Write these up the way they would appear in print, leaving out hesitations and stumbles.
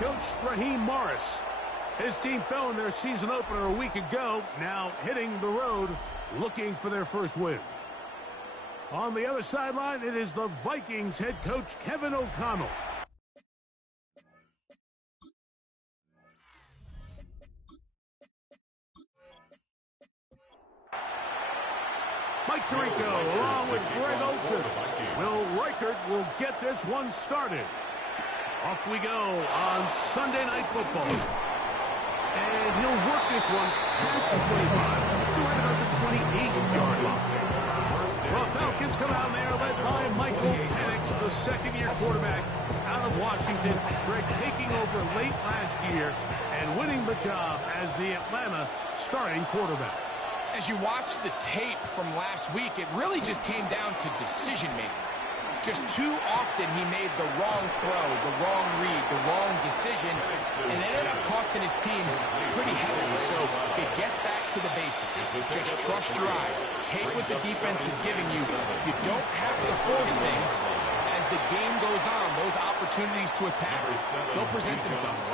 coach Raheem Morris. His team fell in their season opener a week ago, now hitting the road, looking for their first win. On the other sideline, it is the Vikings head coach Kevin O'Connell. Mike Tirico along with Greg Olsen. Will Reichert will get this one started. Off we go on Sunday Night Football. And he'll work this one past the 25 to right about the 28-yard line. Well, Falcons come out there led by Michael Penix, the second-year quarterback out of Washington. Greg taking over late last year and winning the job as the Atlanta starting quarterback. As you watch the tape from last week, it really just came down to decision-making. Just too often he made the wrong throw, the wrong read, the wrong decision, and ended up costing his team pretty heavily. So it gets back to the basics. Just trust your eyes. Take what the defense is giving you. You don't have to force things. As the game goes on, those opportunities to attack, they'll present themselves.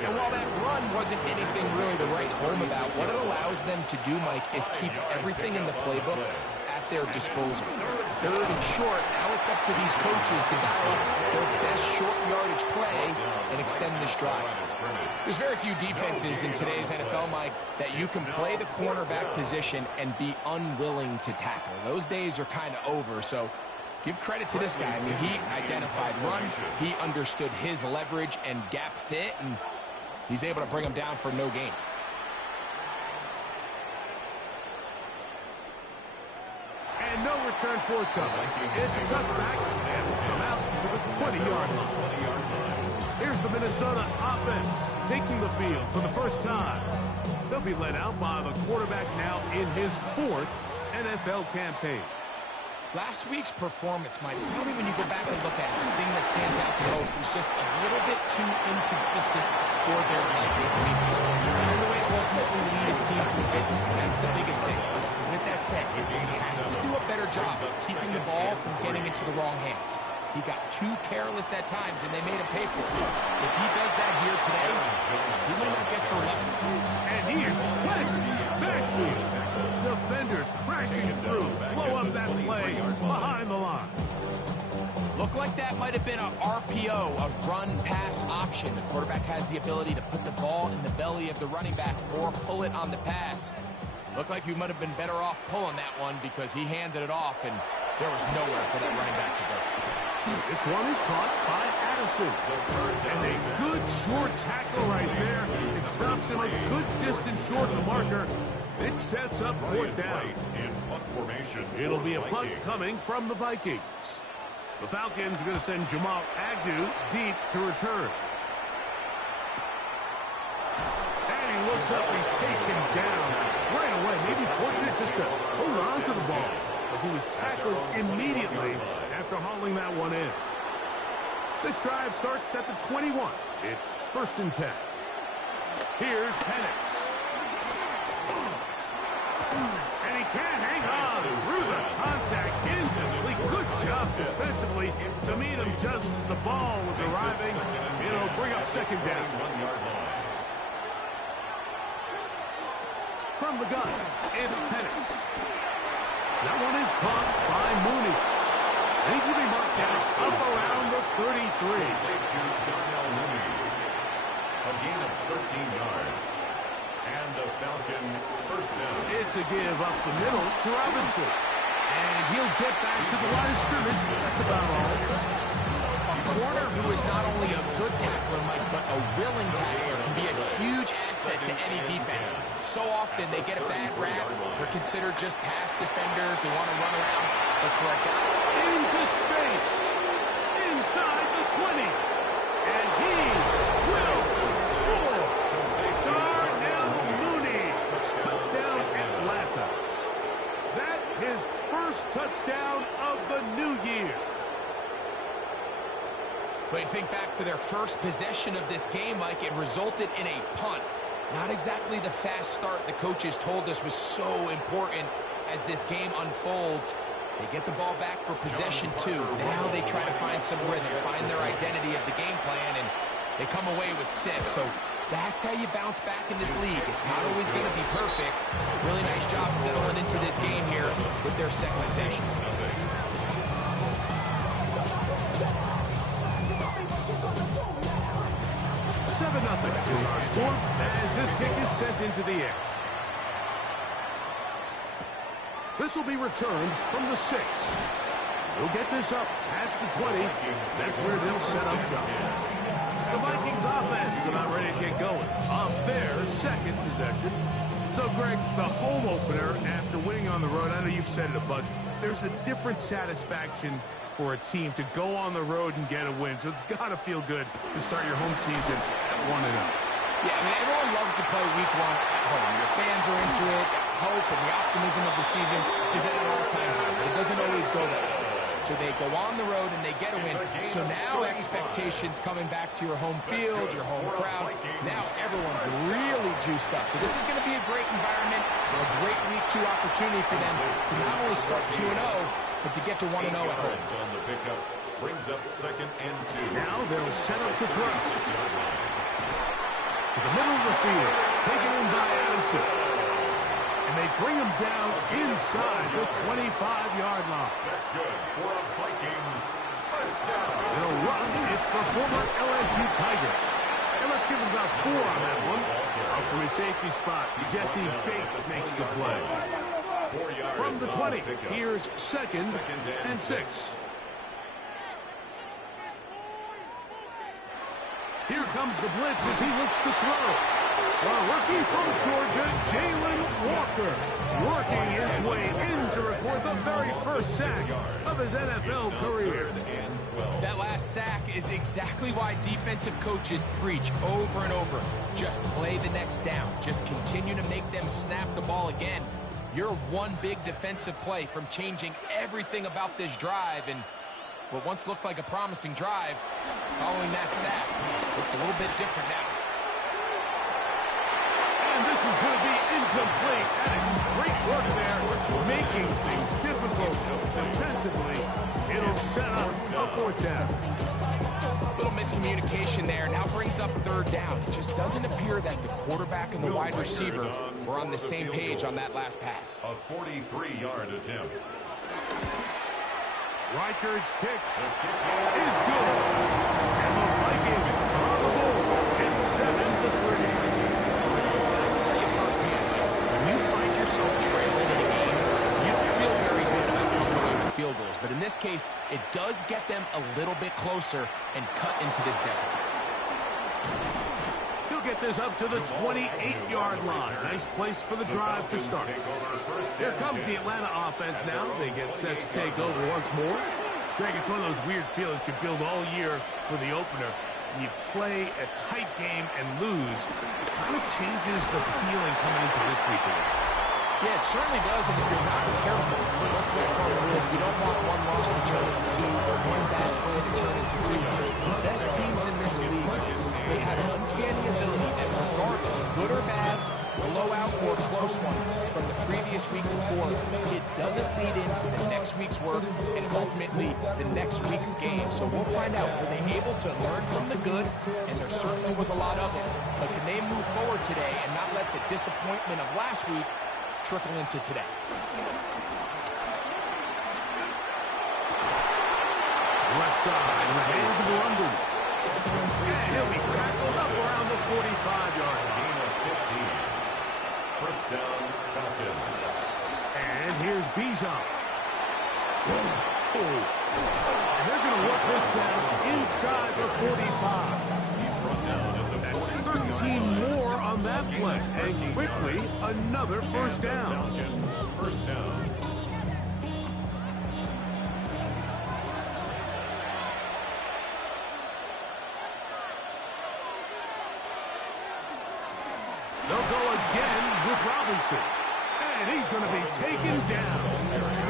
And while that run wasn't anything really to write home about, what it allows them to do, Mike, is keep everything in the playbook at their disposal. Third and short, now it's up to these coaches to dial up their best short yardage play and extend this drive. There's very few defenses in today's NFL, Mike, that you can play the cornerback position and be unwilling to tackle. Those days are kind of over, so give credit to this guy. I mean, he identified run, he understood his leverage and gap fit, and he's able to bring him down for no gain. And no return forthcoming. It's a touchback, and it's come out to the 20-yard line. Here's the Minnesota offense taking the field for the first time. They'll be led out by the quarterback now in his 4th NFL campaign. Last week's performance, Mike, probably when you go back and look at it, the thing that stands out the most is just a little bit too inconsistent for their liking. He found a way to ultimately lead his team to a victory. That's the biggest thing. With that said, he has to do a better job of keeping the ball from getting into the wrong hands. He got too careless at times, and they made him pay for it. If he does that here today, he may not get so lucky. And here's planted backfield. Defenders crashing through. Blow up that play behind the line. Looked like that might have been a RPO, a run-pass option. The quarterback has the ability to put the ball in the belly of the running back or pull it on the pass. Looked like he might have been better off pulling that one because he handed it off, and there was nowhere for that running back to go. This one is caught by Addison. And a good short tackle right there. It stops him a good distance short of the marker. It sets up 4th down. It'll be a punt coming from the Vikings. The Falcons are going to send Jamal Agnew deep to return. And he looks up, he's taken down right away. Maybe fortunate just to hold on to the ball as he was tackled immediately after hauling that one in. This drive starts at the 21. It's 1st and 10. Here's Penix. And he can't hang on through the contact. Incomplete. Good job defensively to meet him just as the ball was arriving. It'll bring up 2nd down. From the gun, it's Penix. That one is caught by Mooney. And he's going to be marked down up around the 33. A gain of 13 yards. And a Falcon 1st down. It's a give up the middle to Robinson. And he'll get back to the line of scrimmage. That's about all. A corner who is not only a good tackler, Mike, but a willing tackler can be a huge asset to any defense. So often they get a bad rap. They're considered just pass defenders. They want to run around. But for a guy into space, inside the 20. And he will score. Darnell Mooney. Touchdown Atlanta. That his first touchdown of the new year. But think back to their first possession of this game, Mike. It resulted in a punt. Not exactly the fast start the coaches told us was so important as this game unfolds. They get the ball back for possession 2. Now they try to find some rhythm, find their identity of the game plan, and They come away with 6, so that's how you bounce back in this league. It's not always going to be perfect. Really nice job settling into this game here with their second possession. 7-0 is our score as this kick is sent into the air. This will be returned from the 6. They'll get this up past the 20. That's where they'll set up shop. The Vikings offense is about ready to get going on their second possession. So, Greg, the home opener after winning on the road, I know you've said it a bunch, there's a different satisfaction for a team to go on the road and get a win. So it's got to feel good to start your home season at 1-0. Yeah, I mean, everyone loves to play week 1 at home. Your fans are into it. Hope and the optimism of the season is at an all-time high, but it doesn't always go that way. So they go on the road and they get a win. So now expectations coming back to your home field, your home crowd. Now everyone's really juiced up. So this is going to be a great environment, a great week 2 opportunity for them to not only start 2-0, but to get to 1-0 at home. On the pickup brings up 2nd and 2. Now they'll set up to throw. To the middle of the field, taken in by Addison. And they bring him down inside the 25-yard line. That's good for a Vikings first down. They'll run. It's the former LSU Tiger. And let's give him about 4 on that one. Up from his safety spot, Jesse Bates makes the play. From the 20, here's 2nd and 6. Here comes the blitz as he looks to throw. A rookie from Georgia, Jalen Walker, working his way in to record the very first sack of his NFL career. That last sack is exactly why defensive coaches preach over and over. Just play the next down. Just continue to make them snap the ball again. You're one big defensive play from changing everything about this drive, and what once looked like a promising drive, following that sack, looks a little bit different now. And this is going to be incomplete. And it's great work there, making things difficult defensively. It'll set up a 4th down. A little miscommunication there. Now brings up 3rd down. It just doesn't appear that the quarterback and the wide receiver were on the same page on that last pass. A 43-yard attempt. Reichard's kick is good. And the Vikings are on the board. It's 7-3. I can tell you firsthand, when you find yourself trailing in a game, you don't feel very good about coming away with field goals. But in this case, it does get them a little bit closer and cut into this deficit. He'll get this up to the 28-yard line. Nice place for the drive to start. Here comes the Atlanta offense now. They get set to take over once more. Greg, it's one of those weird feelings you build all year for the opener. You play a tight game and lose. It kind of changes the feeling coming into this weekend. Yeah, it certainly does, and if you're not careful, what's that called? You don't want one loss to turn into 2 or one bad play to turn into 2. The best teams in this league, they have an uncanny ability that regardless, good or bad, blowout or close one from the previous week before, it doesn't lead into the next week's work and ultimately the next week's game. So we'll find out, were they able to learn from the good? And there certainly was a lot of it. But can they move forward today and not let the disappointment of last week trickle into today? Left side in the hands of London. And he'll be tackled up around the 45-yard line. Gain of 15. First down, Falcons. And here's Bijan. And they're going to work this down inside the 45. That's 13 more on that play. And quickly, another first down. First down. They'll go again with Robinson. And he's going to be taken down.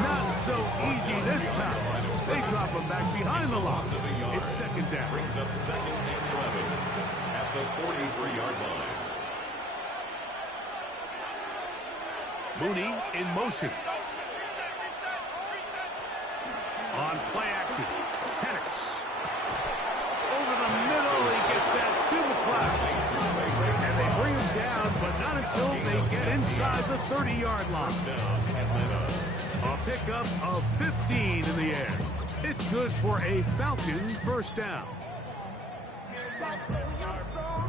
Not so easy this time. They drop him back behind the line. It's 2nd down. Brings up 2nd and 11 at the 43-yard line. Mooney in motion. On play action. Penix. Over the middle, he gets that until they get inside the 30-yard line. A pickup of 15 in the air. It's good for a Falcon first down.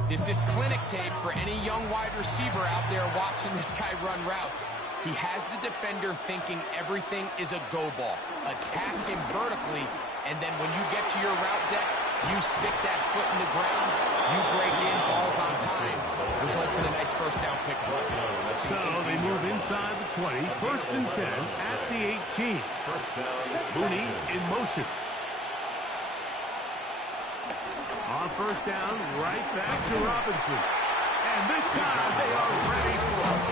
This is clinic tape for any young wide receiver out there watching this guy run routes. He has the defender thinking everything is a go ball. Attack him vertically, and then when you get to your route deck, you stick that foot in the ground, you break in, balls on time. Results in a nice first down pickup. So they move inside the 20, first and 10 at the 18. Mooney in motion. On first down, right back to Robinson. And this time they are ready for it.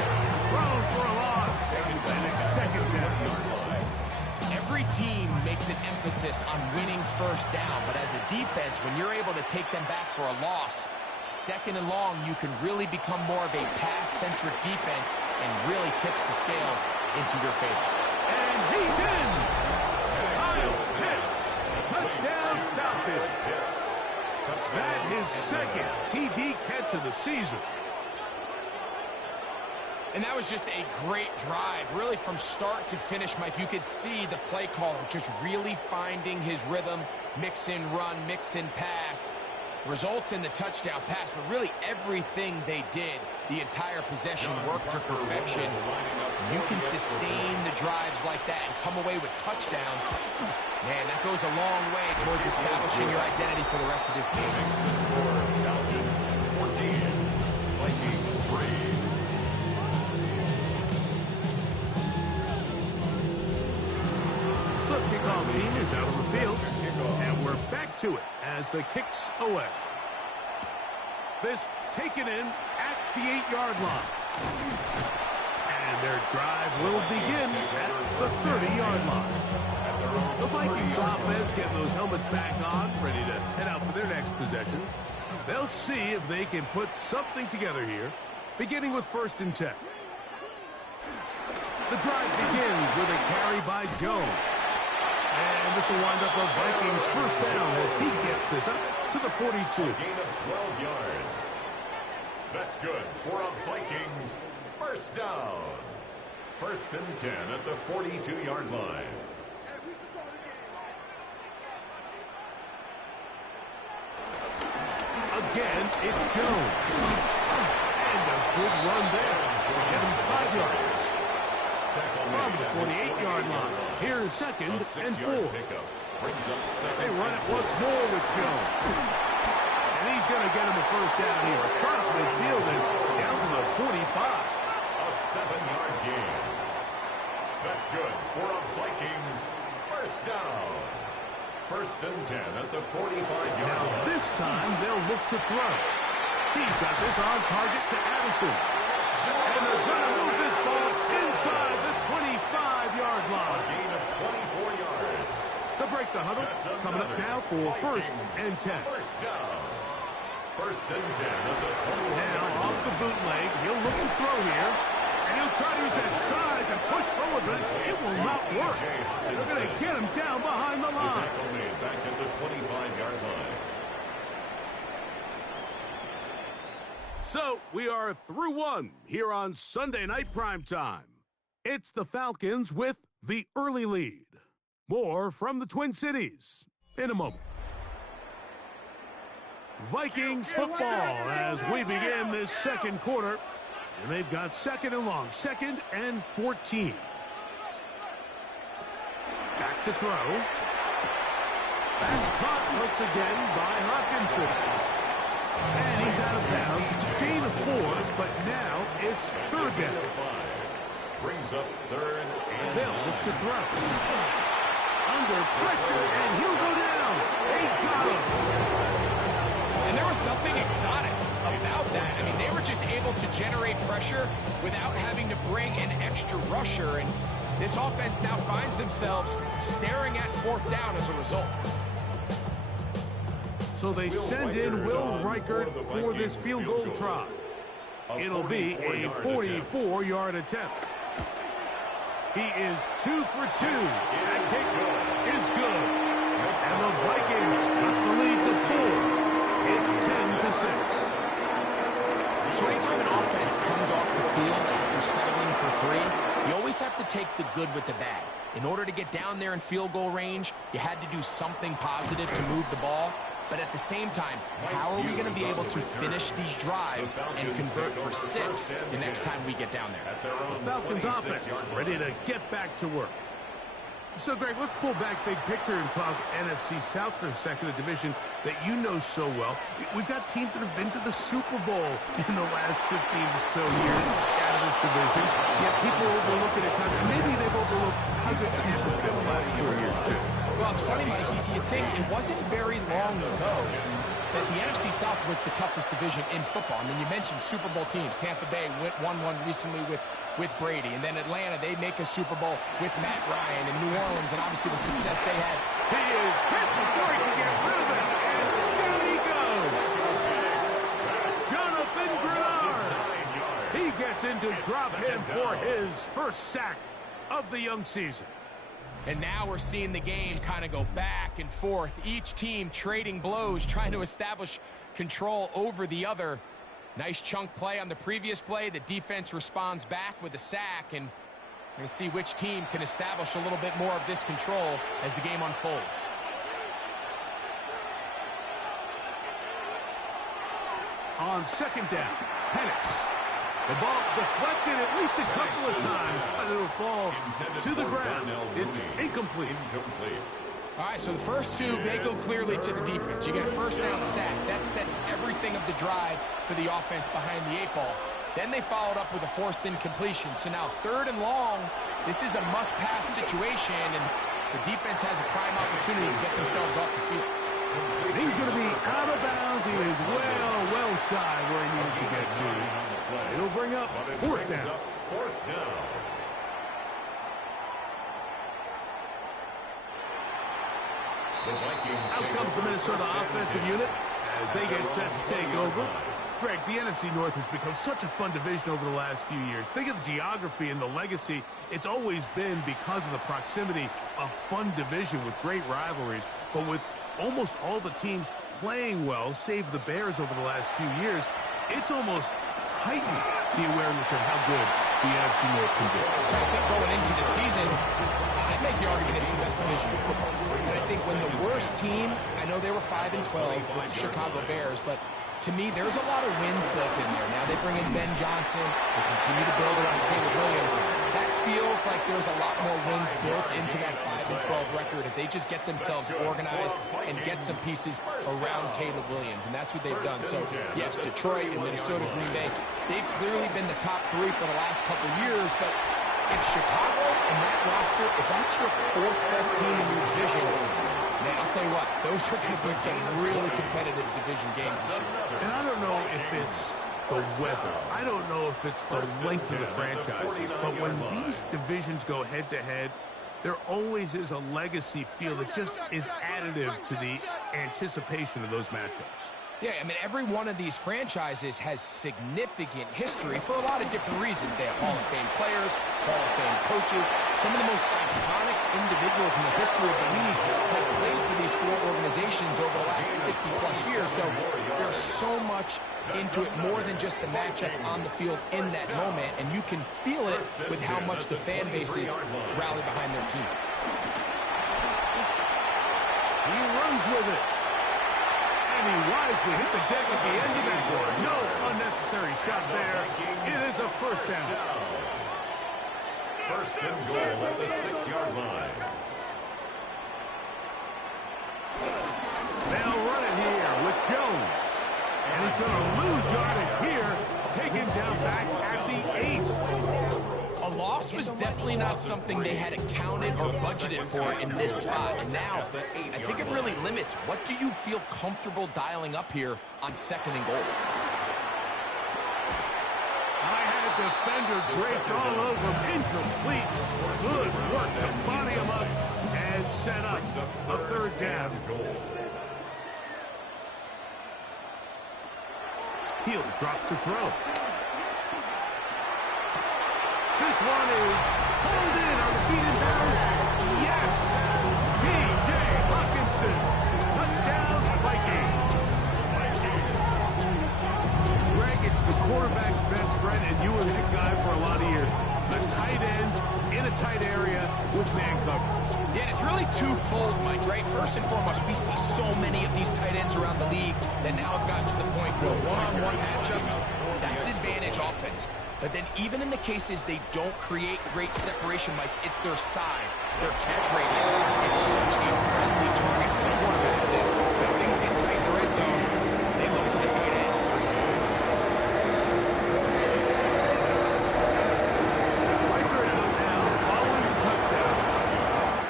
Thrown for a loss. And it's second down. Every team makes an emphasis on winning first down, but as a defense, when you're able to take them back for a loss, second and long, you can really become more of a pass-centric defense and really tips the scales into your favor. And he's in. Kyle Pitts. Touchdown, Falcon. That his second TD catch of the season. And that was just a great drive, really from start to finish, Mike. You could see the play caller just really finding his rhythm, mix in run, mix in pass. Results in the touchdown pass, but really everything they did, the entire possession worked to perfection. You can sustain the drives like that and come away with touchdowns. Man, that goes a long way towards establishing your identity for the rest of this game. The score, Falcons 14, Vikings 3. The kickoff team is out of the field, and we're back to it as the kicks away. This taken in at the 8-yard line. And their drive will begin at the 30-yard line. The Vikings offense getting those helmets back on, ready to head out for their next possession. They'll see if they can put something together here, beginning with first and 10. The drive begins with a carry by Jones. And this will wind up a Vikings first down as he gets this up to the 42. A gain of 12 yards. That's good for a Vikings first down. First and 10 at the 42-yard line. Again, it's Jones. And a good run there. Get him 5 yards. From the 48-yard line. Here's second and 4. They run it once more with Jones. And he's going to get him a first down here. Across midfield and down to the 45. A 7-yard gain. That's good for a Vikings first down. First and 10 at the 45-yard line. Now this time they'll look to throw. He's got this on target to Addison. And they're going to move this ball inside the 25-yard line. A gain of 24 yards. They'll break the huddle. Coming up now for first and 10. First down. First and 10 at the 20. Now off the bootleg. He'll look to throw here. And he'll try to use that size and push forward, but it will not work. They're going to get him down behind the The line. tackle made back at the 25-yard line. So we are through one here on Sunday Night Primetime. It's the Falcons with the early lead. More from the Twin Cities in a moment. Vikings football as we begin this second quarter. And they've got second and long, second and 14. Back to throw. That's caught once again by Hawkinson. And he's out of bounds. It's a gain of 4, but now it's third down. Brings up third and They'll look to throw. Under pressure, and he'll go down. They got him. And there was nothing exotic about that. I mean, they were just able to generate pressure without having to bring an extra rusher. And this offense now finds themselves staring at fourth down as a result. So they send in Will Reichert for this field goal try. It'll be a 44-yard attempt. He is 2 for 2. That kick is good. And the Vikings cut the lead to 4. It's 10-6. So anytime an offense comes off the settling for 3, you always have to take the good with the bad. In order to get down there in field goal range, you had to do something positive to move the ball. But at the same time, how are we going to be able to finish these drives and convert for 6 the next time we get down there? The Falcons offense ready to get back to work. So, Greg, let's pull back big picture and talk NFC South for a second, a division that you know so well. We've got teams that have been to the Super Bowl in the last 15 or so years out of this division. Yet people overlook it at times. And maybe they've overlooked how good teams have been the last 4 years, too. Well, it's funny, Mike, you think it wasn't very long ago that the NFC South was the toughest division in football. I mean, you mentioned Super Bowl teams. Tampa Bay won one recently with Brady. And then Atlanta, they make a Super Bowl with Matt Ryan. And New Orleans, and obviously the success they had. He is hit before he can get rid of it. And down he goes. Jonathan Grenard. He gets in to drop him for his first sack of the young season. And now we're seeing the game kind of go back and forth. Each team trading blows, trying to establish control over the other. Nice chunk play on the previous play. The defense responds back with a sack, and we're going to see which team can establish a little bit more of this control as the game unfolds. On second down, Penix. The ball deflected at least a couple of times, but it'll fall to the ground. It's incomplete. All right, so the first 2, they go clearly to the defense. You get a first down sack. That sets everything of the drive for the offense behind the 8 ball. Then they followed up with a forced incompletion. So now 3rd and long, this is a must-pass situation, and the defense has a prime opportunity to get themselves off the field. He's going to be out of bounds. He is well shy where he needed to get to. It'll bring up 4th down. Out comes the Minnesota offensive unit as they get set to take over. Greg, the NFC North has become such a fun division over the last few years. Think of the geography and the legacy. It's always been, because of the proximity, a fun division with great rivalries. But with almost all the teams playing well, save the Bears over the last few years, it's almost heightened the awareness of how good the NFC North can be. I think going into the season, I'd make the argument it's the best division of football. And I think when the worst team, I know they were 5-12 with Chicago Bears, but to me, there's a lot of wins built in there. Now they bring in Ben Johnson. They continue to build around Caleb Williams. That feels like there's a lot more wins built into that 5-12 record if they just get themselves organized and get some pieces around Caleb Williams. And that's what they've done. So, yes, Detroit and Minnesota, Green Bay, they've clearly been the top 3 for the last couple of years. But if Chicago and that roster, if that's your 4th best team in your division, man, I'll tell you what, those are going to be some really competitive division games this year. And I don't know if it's the weather. I don't know if it's the length of the franchises. But when these divisions go head-to-head, there always is a legacy feel that just is additive to the anticipation of those matchups. Yeah, I mean, every one of these franchises has significant history for a lot of different reasons. They have Hall of Fame players, Hall of Fame coaches. Some of the most iconic individuals in the history of the league have played for these 4 organizations over the last 50-plus years. So there's so much into it, more than just the matchup on the field in that moment. And you can feel it with how much the fan bases rally behind their team. He runs with it. And he wisely hit the deck at the end of that one. No unnecessary shot there. It is a first down. First and goal at the 6-yard line. They'll run it here with Jones. And he's going to lose yardage here. Taken down back at the 8. A loss was definitely not something they had accounted or budgeted for in this spot. And now, I think it really limits. What do you feel comfortable dialing up here on 2nd and goal? I had a defender draped all over him. Incomplete. Good work to body him up and set up a 3rd down. He'll drop to throw. This one is pulled in on the feet and bounds. Yes! T.J. Hawkinson. Touchdown, Vikings. Greg, it's the quarterback's best friend, and you were that guy for a lot of years. the tight area with man coverage. Yeah, and it's really twofold, Mike, right? First and foremost, we see so many of these tight ends around the league that now have gotten to the point where one-on-one matchups, that's advantage offense. But then even in the cases they don't create great separation, Mike, it's their size, their catch radius. It's such a friendly target for the quarterback that when things get tight in the red zone, they look to the tight end. Riker out now, following the touchdown.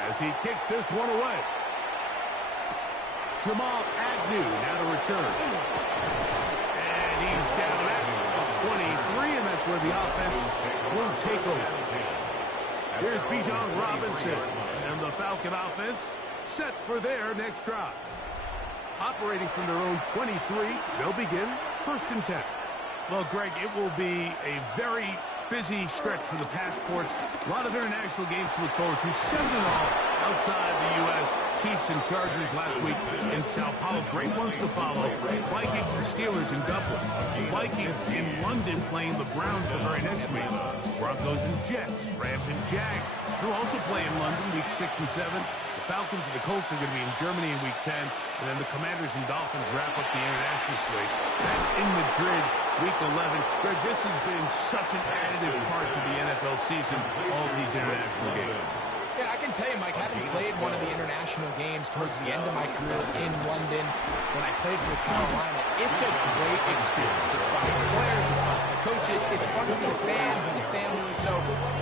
As he kicks this one away. Jamal Agnew now to return. And he's down at 23, and that's where the offense will take over. Here's Bijan Robinson, and the Falcon offense set for their next drive. Operating from their own 23, they'll begin 1st and 10. Well, Greg, it will be a very busy stretch for the passports. A lot of international games to look forward to. 7 in all outside the U.S. Chiefs and Chargers last week in Sao Paulo. Great ones to follow. Vikings and Steelers in Dublin. Vikings in London playing the Browns the very next week. Broncos and Jets. Rams and Jags. They'll also play in London week 6 and 7. The Falcons and the Colts are going to be in Germany in week 10. And then the Commanders and Dolphins wrap up the international slate. That's in Madrid week 11. Greg, this has been such an additive part to the NFL season, all of these international games. Yeah, I can tell you, Mike, having played one of the international games towards the end of my career in London, when I played for Carolina, it's a great experience. It's fun for the players, it's fun for the coaches, it's fun for the fans and the family. So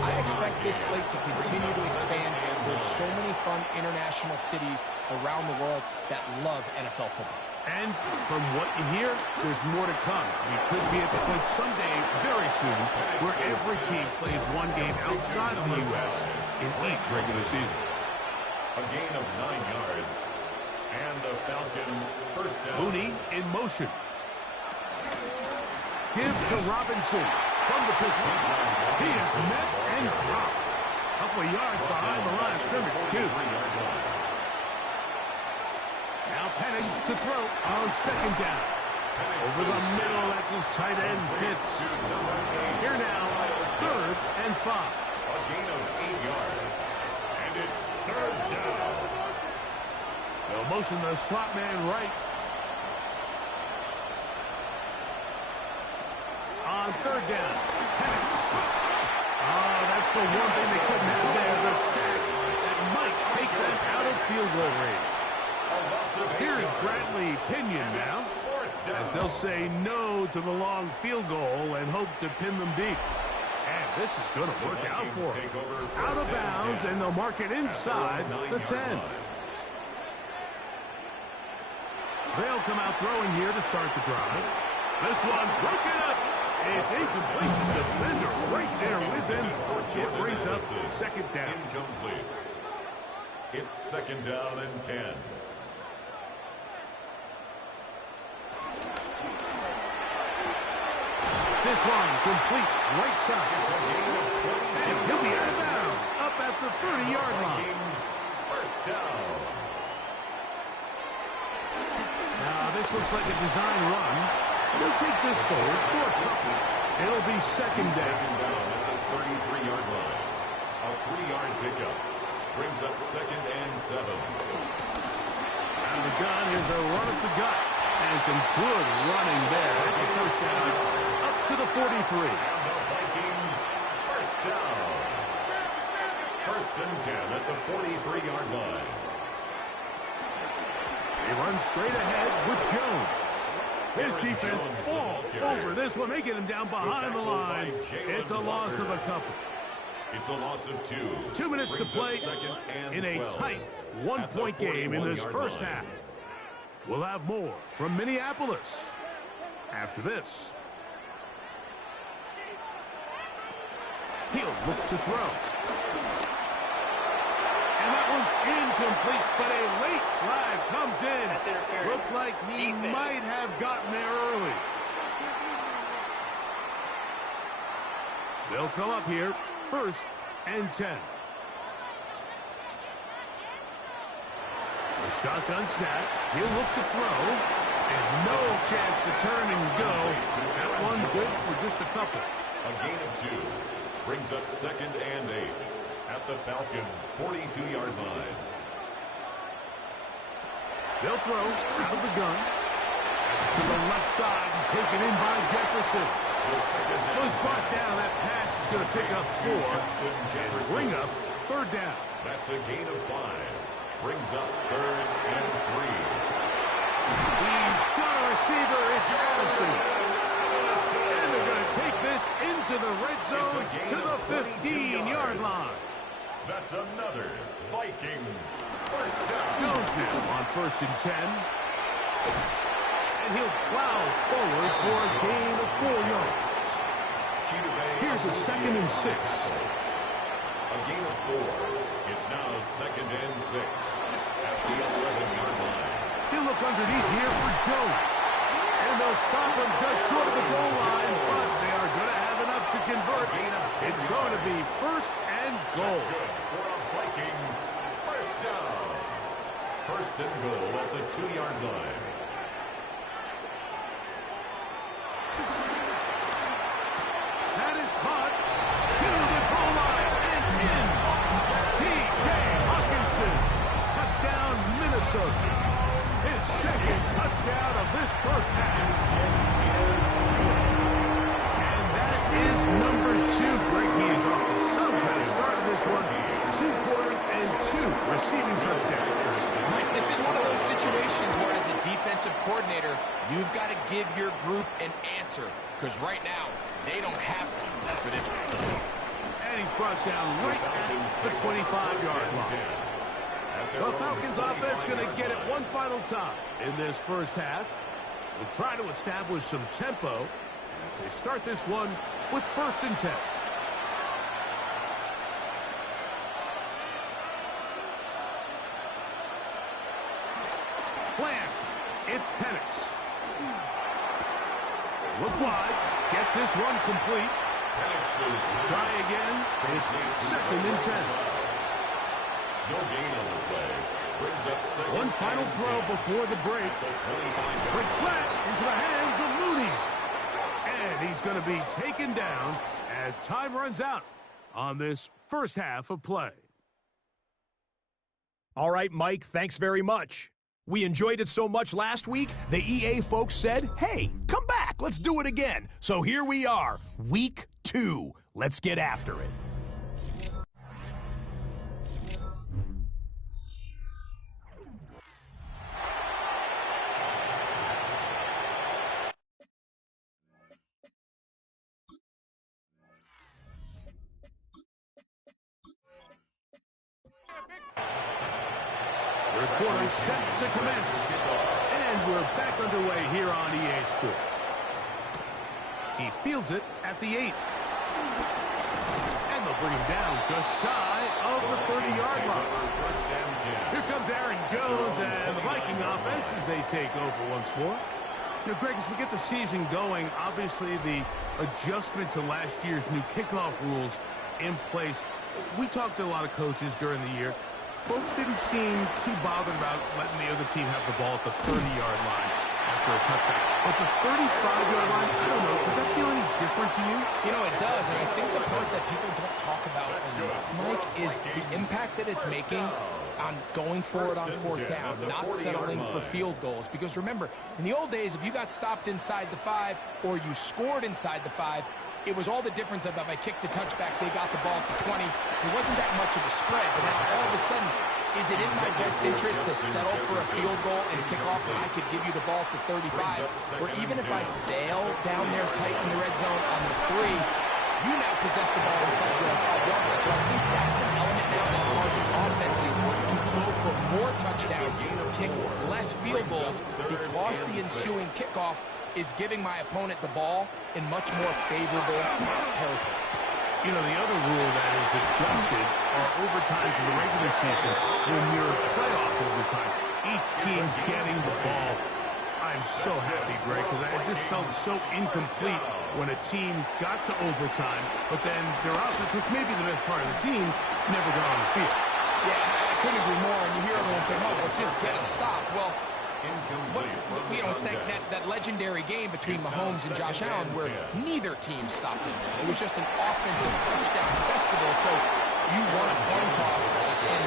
I expect this slate to continue to expand. There's so many fun international cities around the world that love NFL football. And from what you hear, there's more to come. We could be at the point someday, very soon, where every team plays one game outside of the U.S. in each regular season. A gain of 9 yards. And the Falcon first down. Mooney in motion. Give to Robinson from the pistol. He is met and dropped. Couple of yards behind the line of scrimmage, too. Now Penix to throw on 2nd down. Over the middle, that's his tight end, Pitts. Here now, 3rd and 5. A gain of 8 yards. And it's 3rd down. They'll motion the slot man right. On 3rd down, Penix. Oh, that's the one thing they couldn't have there, the sack that might take them out of field goal range. Here's Bradley Pinion now, as they'll say no to the long field goal and hope to pin them deep. And this is going to work out for them. Out of bounds, and they'll mark it inside the 10. They'll come out throwing here to start the drive. This one broken up. It's incomplete. Defender right there with him. It brings up 2nd down. Incomplete. It's 2nd down and 10. This one complete right side. And he'll be out of bounds up at the 30-yard line. First down. Now this looks like a design run. They'll take this forward for a couple. It'll be 2nd down. At the 33-yard line. A 3-yard pickup. Brings up 2nd and 7. Out of the gun, here's a run at the gut. And some good running there. That's a 1st down. Up to the 43. And the Vikings first down. 1st and 10 at the 43-yard line. They run straight ahead with Jones. His defense all over this one. They get him down behind the line. It's a loss of a couple. It's a loss of 2. 2 minutes to play in a tight one-point game in this first half. We'll have more from Minneapolis after this. He'll look to throw. And that one's incomplete, but a late flag comes in. Looks like he might have gotten there early. They'll come up here, 1st and 10. The shotgun snap. He'll look to throw. And no chance to turn and go. That one good for just a couple. A gain of 2. Brings up 2nd and 8. at the Falcons' 42-yard line. They'll throw out of the gun. That's to the left side and taken in by Jefferson. Goes brought down. That pass is going to pick up 4 and bring up 3rd down. That's a gain of 5. Brings up 3rd and 3. He's got a receiver. It's Addison. And they're going to take this into the red zone to the 15-yard line. That's another Vikings first down. Jones now on 1st and 10. And he'll plow forward for a gain of 4 yards. Here's a 2nd and 6. A gain of 4. It's now 2nd and 6 at the 11-yard line. He'll look underneath here for Jones. And they'll stop him just short of the goal line, but they are going to have enough to convert. It's going to be 1st and goal. That's good for a Vikings first down. 1st and goal at the 2-yard line. That is caught to the goal line and in. T.J. Hawkinson. Touchdown, Minnesota. His 2nd touchdown of this first half. And that is number 2. Greg, he is off to some kind of start of this one. 2 quarters and 2 receiving touchdowns. Mike, this is one of those situations where as a defensive coordinator, you've got to give your group an answer. Because right now, they don't have one for this guy. And he's brought down right at the 25-yard line. The Falcons offense going to get it one final time in this first half. We'll try to establish some tempo as they start this one with 1st and 10. Plant. It's Penix. Look wide. Get this one complete. Try again. It's 2nd and 10. No gain on the play. Brings up 2nd. One final throw before the break. Quick slant into the hands of Mooney. And he's going to be taken down as time runs out on this first half of play. All right, Mike, thanks very much. We enjoyed it so much last week, the EA folks said, hey, come back, let's do it again. So here we are, week 2. Let's get after it. Third quarter set to commence. And we're back underway here on EA Sports. He fields it at the 8. And they'll bring him down just shy of the 30-yard line. Here comes Aaron Jones and the Viking offense as they take over once more. You know, Greg, as we get the season going, obviously the adjustment to last year's new kickoff rules in place. We talked to a lot of coaches during the year. Folks didn't seem too bothered about letting the other team have the ball at the 30-yard line after a touchdown. But the 35-yard line, I don't know, does that feel any different to you? You know, it does, and I think the part that people don't talk about enough, Mike, is the impact that it's making on going forward on 4th down, not settling for field goals. Because remember, in the old days, if you got stopped inside the 5 or you scored inside the 5, it was all the difference of if I kicked a touchback, they got the ball at the 20. It wasn't that much of a spread, but now all of a sudden, is it in my best interest to settle for a field goal and kick off when I could give you the ball at the 35? Or even if I fail down there tight in the red zone on the 3, you now possess the ball inside your 5-yard line. So I think that's an element now that's causing offenses to go for more touchdowns, kick less field goals, because the ensuing kickoff is giving my opponent the ball in much more favorable territory. You know, the other rule that is adjusted are overtimes in the regular season when you're playoff overtime. Each team getting the ball. I'm so happy, Greg, because I just felt so incomplete when a team got to overtime, but then their offense, which may be the best part of the team, never got on the field. Yeah, I couldn't agree more. And you hear everyone say, oh, well, just get a stop. Well, you know, it's that legendary game between Mahomes and Josh Allen where neither team stopped him. It was just an offensive touchdown festival. So you won a coin toss and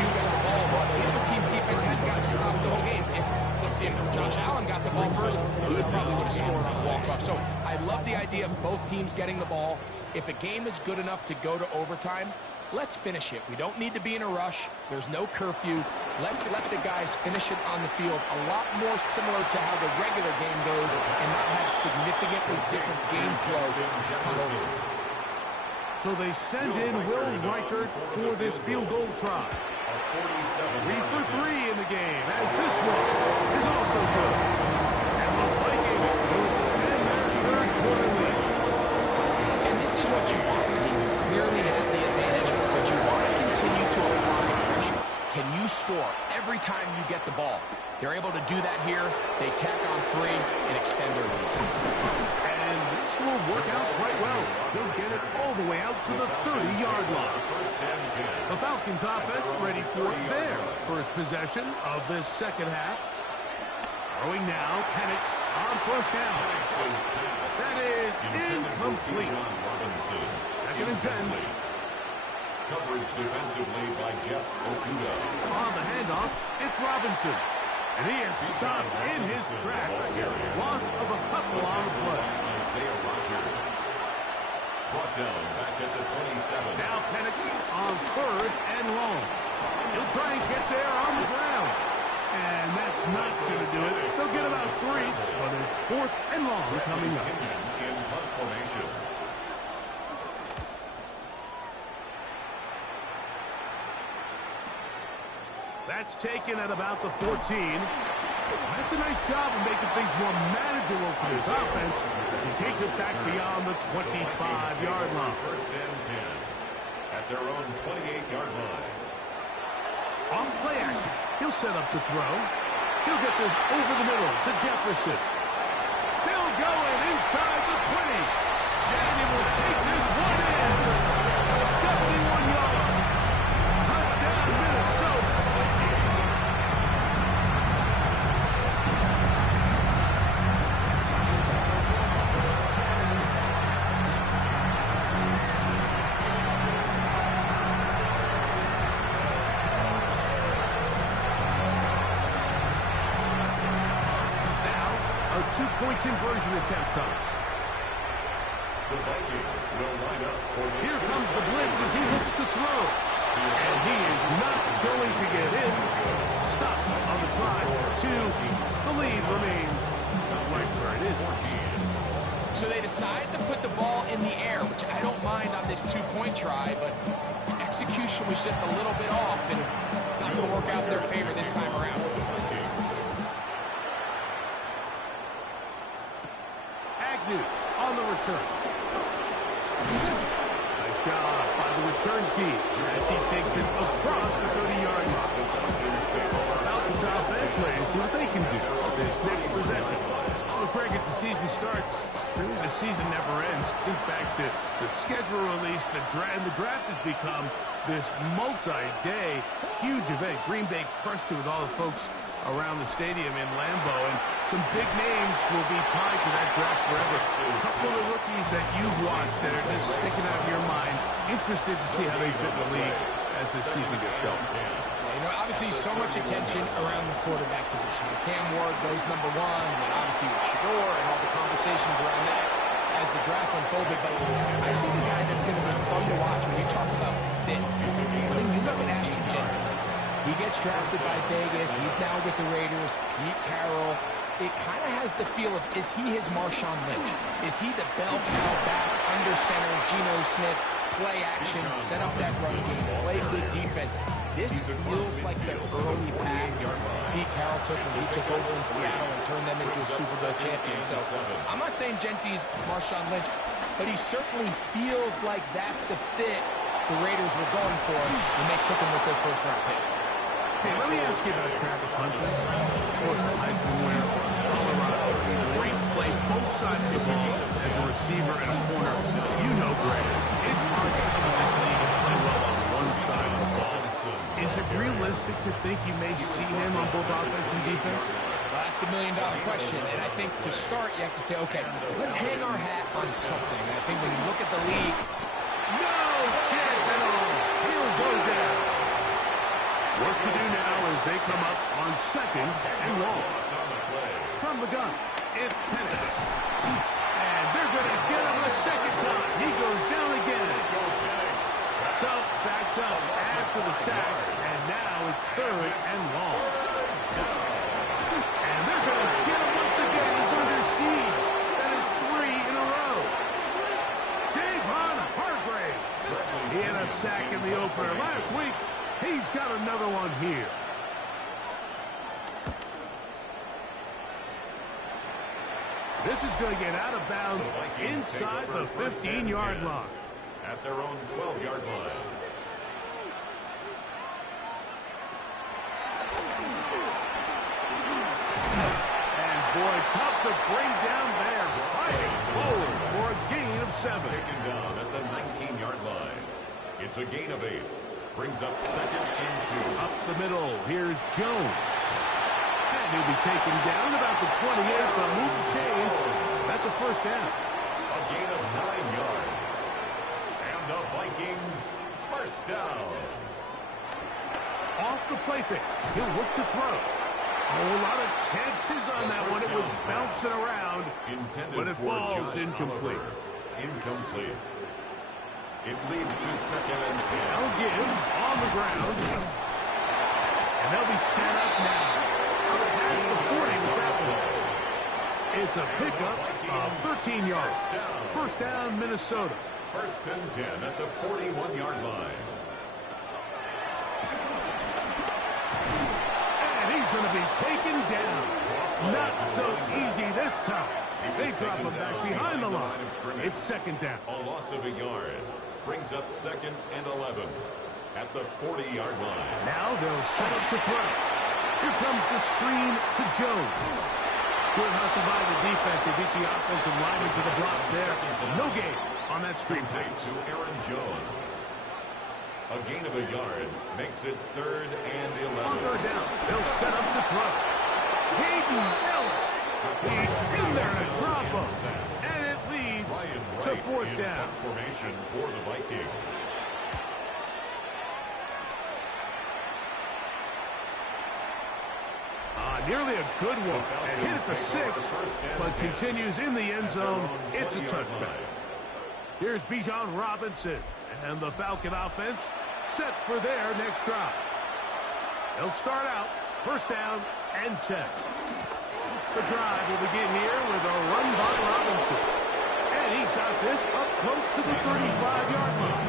you got the ball, but the other team's defense hadn't gotten to stop the whole game. If Josh Allen got the ball first, he probably would have scored on a walk-off. So I love the idea of both teams getting the ball. If a game is good enough to go to overtime, let's finish it. We don't need to be in a rush. There's no curfew. Let's let the guys finish it on the field. A lot more similar to how the regular game goes and not have significantly different game flow come over. So they send in Will Reichert for this field goal try. 3 for 3 in the game, as this one is also good. And the Vikings will extend their third quarter lead. And this is what you want. I mean, you clearly have the advantage, but you want to continue to apply pressure. Can you score every time you get the ball? They're able to do that here. They tack on 3 and extend their lead. And this will work out quite well. They'll get it all the way out to the 30-yard line. The Falcons offense ready for their first possession of this second half. Throwing now, Penix on first down. That is incomplete. Second and 10. Coverage defensively by Jeff Okuda. On the handoff, it's Robinson. And he is stopped in his tracks. Loss of a couple on the play. Isaiah Rodgers. Brought down back at the 27. Now Penix on third and long. He'll try and get there on the ground. And that's not going to do it. They'll get about 3, but it's 4th and long coming up. In punt formation. That's taken at about the 14. That's a nice job of making things more manageable for this offense as he takes it back beyond the 25-yard line. First and 10 at their own 28-yard line. On play action, he'll set up to throw. He'll get this over the middle to Jefferson. Still going inside the 20. And he will take this one in. 71 yards. Touchdown, Minnesota. Two-point conversion attempt coming. The Vikings will line up for the Here comes the blitz as he looks to throw. And he is not going to get in. Stop on the try for 2. The lead remains right where it is. So they decide to put the ball in the air, which I don't mind on this 2-point try, but execution was just a little bit off, and it's not going to work out in their favor this time around. On the return. Nice job by the return team as he takes it across the 30-yard line. Falcons offense ready to see what they can do this next possession. Well, Craig, as the season starts, really the season never ends. Think back to the schedule release, the draft has become this multi-day huge event. Green Bay crushed it with all the folks around the stadium in Lambeau, and some big names will be tied to that draft forever. A couple of rookies that you've watched that are just sticking out of your mind, interested to see how they fit in the league as the season gets going. You know, obviously so much attention around the quarterback position. Cam Ward goes #1, and then obviously with Shador and all the conversations around that as the draft unfolded. But I think the guy that's going to be fun to watch when you talk about fit, I think you look at Ashton Jenkins. He gets drafted by Vegas. He's now with the Raiders. Pete Carroll. It kind of has the feel of, is he his Marshawn Lynch? Is he the bell cow back, under center, Geno Smith, play action, set up that run game, play good defense? This feels like the early path Pete Carroll took when he took over in Seattle and turned them into a Super Bowl champion. So I'm not saying Genty's Marshawn Lynch, but he certainly feels like that's the fit the Raiders were going for when they took him with their first-round pick. Hey, let me ask you about Travis Hunter. Of course, the Heisman winner, Colorado. Great play, both sides of the ball as a receiver and a corner. You know, Greg, it's hard to come in this league and play well on one side of the ball. Is it realistic to think you may see him on both offense and defense? Well, that's the million-dollar question, and I think to start, you have to say, okay, let's hang our hat on something. And I think when you look at the league, no chance at all. He goes down. What to do now as they come up on second and long. From the gun, it's Penix. And they're going to get him a second time. He goes down again. So backed up after the sack, and now it's third and long. And they're going to get him once again. He's under siege. That is 3 in a row. Javon Hargrave. He had a sack in the opener last week. He's got another one here. This is going to get out of bounds inside the 15-yard line. At their own 12-yard line. And boy, tough to bring down there. Fighting forward for a gain of 7. Taken down at the 19-yard line. It's a gain of 8. Brings up second and 2. Up the middle, here's Jones. And he'll be taken down about the 28, but move the chains. That's a first down. A gain of 9 yards. And the Vikings first down. Off the play fake. He'll look to throw. Oh, a lot of chances on that one. It was bouncing around, but it falls incomplete. Incomplete. It leads to second and 10. They'll give on the ground. And they'll be set up now. Past the 40 with that one. It's a pickup of 13 yards. First down, Minnesota. First and 10 at the 41-yard line. And he's going to be taken down. Not so easy this time. They drop him back behind the line. It's second down. A loss of a yard. Brings up second and 11 at the 40-yard line. Now they'll set up to throw. Here comes the screen to Jones. Good hustle by the defense. He beat the offensive lineman to the blocks there. No gain on that screen pass. To Aaron Jones. A gain of a yard makes it third and 11. On third down, they'll set up to throw. Hayden Ellis. He's in there to drop him. And it leads to fourth down. Formation for the Vikings. Nearly a good one. And hit at the 6, but continues in the end zone. It's a touchback. Here's Bijan Robinson. And the Falcon offense set for their next drive. They'll start out first down and 10. The drive will begin here with a run by Robinson. And he's got this up close to the 35-yard line.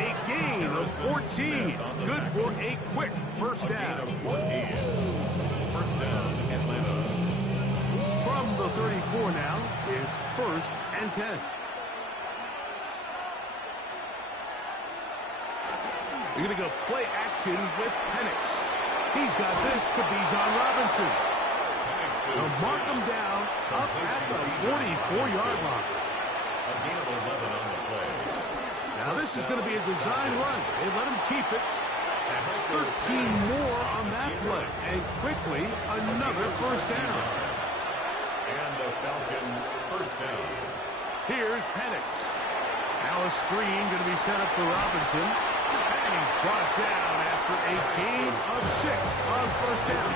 A gain of 14. Good for a quick first down. 14. First down, Atlanta. From the 34 now, it's first and 10. You're going to go play action with Penix. He's got this to Bijan Robinson. They'll mark him down up at the 44-yard line. A gain of 11 on the play. Now this is going to be a design run. They let him keep it. That's 13 more on that play. And quickly, another first down. And the Falcon first down. Here's Penix. Now a screen going to be set up for Robinson. And he's brought down after a gain of 6 on first down.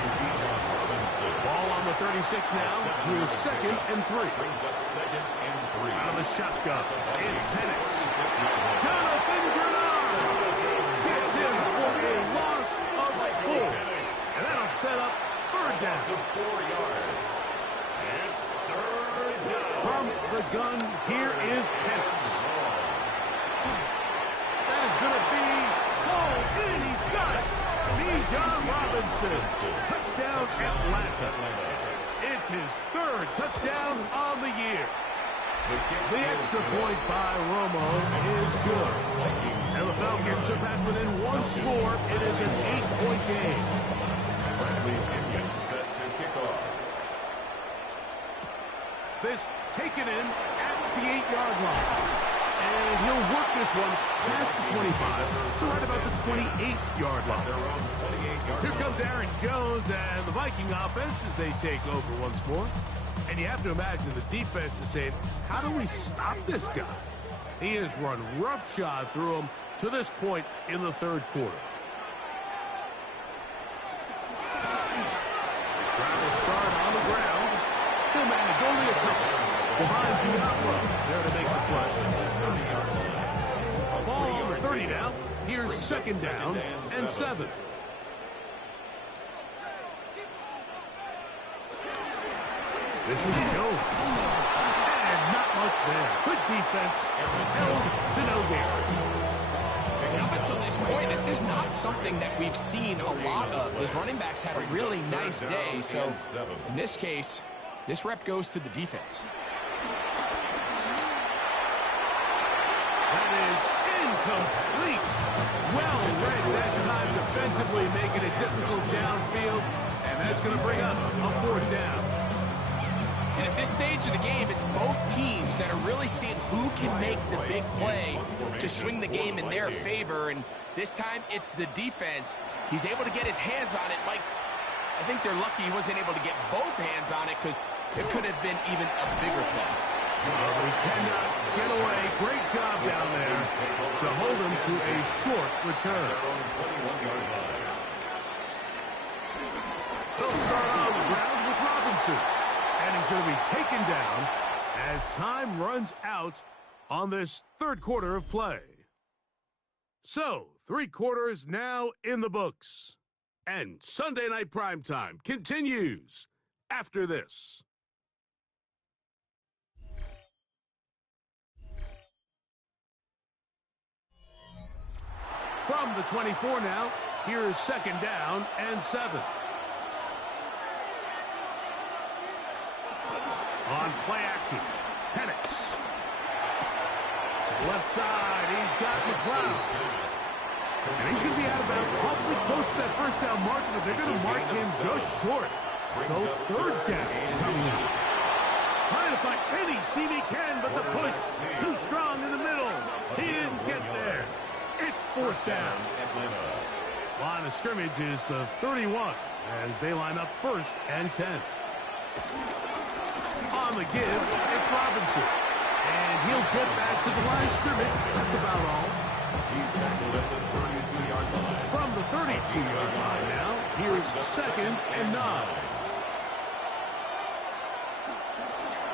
Ball on the 36 now. Here's second and 3. Brings up second and 3. Out of the shotgun. It's Penix. Jonathan Grenard gets him for a loss of 4. And that'll set up third down. 4 yards. It's third down. From the gun, here is Penix. That is going to be pulled in. He's got it. Bijan Robinson. Touchdown, Atlanta. It's his third touchdown on the year. The extra point by Romo is good. And the Falcons are back within 1 score. It is an 8-point game. Bradley Pinion set to kick off. This taken in at the 8-yard line. And he'll work this one past the 25 to right about the 28-yard line. Here comes Aaron Jones and the Viking offense as they take over once more. And you have to imagine the defense is saying, how do we stop this guy? He has run roughshod through him to this point in the third quarter. Drive will start on the ground. He'll manage only a couple. Divine do not run there to make the play. Ball on the 30 now. Here's second down and 7. This is Jones. And not much there. Good defense. Held to no gain. Up until this point, this is not something that we've seen a lot of. His running backs had a really nice day, so in this case, this rep goes to the defense. That is incomplete. Well read that time defensively, making it difficult downfield, and that's going to bring up a fourth down. And at this stage of the game, it's both teams that are really seeing who can make the big play to swing the game in their favor. And this time, it's the defense. He's able to get his hands on it. Mike, I think they're lucky he wasn't able to get both hands on it because it could have been even a bigger play. He cannot get away. Great job down there to hold him to a short return. They'll start on the ground with Robinson. And he's going to be taken down as time runs out on this third quarter of play. So, 3 quarters now in the books. And Sunday Night Primetime continues after this. From the 24 now, here's second down and 7. On play action, Penix. To the left side, he's got McLeod. And he's going to be out of bounds awfully close to that first down marker, but they're going to mark him just short. So third down coming up. Trying to find any seam he can, but the push too strong in the middle. He didn't get there. It's fourth down. Line of scrimmage is the 31 as they line up first and 10. On the give, it's Robinson. And he'll get back to the line of scrimmage. That's about all. He's tackled at the 32-yard line. From the 32-yard line now, here's second and 9.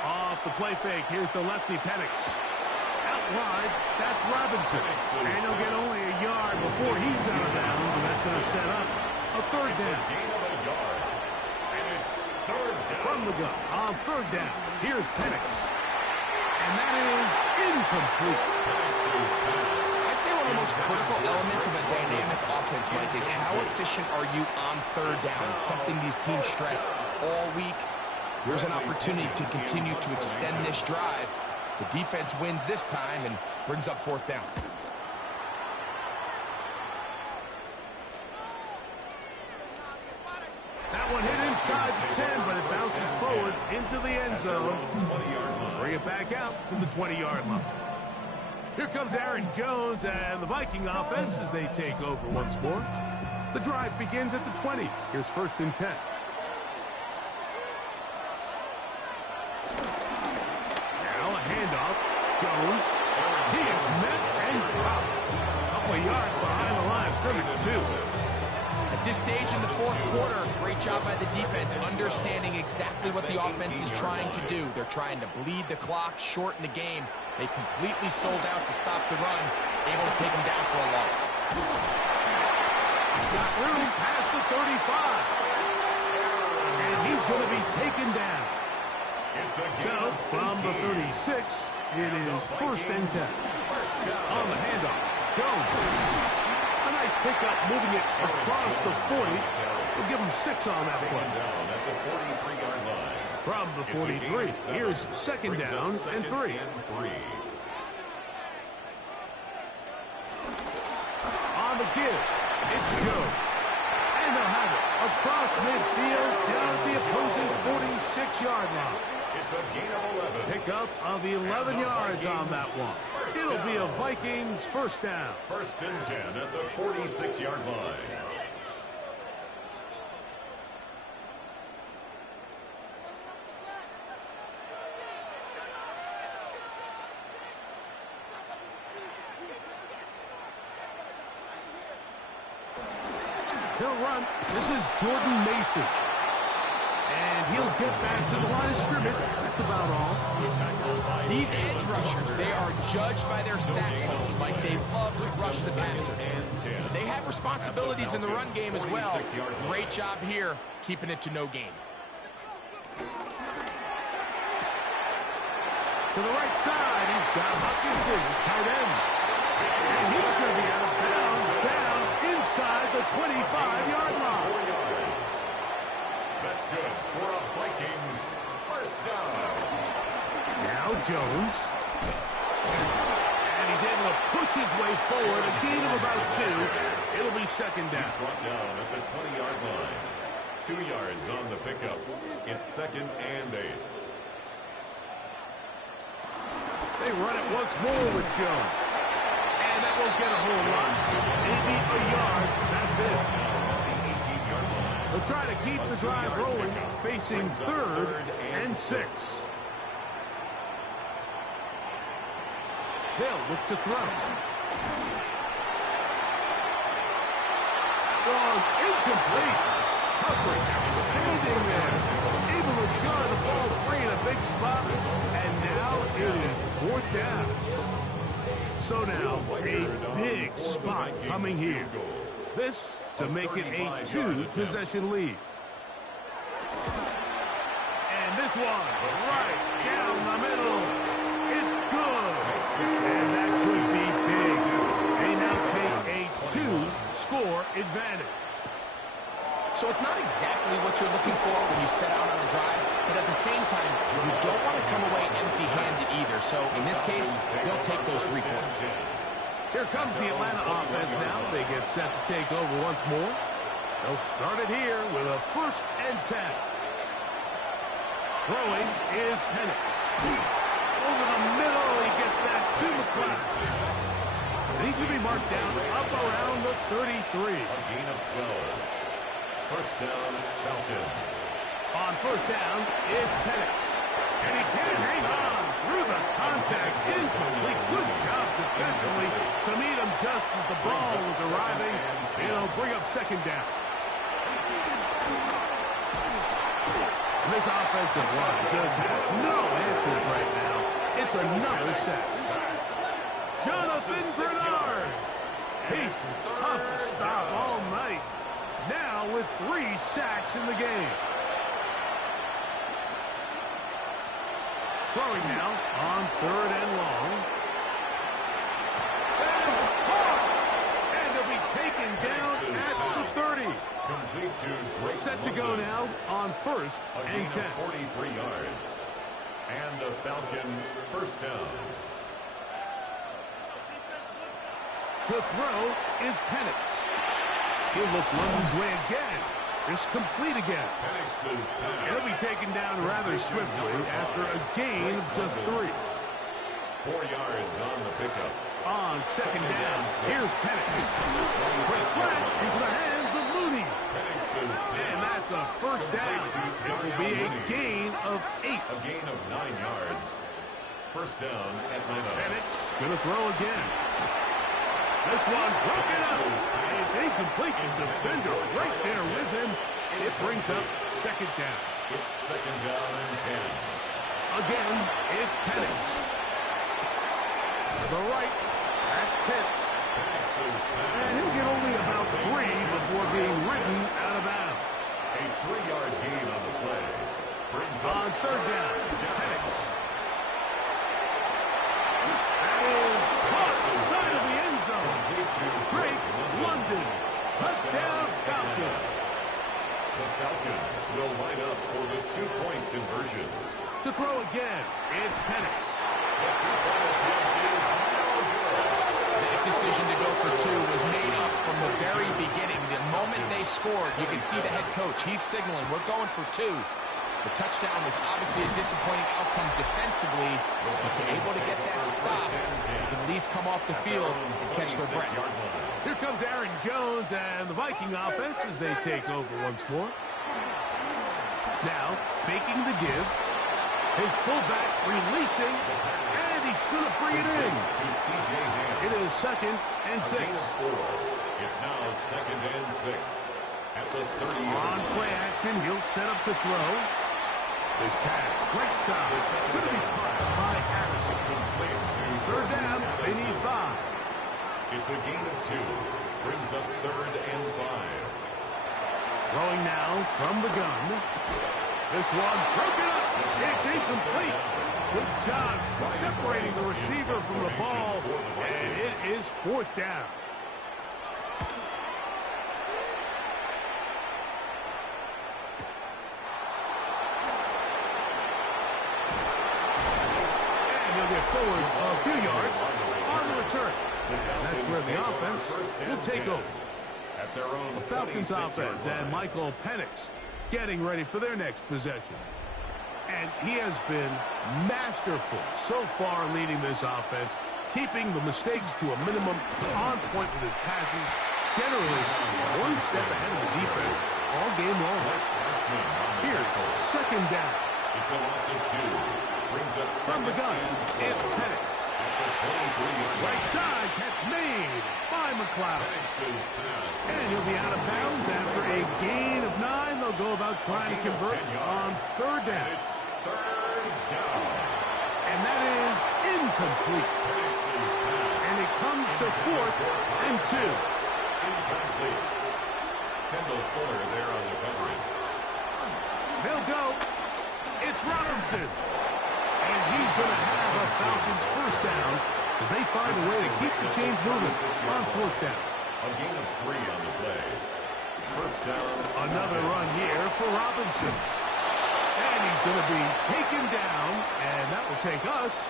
Off the play fake, here's the lefty Penix. Out wide, that's Robinson. And he'll get only a yard before he's out of bounds, and that's going to set up a third down. From the gun on third down, here's Penix. And that is incomplete. I'd say one of the most critical elements of a dynamic offense, Mike, is how efficient are you on third down? It's something these teams stress all week. Here's an opportunity to continue to extend this drive. The defense wins this time and brings up fourth down. That one hit inside the 10, but it bounces forward into the end zone. Bring it back out to the 20-yard line. Here comes Aaron Jones and the Viking offense as they take over once more. The drive begins at the 20. Here's first and 10. Now a handoff. Jones. He is met and dropped. A couple of yards behind the line of scrimmage, too. At this stage in the fourth quarter, great job by the defense, understanding exactly what the offense is trying to do. They're trying to bleed the clock, shorten the game. They completely sold out to stop the run, able to take them down for a loss. Got room past the 35. And he's going to be taken down. So, from the 36, it is first and 10. On the handoff, Jones. A nice pickup, moving it across the 40. We'll give him 6 on that play. From the 43, here's second down and 3. On the give, it's Jones. And they'll have it across midfield, down at the opposing 46-yard line. It's a gain of 11. Pickup of 11 yards on that one. It'll be a Vikings first down. First and 10 at the 46-yard line. He'll run. This is Jordan Mason. And he'll get back to the line of scrimmage. That's about all. These edge rushers, they are judged by their sack totals. Mike, they love to rush the passer. They have responsibilities in the run game as well. Great job here, keeping it to no gain. To the right side, he's got Hutchinson, his tight end. And he's going to be out of bounds down inside the 25-yard line. That's good for a Vikings first down. Now Jones. And he's able to push his way forward, a gain of about 2. It'll be second down. He's brought down at the 20-yard line. 2 yards on the pickup. It's second and 8. They run it once more with Jones. And that won't get a whole lot. Maybe a yard. That's it. They'll try to keep the drive rolling, facing 3rd and 6. They'll look to throw. Long, incomplete. Humphrey standing there, able to jar the ball free in a big spot. And now it is 4th down. So now a big spot coming here. This to make it a 2-possession lead. And this one right down the middle. It's good. And that could be big. They now take a 2-score advantage. So it's not exactly what you're looking for when you set out on a drive, but at the same time, you don't want to come away empty-handed either. So in this case, they'll take those 3 points. Here comes the Atlanta offense now. They get set to take over once more. They'll start it here with a 1st and 10. Throwing is Penix. Over the middle, he gets that to McLeod. And he's going to be marked down up around the 33. A gain of 12. First down, Falcons. On 1st down, it's Penix. And he can't hang on through the contact. Incomplete. Good job defensively to meet him just as the ball was arriving. It'll bring up 2nd down. This offensive line just has no answers right now. It's another sack. Jonathan Bernard. He's tough to stop all night. Now with 3 sacks in the game. Throwing now on 3rd and long. And he'll be taken down at the 30. Complete to Drake. Set to go now on 1st and 10. 43 yards. And a Falcon first down. To throw is Penix. He'll look London's way again. It's complete again. Penix's pass. He'll be taken down rather swiftly after a gain of just 3. 4 yards on the pickup. On 2nd down, here's Penix. Quick slant into the hands of Mooney. Penix's pass. And that's a 1st down. It will be a gain of 8. A gain of 9 yards. First down, Atlanta. Penix going to throw again. This one broken up. It's incomplete. Defender right there with him. It brings up 2nd down. It's 2nd down and 10. Again, it's Penix. To the right, that's Pitts. Penix's pass. And he'll get only about 3 before being ridden out of bounds. A 3-yard gain on the play. Brings up On 3rd down, Penix. That is caught side of the end zone. Drake London. Touchdown, Falcons. The Falcons will line up for the 2-point conversion. To throw again, it's Penix. The 2-point attempt is no good. That decision to go for 2 was made up from the very beginning. The moment they scored, you can see the head coach. He's signaling, we're going for 2. The touchdown was obviously a disappointing outcome defensively, but to able to get that stop, they can at least come off the field and catch their breath. Here comes Aaron Jones and the Viking offense as they take over once more. Now, faking the give. His fullback releasing, and he's going to bring it in. It is 2nd and 6. It's now 2nd and 6. At the 30. On play action, he'll set up to throw. This pass, right side, going to be caught by Addison. Third down, they need 5. It's a gain of 2. Brings up 3rd and 5. Throwing now from the gun. This one broken up. It's incomplete. Good job separating the receiver from the ball, and it is 4th down. And he'll get forward a few yards on the return. And that's where the offense will take over. At their own The Falcons offense and Michael Penix getting ready for their next possession. And he has been masterful so far leading this offense, keeping the mistakes to a minimum, on point with his passes, generally one step ahead of the defense all game long. Here's 2nd down. It's a loss of 2. Brings up From the gun, it's Penix. Right side, catch made by McLeod. And he'll be out of bounds after a gain of 9. They'll go about trying to convert on 3rd down. It's 3rd down. And that is incomplete. And it comes to 4th and 2. Incomplete. Kendall Fuller there on the coverage. They'll go. It's Robinson. And he's going to have a Falcons 1st down as they find a way to keep the chains moving on 4th down. A gain of 3 on the play. 1st down. Another run here for Robinson. And he's going to be taken down, and that will take us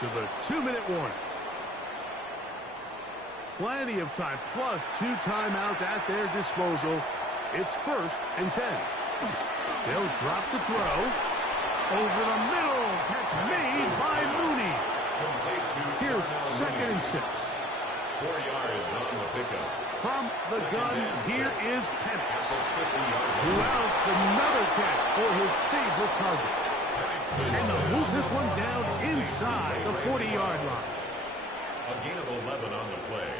to the 2-minute warning. Plenty of time, plus 2 timeouts at their disposal. It's 1st and 10. They'll drop to throw. Over the middle, catch made by Mooney. Here's 2nd and 6. 4 yards on the pickup. From the gun, here is Penix, who outs another catch for his favorite target. And they'll move this one down inside the 40-yard line. A gain of 11 on the play.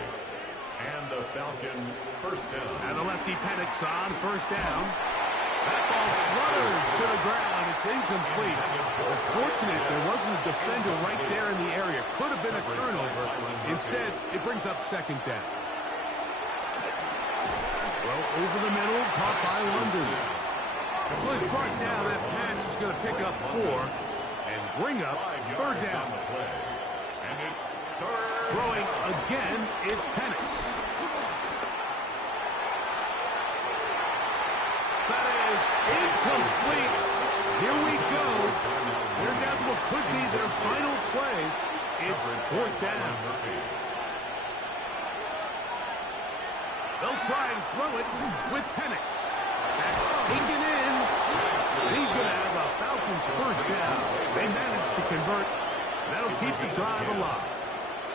And the Falcon 1st down. And the lefty Penix on 1st down. That ball flutters to the ground. It's incomplete. Fortunate there wasn't a defender right there in the area. Could have been a turnover. Instead, it brings up 2nd down. Well, over the middle, caught by London. Was brought down. That pass is going to pick up 4 and bring up 3rd down. And it's 3rd. Throwing again, it's Penix. That is incomplete. Here we go. They're down to what could be their final play. It's 4th down. They'll try and throw it with Penix. That's taken in. He's going to have a Falcons 1st down. They managed to convert. That'll keep the drive alive.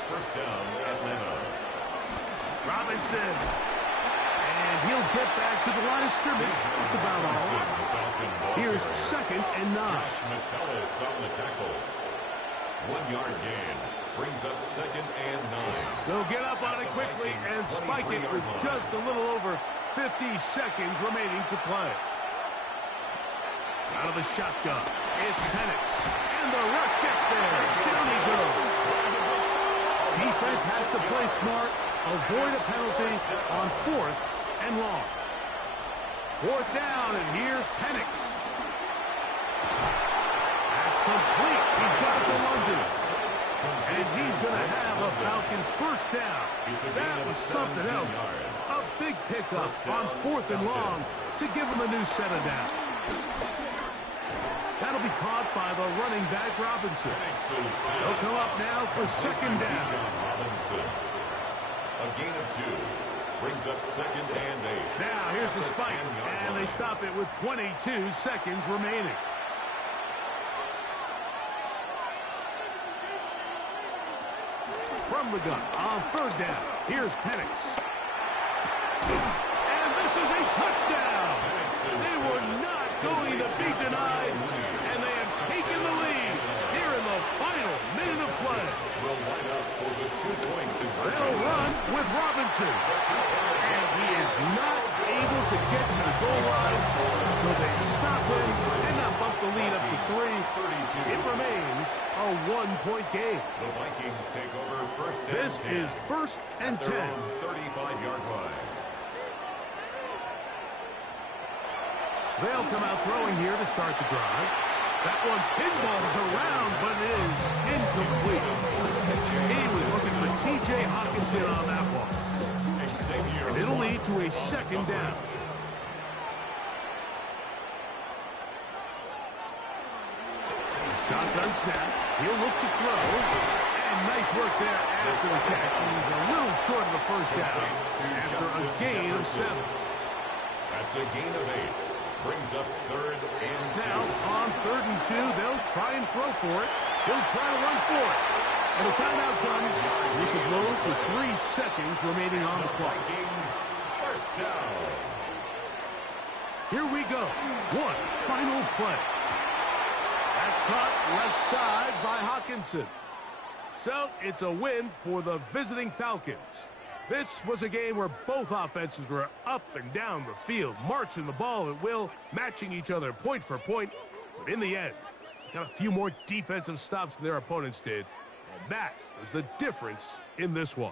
1st down, Atlanta. Robinson. And he'll get back to the line of scrimmage. That's about all. Here's 2nd and 9. Josh Metellus on the tackle. 1-yard gain. Brings up 2nd and 9. They'll get up on it quickly and spike it with just a little over 50 seconds remaining to play. Out of the shotgun, it's Penix. And the rush gets there. Down he goes. Defense has to play smart, avoid a penalty on 4th and long. 4th down, and here's Penix. That's complete. He's got it to London. And he's going to have a Falcons 1st down. That was something else. A big pickup on 4th and long to give him a new set of downs. That'll be caught by the running back Robinson. They'll come up now for 2nd down. A gain of 2. Brings up 2nd and 8. Now here's the spike, and they stop it with 22 seconds remaining. From the gun on 3rd down, here's Penix. And this is a touchdown. They were not going to be denied, and they have taken the lead here in the final minute of play. Will line up for the 2-point conversion. They'll run with Robinson. And he is not able to get to the goal line, so they stop him and now bump the lead up to 3. It remains a 1-point game. The Vikings take over first and 10. This is first and 10. 35-yard line. They'll come out throwing here to start the drive. That one pinballs around, but it is incomplete. He was looking for T.J. Hawkinson on that one. And it'll lead to a second down. Shotgun snap. He'll look to throw. And nice work there after the catch. He's a little short of the first down after a gain of 7. That's a gain of 8. Brings up 3rd and 2. Now, on 3rd and 2, they'll try and throw for it. He'll try to run for it. And the timeout comes. Whistle blows with 3 seconds remaining on the clock. Vikings, first down. Here we go. One final play. That's caught left side by Hawkinson. So, it's a win for the visiting Falcons. This was a game where both offenses were up and down the field, marching the ball at will, matching each other point for point. But in the end, got a few more defensive stops than their opponents did. And that was the difference in this one.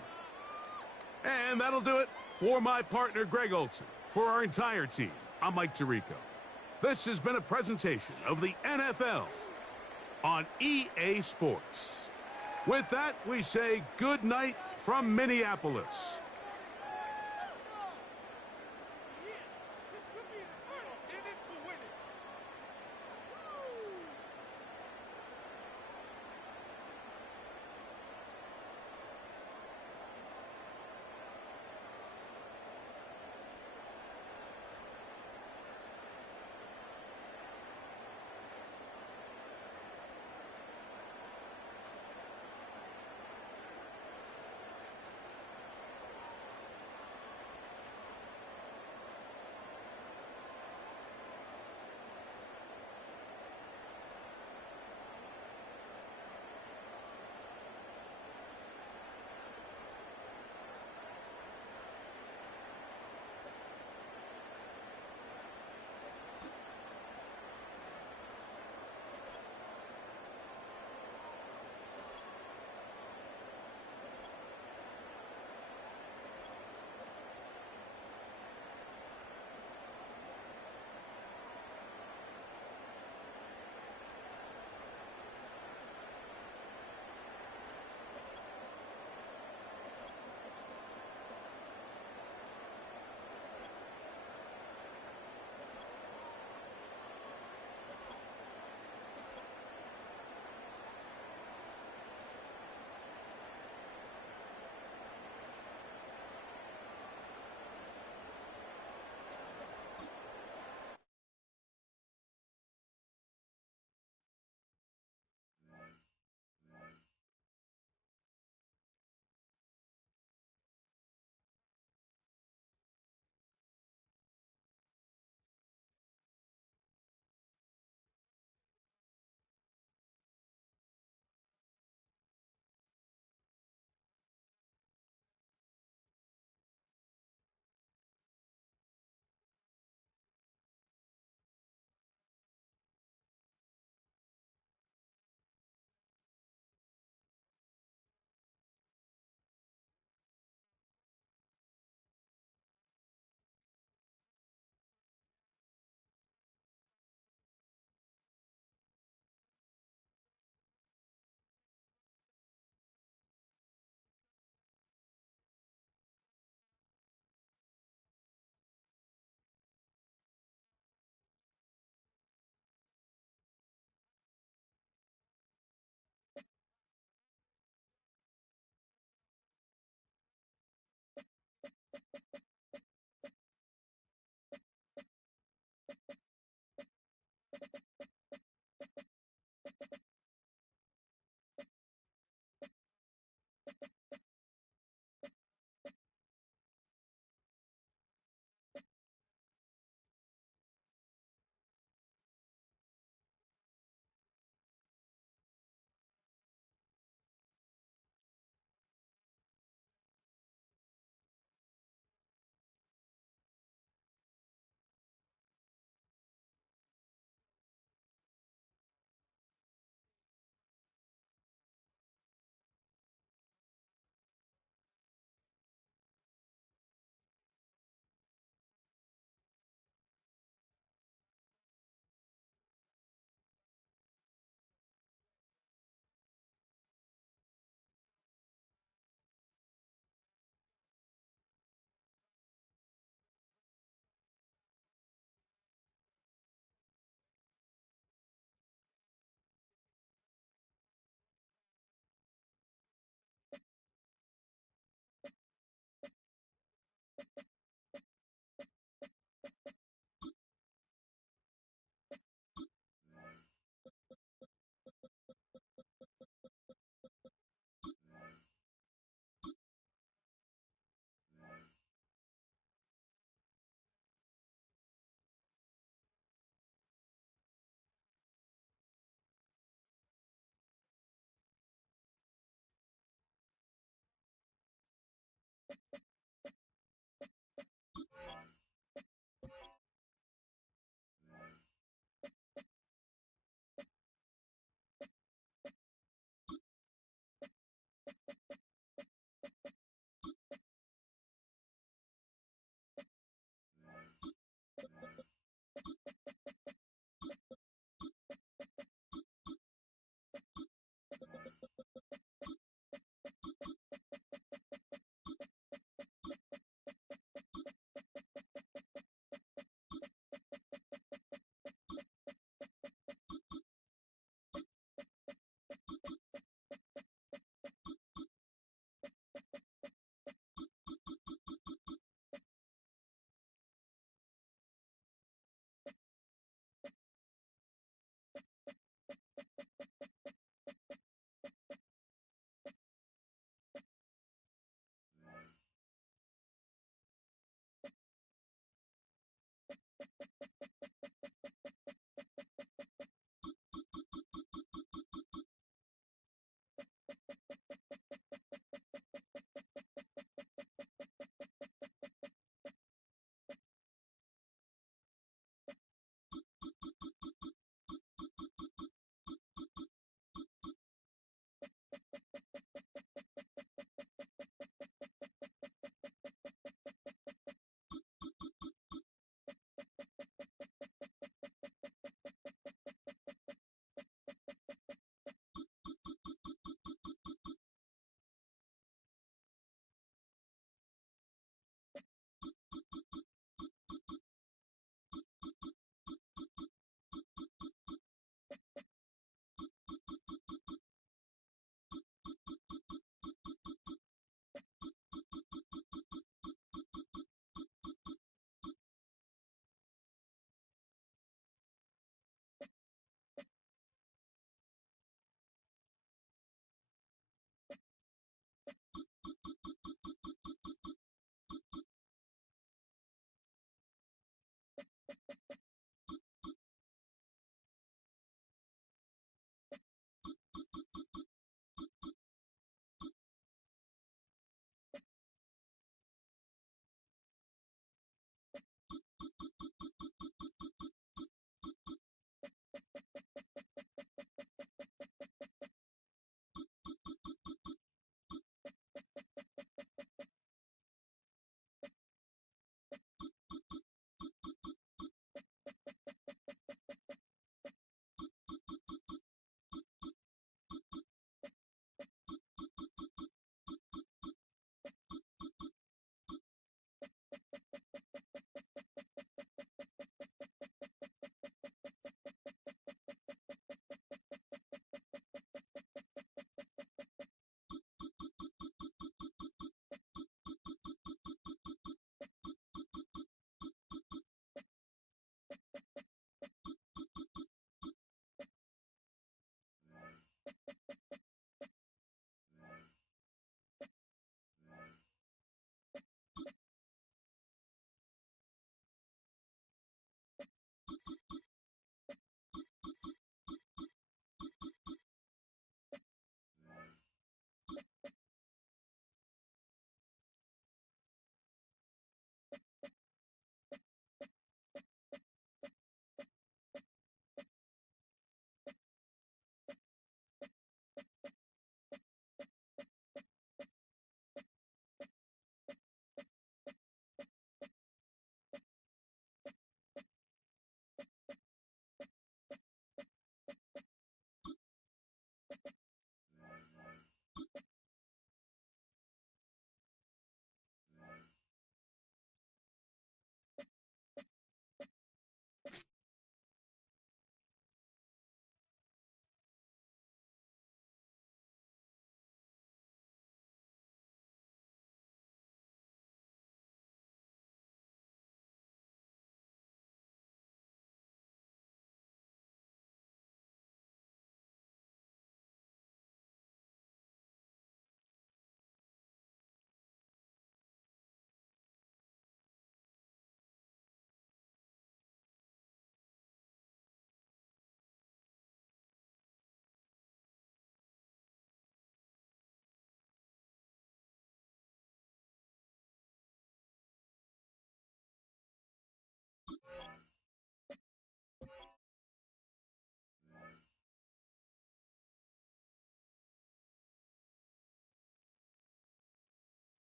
And that'll do it for my partner, Greg Olson. For our entire team, I'm Mike Tirico. This has been a presentation of the NFL on EA Sports. With that, we say good night from Minneapolis.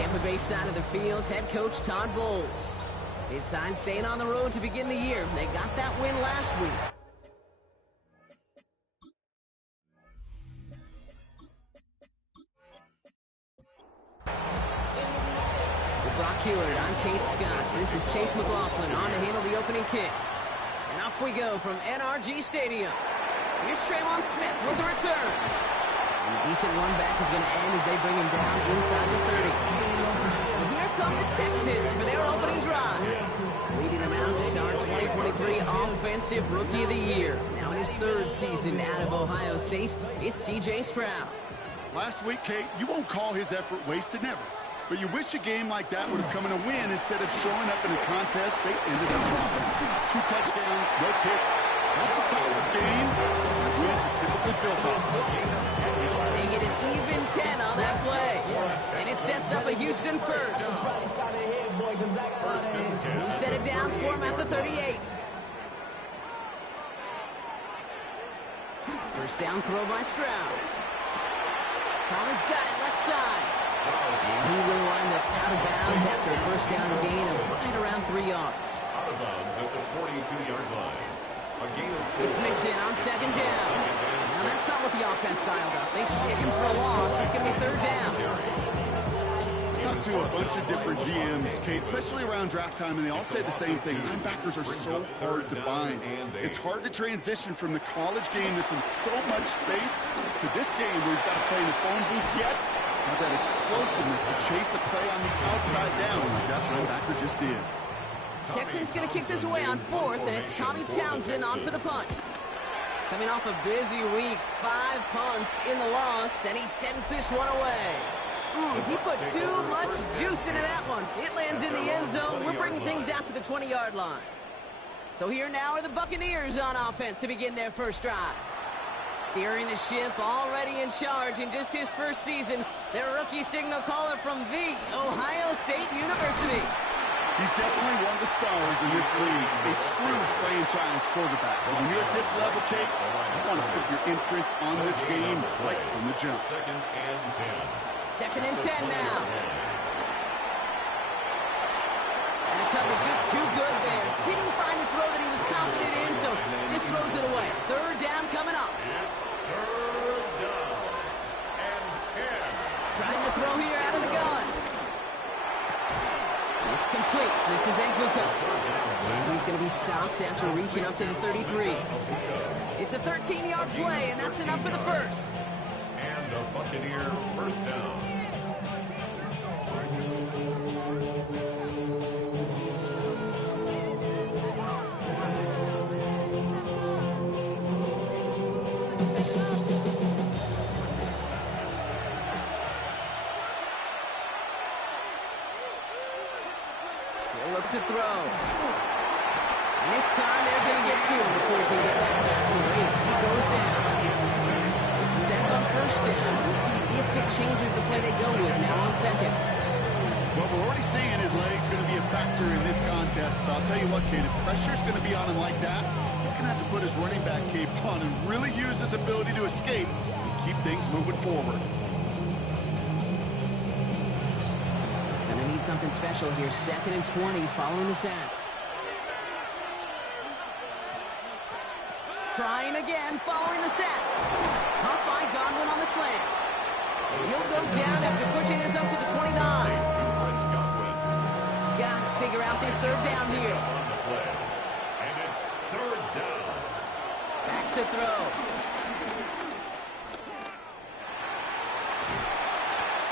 Tampa Bay side of the field, head coach Todd Bowles. His side staying on the road to begin the year. They got that win last week. With Brock Heward, I'm Kate Scott. This is Chase McLaughlin on to handle the opening kick. And off we go from NRG Stadium. Here's Trayvon Smith with the return. And a decent run back is going to end as they bring him down inside the 30. And here come the Texans for their opening drive. Leading them out is our 2023 Offensive Rookie of the Year. Now in his third season out of Ohio State, it's C.J. Stroud. Last week, Kate, you won't call his effort wasted, never. But you wish a game like that would have come in a win instead of showing up in a contest they ended up dropping. 2 touchdowns, no picks. That's a type of game that wins are typically built off. They get an even 10 on that play. And it sets up a Houston first. Who set it down for him at the 38. First down throw by Stroud. Collins got it left side. And he will wind up out of bounds after a first down gain of right around 3 yards. Out of bounds at the 42-yard line. It's mixed in on second down. Now that's not what the offense styled up. They stick him for a loss. It's going to be third down. Talked to a bunch of different GMs, Kate, especially around draft time, and they all say the same thing. Linebackers are so hard to find. It's hard to transition from the college game that's in so much space to this game where you've got to play in the phone booth yet. Have that explosiveness to chase a play on the outside down like that linebacker just did. Texans going to kick this away on 4th, and it's Tommy Townsend on for the punt. Coming off a busy week, 5 punts in the loss, and he sends this one away. He put too much juice into that one. It lands in the end zone. We're bringing things out to the 20-yard line. So here now are the Buccaneers on offense to begin their first drive. Steering the ship, already in charge in just his first season, their rookie signal caller from the Ohio State University. He's definitely one of the stars in this league, a true franchise quarterback. When you're at this level, Kate, you want to put your imprints on this game right from the jump. Second and 10 now. And a cover just too good there. Didn't find the throw that he was confident in, so just throws it away. Third down coming up. It's third down and 10. Trying to throw here out of the gun. It's complete. This is Egbuka. And he's going to be stopped after reaching up to the 33. It's a 13-yard play, and that's enough for the first. And a Buccaneer first down. He'll look to throw. And this time they're going to get to him before he can get that pass away as he goes down. It's a sack on first down. We'll see if it changes the play they go with now on second. Well, we're already seeing his legs going to be a factor in this contest. But I'll tell you what, Kate, if pressure's going to be on him like that, he's going to have to put his running back cape on and really use his ability to escape and keep things moving forward. Gonna need something special here. 2nd and 20 following the sack. Trying again following the sack. Caught by Godwin on the slant. And he'll go down after pushing this up to the 29. Gotta figure out this third down here. And it's third down. Back to throw.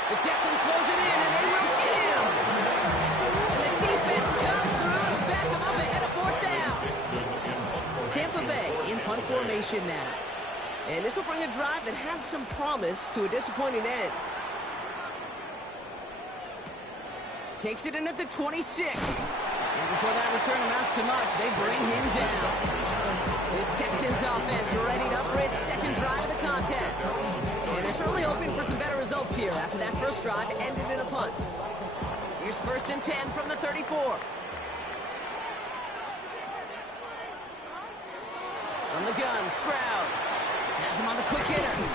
The Texans close it in, and they will get him. And the defense comes through to back him up ahead of 4th down. Tampa Bay in punt formation now. And this will bring a drive that had some promise to a disappointing end. Takes it in at the 26. And before that return amounts to much, they bring him down. This Texans offense ready up for its second drive of the contest. And they're certainly hoping for some better results here after that first drive ended in a punt. Here's 1st and 10 from the 34. From the gun, Stroud has him on the quick hitter.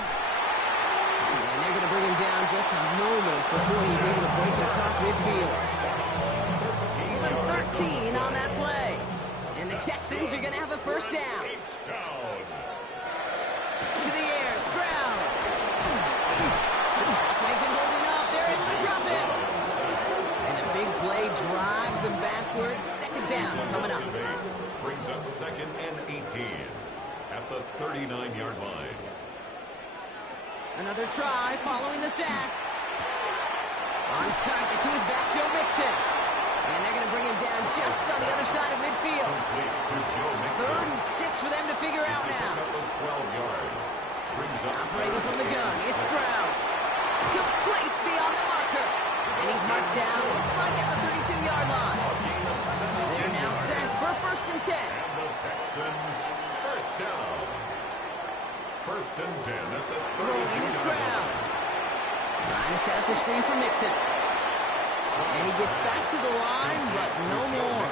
And they're going to bring him down just a moment before he's able to break it across midfield. Even 13 on that play. And the Texans are going to have a first down. To the air, Stroud. Isn't holding up. They're able to drop him. And a big play drives them backwards. Second down coming up. Brings up second and 18 at the 39-yard line. Another try following the sack. On target to his back, Joe Mixon. And they're going to bring him down just on the other side of midfield. Third and 6 for them to figure out now. 12 yards. Operating from the gun, it's Stroud. Complete beyond the marker. And he's marked down, looks like at the 32-yard line. They're now set for first and 10. And the Texans first down. First and 10 at the 32-yard line. Trying to set up the screen for Mixon. And he gets back to the line, but no more.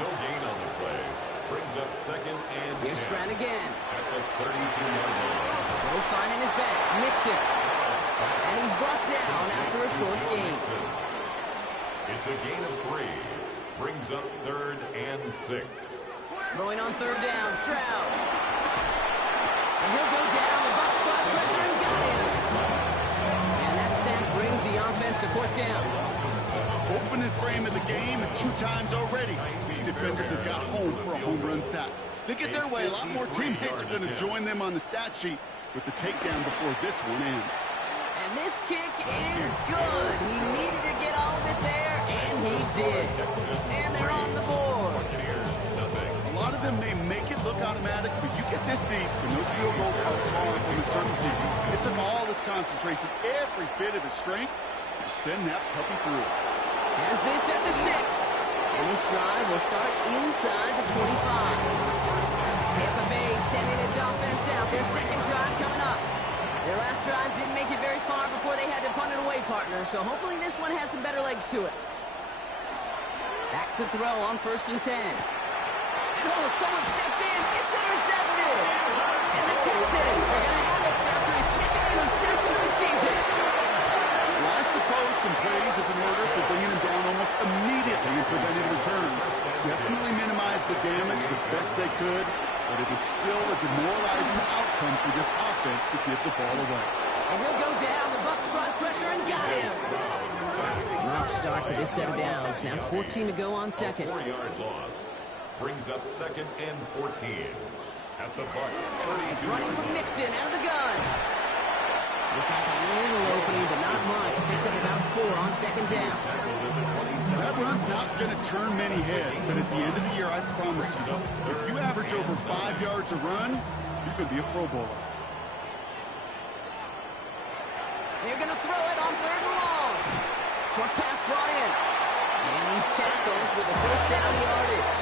No gain on the play. Brings up second and 10. Here's Stroud again. At the 32-yard line. Joe finding his back. Mixon. And he's brought down after a short gain. It's a gain of 3. Brings up third and 6. Throwing on third down, Stroud. And he'll go down. The Bucs brought pressure and got him. And that sack brings the offense to fourth down. Opening frame of the game, and 2 times already. These defenders have got home for a home run sack. They get their way, a lot more teammates are going to join them on the stat sheet with the takedown before this one ends. And this kick is good. He needed to get all of it there, and he did. And they're on the board. A lot of them may make it look automatic, but you get this deep, and those field goals are far from a certainty. It took all his concentration, every bit of his strength, to send that puppy through. Has this at the 6. And this drive will start inside the 25. Tampa Bay sending its offense out. Their second drive coming up. Their last drive didn't make it very far before they had to punt it away, partner. So hopefully this one has some better legs to it. Back to throw on first and 10. Oh, someone stepped in. It's intercepted. And the Texans are going to have it after his second interception of the season. Well, I suppose some praise is in order for bringing him down almost immediately and preventing return. Definitely minimize the damage the best they could, but it is still a demoralizing outcome for this offense to give the ball away. And he'll go down. The Bucs brought pressure and got him. Rough start to this set of downs. Now 14 to go on second. 4-yard loss brings up second and 14 at the Bucs 32. Running with Mixon out of the gun. Look like a little opening, but not much. Picked up about 4 on second down. That run's not going to turn many heads, but at the end of the year, I promise you, if you average over 5 yards a run, you could be a Pro Bowler. They're going to throw it on third and long. Short pass brought in. And he's tackled with a first down yardage.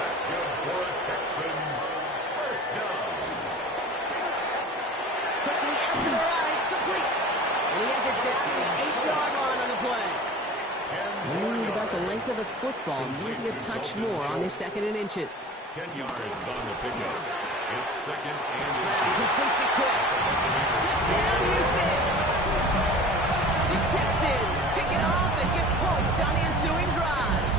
That's good for a Texans first down. Quickly out to the right, complete. And he has it down to the 8-yard line on the play. Worried about the length of the football, maybe a touch more on his second and inches. 10 yards on the pickup. It's second and Completes it quick. Touchdown, Houston. The Texans pick it off and get points on the ensuing drive.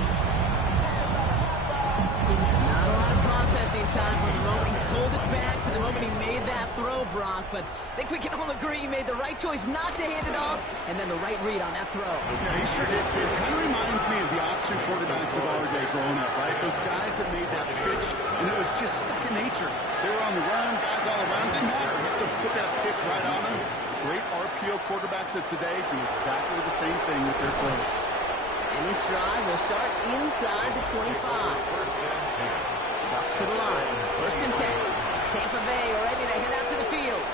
Not a lot of processing time from the moment he pulled it back to the moment he made that throw, Brock. But I think we can all agree he made the right choice not to hand it off, and then the right read on that throw. Yeah, he sure did, too. Kind of reminds me of the option quarterbacks of our day growing up, right? Those guys that made that pitch, and it was just second nature. They were on the run, guys all around. Didn't matter. Just to put that pitch right on them. Great RPO quarterbacks of today do exactly the same thing with their throws. And this drive will start inside the 25. Bucs to the line. First and 10. Tampa Bay ready to head out to the field.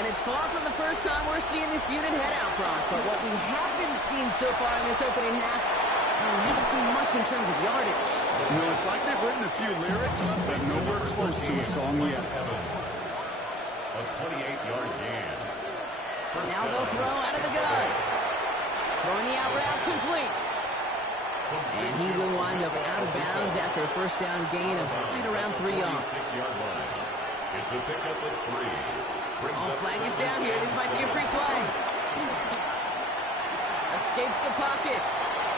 And it's far from the first time we're seeing this unit head out, Brock. But what we haven't seen so far in this opening half, we haven't seen much in terms of yardage. No, it's like they've written a few lyrics, but nowhere close to a song yet. a 28-yard gain. Now they'll throw out of the gun. Throwing the out route complete. And he will wind up out of bounds after a first down gain of right around 3 yards. 6-yard line. It's a pickup at 3. Oh, flag is down here. This might be a free play. Escapes the pocket.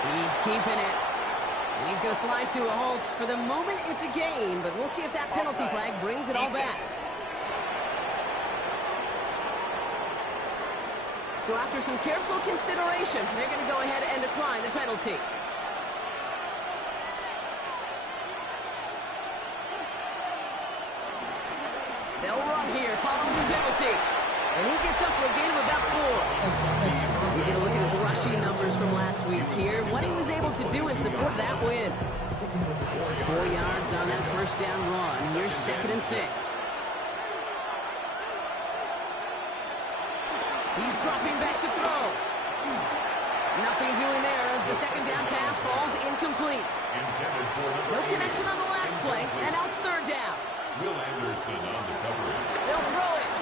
He's keeping it. And he's going to slide to a halt. For the moment, it's a gain, but we'll see if that penalty flag brings it all back. So after some careful consideration, they're going to go ahead and decline the penalty. They'll run here following the penalty. And he gets up for a gain of about 4. We get a look at his rushing numbers from last week here. What he was able to do in support of that win. 4 yards on that first down run. Here's 2nd and 6. He's dropping back to throw. Nothing doing there as the 2nd down pass falls incomplete. No connection on the last play, and now it's 3rd down. Will Anderson on the coverage. They'll throw it.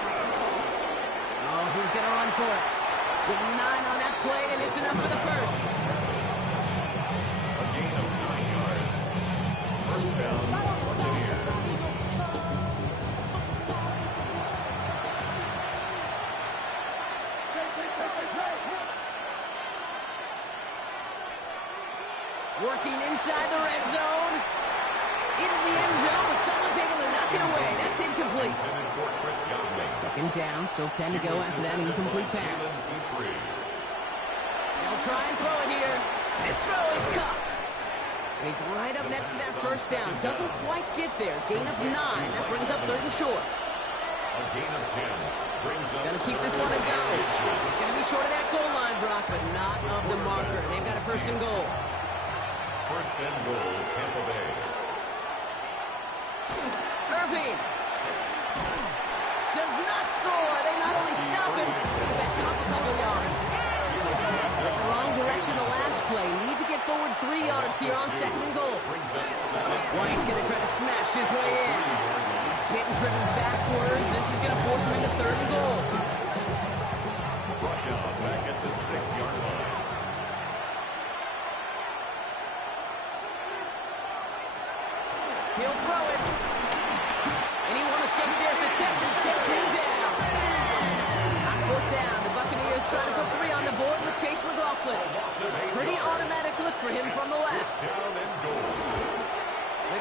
Oh, he's going to run for it. Give him 9 on that play, and it's enough for the first. A gain of 9 yards. First down, Buccaneers. Working inside the red zone. Into the end zone, but someone's able to knock it away. That's incomplete. 2nd down, still 10 to go after that incomplete pass. They'll try and throw it here. This throw is caught. And he's right up next to that first down. Doesn't quite get there. Gain of 9. That brings up 3rd and short. A gain of 10 brings up. Gonna keep this one and go. It's gonna be short of that goal line, Brock, but not of the marker. They've got a 1st and goal. 1st and goal, Tampa Bay. Irving does not score. They not only stop him, they back him up a couple yards. Went the wrong direction the last play. Need to get forward 3 yards here on 2nd and goal. White's going to try to smash his way in. He's hit and driven backwards. This is going to force him into 3rd and goal. Brought down back at the 6-yard line. He'll throw it. And he won't escape this. The Texans take him down. On 4th down, the Buccaneers trying to put 3 on the board with Chase McLaughlin. Pretty automatic look for him from the left. The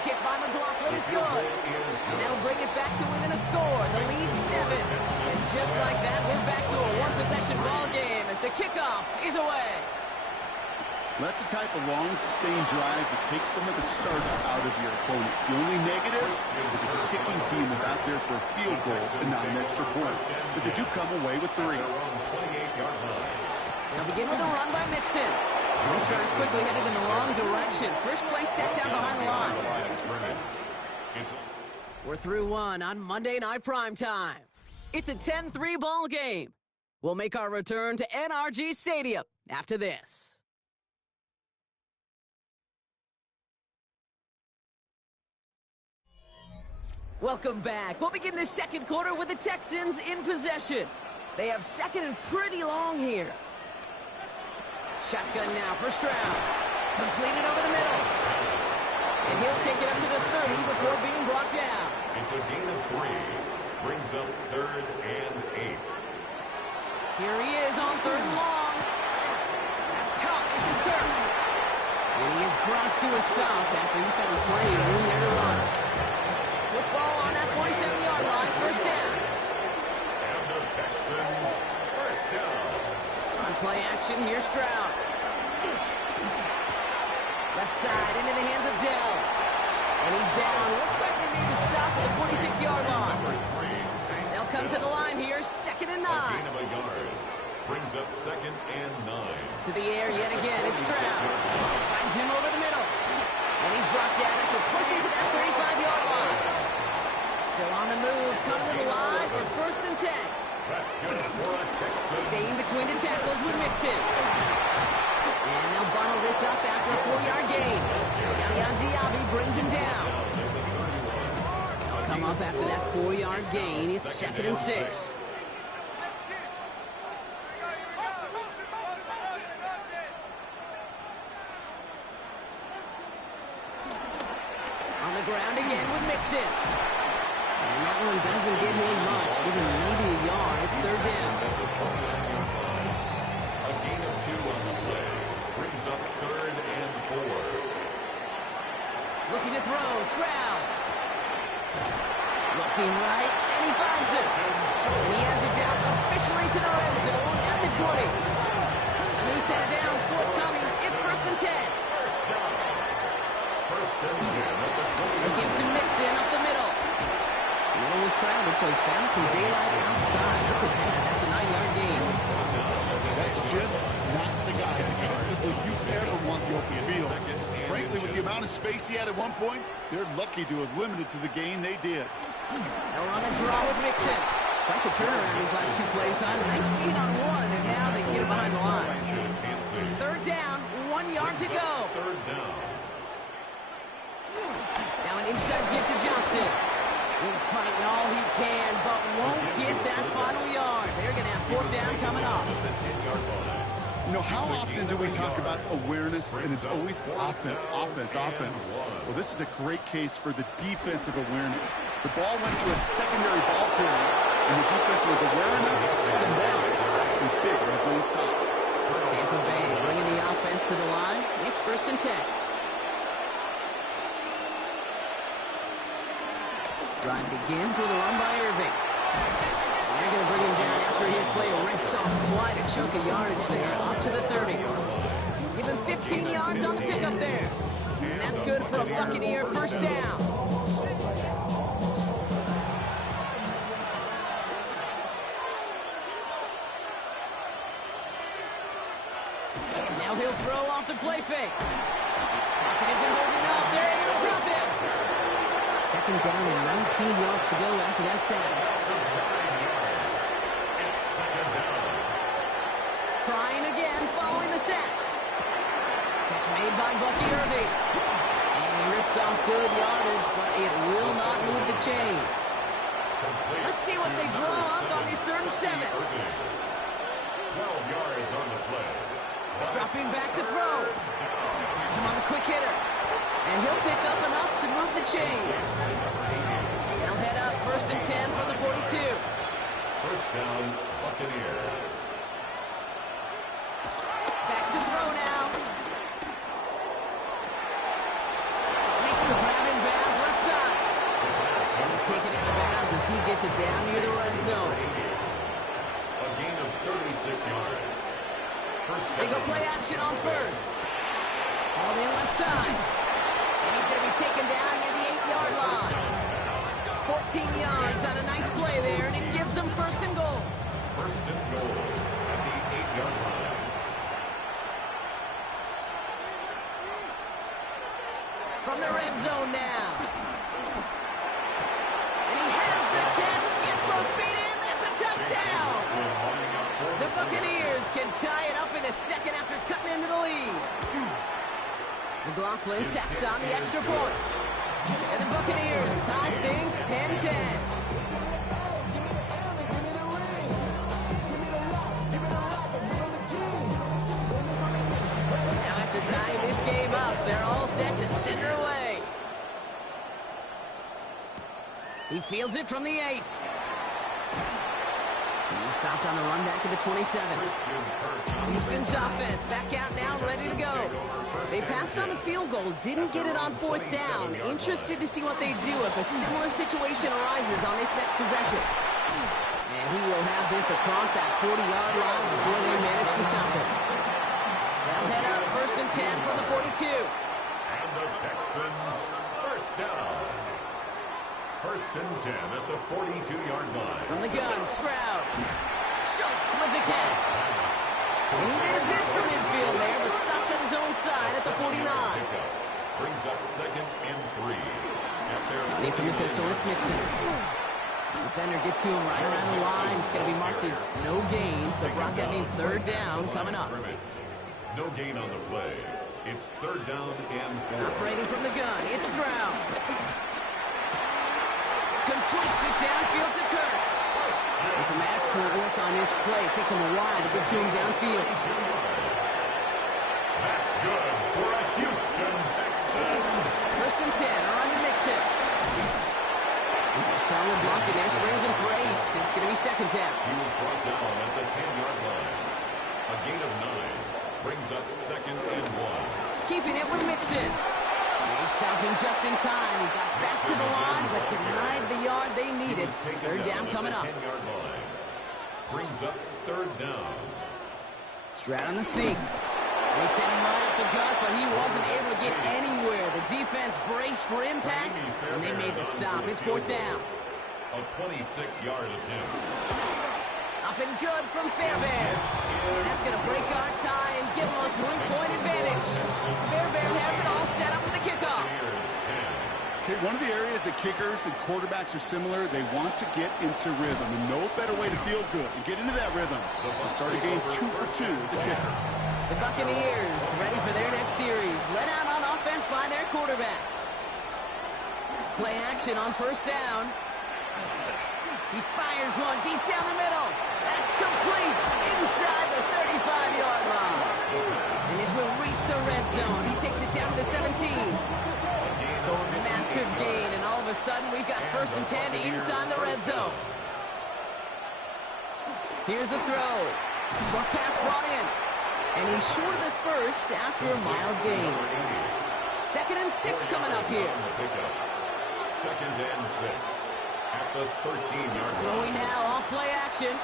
kick by McLaughlin is good. And that'll bring it back to within a score. The lead 7. And just like that, we're back to a one-possession ball game as the kickoff is away. That's the type of long, sustained drive that takes some of the start out of your opponent. The only negative is if the kicking team is out there for a field goal and not an extra point. But they do come away with 3. They'll begin with a run by Mixon. This run is quickly headed in the wrong direction. First play set down behind the line. We're through 1 on Monday Night Primetime. It's a 10-3 ball game. We'll make our return to NRG Stadium after this. Welcome back. We'll begin the 2nd quarter with the Texans in possession. They have 2nd and pretty long here. Shotgun now for Stroud. Completed over the middle. And he'll take it up to the 30 before being brought down. It's a gain of 3. Brings up 3rd and 8. Here he is on 3rd and long. That's caught. This is Kirk. And he is brought to a stop after he found plenty of room there to run. Football on that 47-yard line. First down. And the Texans, first down. On play action, here's Stroud. Left side into the hands of Dell. And he's down. Looks like they made the stop at the 46-yard line. They'll come to the line here. 2nd and 9. A gain of a yard. Brings up 2nd and 9. To the air yet again. It's Stroud. Finds him over the middle. And he's brought down after pushing to that 35-yard line. Still on the move, coming to the line for 1st and 10. That's good for a Texas. Staying between the tackles with Mixon. And they'll bundle this up after a 4-yard gain. Yaya Diaby brings him down. They'll come up after that 4-yard gain. It's 2nd and 6. On the ground again with Mixon. And that one doesn't get him much, giving maybe a yard. It's third down. A gain of 2 on the play. Brings up 3rd and 4. Looking to throw, Stroud. Looking right, and he finds it. And he has it down officially to the red zone at the 20. A new set of downs forthcoming. It's 1st and 10. First down. 1st and 10 at the 20. They give to Mixon up the middle. The middle was crowded, so he found some daylight outside. Look at that. That's a 9-yard gain. That's just not the guy defensively you ever want the open field. Frankly, with the amount of space he had at one point, they're lucky to have limited to the gain they did. They'll run and draw with Mixon. Quite the turnaround these last 2 plays, huh? Nice gain on one, and now they get him behind the line. Third down, 1 yard to go. Third down. Now an inside give to Johnson. He's fighting all he can, but won't get that final yard. They're going to have 4th down coming up. You know, how often do we talk about awareness, and it's always offense, offense, offense? Well, this is a great case for the defensive awareness. The ball went to a secondary ball carrier, and the defense was aware enough to set him down. A big red zone stop. Tampa Bay bringing the offense to the line. It's 1st and 10. Drive begins with a run by Irving. They're going to bring him down after his play rips off quite a chunk of yardage there, up to the 30. Give him 15 yards on the pickup there. And that's good for a Buccaneer 1st down. Now he'll throw off the play fake. Pocket isn't holding up. They're able to drop him. 2nd down and 19 yards to go after that sack. Trying again following the sack. Catch made by Bucky Irving. And he rips off good yardage, but it will not move the chains. Let's see what they draw up on this 3rd and 7. 12 yards on the play. Dropping back to throw. Has him on the quick hitter. And he'll pick up enough to move the chains. They'll head up 1st and 10 from the 42. 1st down, Buccaneers. Back to throw now. Makes the grab in bounds left side. And he's taken out of bounds as he gets it down near the red zone. A gain of 36 yards. They go play action on 1st. All in left side. And he's going to be taken down near the 8-yard line. 14 yards on a nice play there, and it gives them 1st and goal. 1st and goal at the 8-yard line. From the red zone now. And he has the catch. Gets both feet in. That's a touchdown. The Buccaneers can tie it up in a second after cutting into the lead. McLaughlin sacks on the extra point. And the Buccaneers tie things 10-10. Now after tying this game up, they're all set to center away. He fields it from the 8. He's stopped on the run back at the 27. Houston's offense back out now, ready to go. They passed on the field goal, didn't get it on 4th down. Interested to see what they do if a similar situation arises on this next possession. And he will have this across that 40-yard line before they manage to stop him. They'll head up 1st and 10 from the 42. And the Texans 1st down. 1st and 10 at the 42-yard line. From the gun, Stroud. Schultz with the catch. And he made a bid for midfield there, but stopped on his own side at the 49. Brings up 2nd and 3. Money from the pistol, it's Mixon. Defender gets to him right around the line. It's going to be marked as no gain, so Brock, that means 3rd down coming up. No gain on the play. It's 3rd down and 4. Operating from the gun, it's Stroud. Completes it downfield to Kirk. And some excellent work on this play. Takes him a while to get to him downfield. That's good for a Houston Texans. 1st and 10, around to Mixon. solid blocking there. Springs him for 8. It's going to be second down. He was brought down at the 10-yard line. A gain of 9 brings up second and 1. Keeping it with Mixon. They stopped him just in time. He got back to the line, but denied the yard they needed. Third down coming up. 10-yard line. Brings up third down. Stroud on the sneak. They sent him right up the gut, but he wasn't able to get anywhere. The defense braced for impact, and they made the stop. It's fourth down. A 26-yard attempt. Up and good from Fairbairn. And that's going to break our tie and give them a 3-point advantage. Fairbairn has it all set up for the kickoff. Okay, one of the areas that kickers and quarterbacks are similar, they want to get into rhythm. And no better way to feel good and get into that rhythm than start a game 2 for 2 as a kicker. The Buccaneers ready for their next series. Led out on offense by their quarterback. Play action on first down. He fires one deep down the middle. That's complete inside the 35-yard line. And this will reach the red zone. He takes it down to the 17. So a massive gain, and all of a sudden we've got first and 10 inside the red zone. Here's a throw. Short pass brought in. And he's short of the first after a mild gain. Second and 6 coming up here. Second and 6 at the 13-yard line. Throwing now off play action.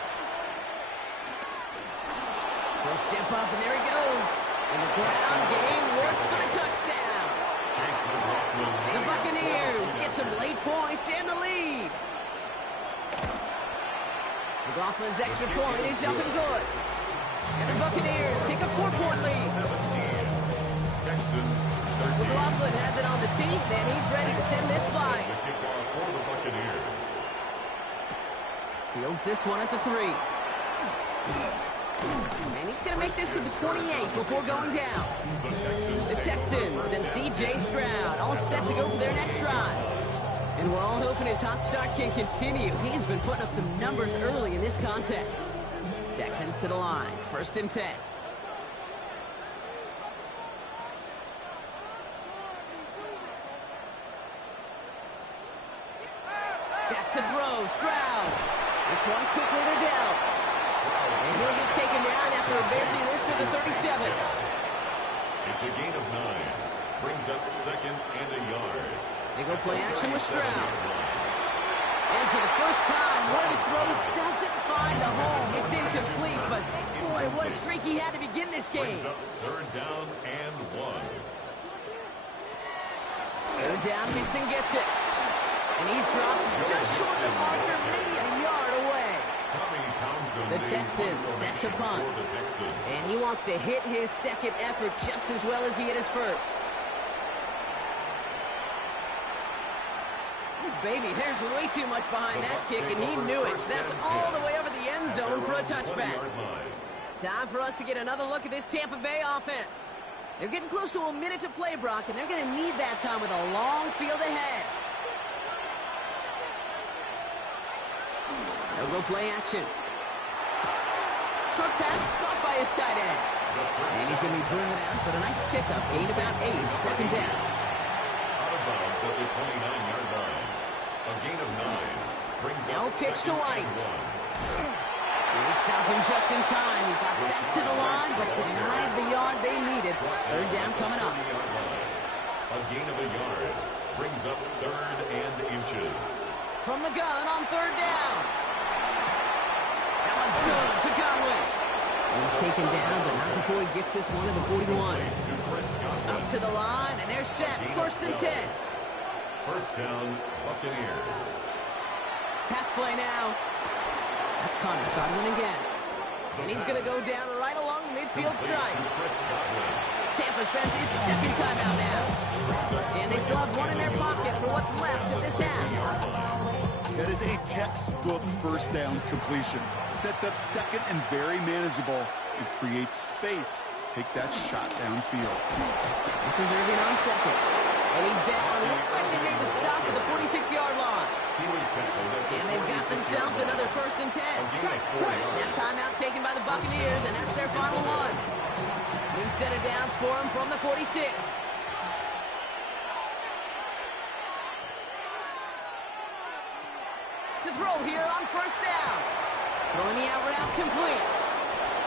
He'll step up, and there he goes. And the ground game works for the touchdown. The Buccaneers get some late points and the lead. McLaughlin's extra point is up and good. And the Buccaneers take a 4-point lead. Texans 13. McLaughlin has it on the tee, and he's ready to send this flying. The kickoff for the Buccaneers. Fields this one at the 3. And he's going to make this to the 28 before going down. The Texans and C.J. Stroud all set to go for their next drive. And we're all hoping his hot start can continue. He's been putting up some numbers early in this contest. Texans to the line. First and 10. Back to throw. Stroud. This one quickly to down. And he'll get taken down after advancing this to the 37. It's a gain of 9. Brings up second and a yard. They go play action with Stroud. And for the first time, one of his throws doesn't find a home. It's incomplete, but boy, what a streak he had to begin this game. Brings up third down and 1. Third down, Mixon gets it. And he's dropped just short of the marker, maybe a yard away. The Texans set to punt. And he wants to hit his second effort just as well as he hit his first. Baby, there's way too much behind that kick, and he knew it. So that's all the way over the end zone for a touchback. Time for us to get another look at this Tampa Bay offense. They're getting close to a minute to play, Brock, and they're going to need that time with a long field ahead. They'll go play action. Short pass caught by his tight end. And he's going to be driven out, but a nice pickup. Gain about 8. Second down. Out of bounds at the 29-yard line. A gain of 9. Brings no up pitch to White. They stop him just in time. He got back to the line, but denied the yard they needed. Third down coming up. A gain of a yard. Brings up third and inches. From the gun on third down. That one's good to Conway. And he's taken down, but not before he gets this one to the 41. Up to the line, and they're set. First and 10. First down, Buccaneers. Pass play now. That's Connor's Godwin again. And he's going to go down right along the midfield stripe. Tampa spends its second timeout now. And they still have one in their pocket for what's left of this half. That is a textbook first down completion. Sets up second and very manageable and creates space to take that shot downfield. This is Irving on second. And he's down. Looks like they made the stop at the 46-yard line. And they've got themselves another first and 10. That timeout taken by the Buccaneers, and that's their final one. New set of downs for them from the 46. To throw here on first down. Throwing the out route complete.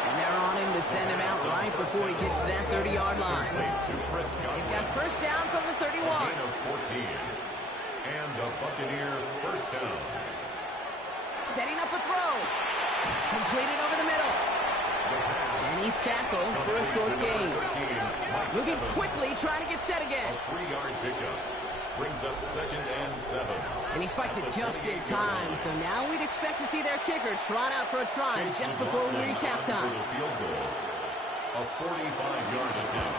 And they're on him to send him out right before he gets to that 30-yard line. They've got first down from the 31. And a Buccaneer first down. Setting up a throw. Completed over the middle. And he's tackled for a short gain. Moving quickly, trying to get set again. A 3-yard pickup. Brings up 2nd and 7. And he spiked it just in time. So now we'd expect to see their kicker trot out for a try just before we reach halftime. A 45-yard attempt.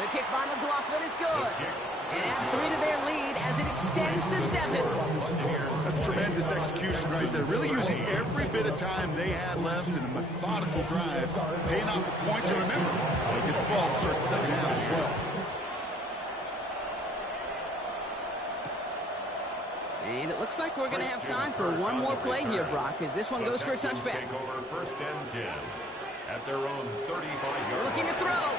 The kick by McLaughlin is good. And add 3 to their lead as it extends to 7. That's tremendous execution right there. Really using every bit of time they had left in a methodical drive. Paying off with points. And remember, they get the ball to start the second half as well. And it looks like we're going to have time for one more play here, Brock, as this one goes for a touchback. Take over 1st and 10 at their own 35-yard. Looking to throw.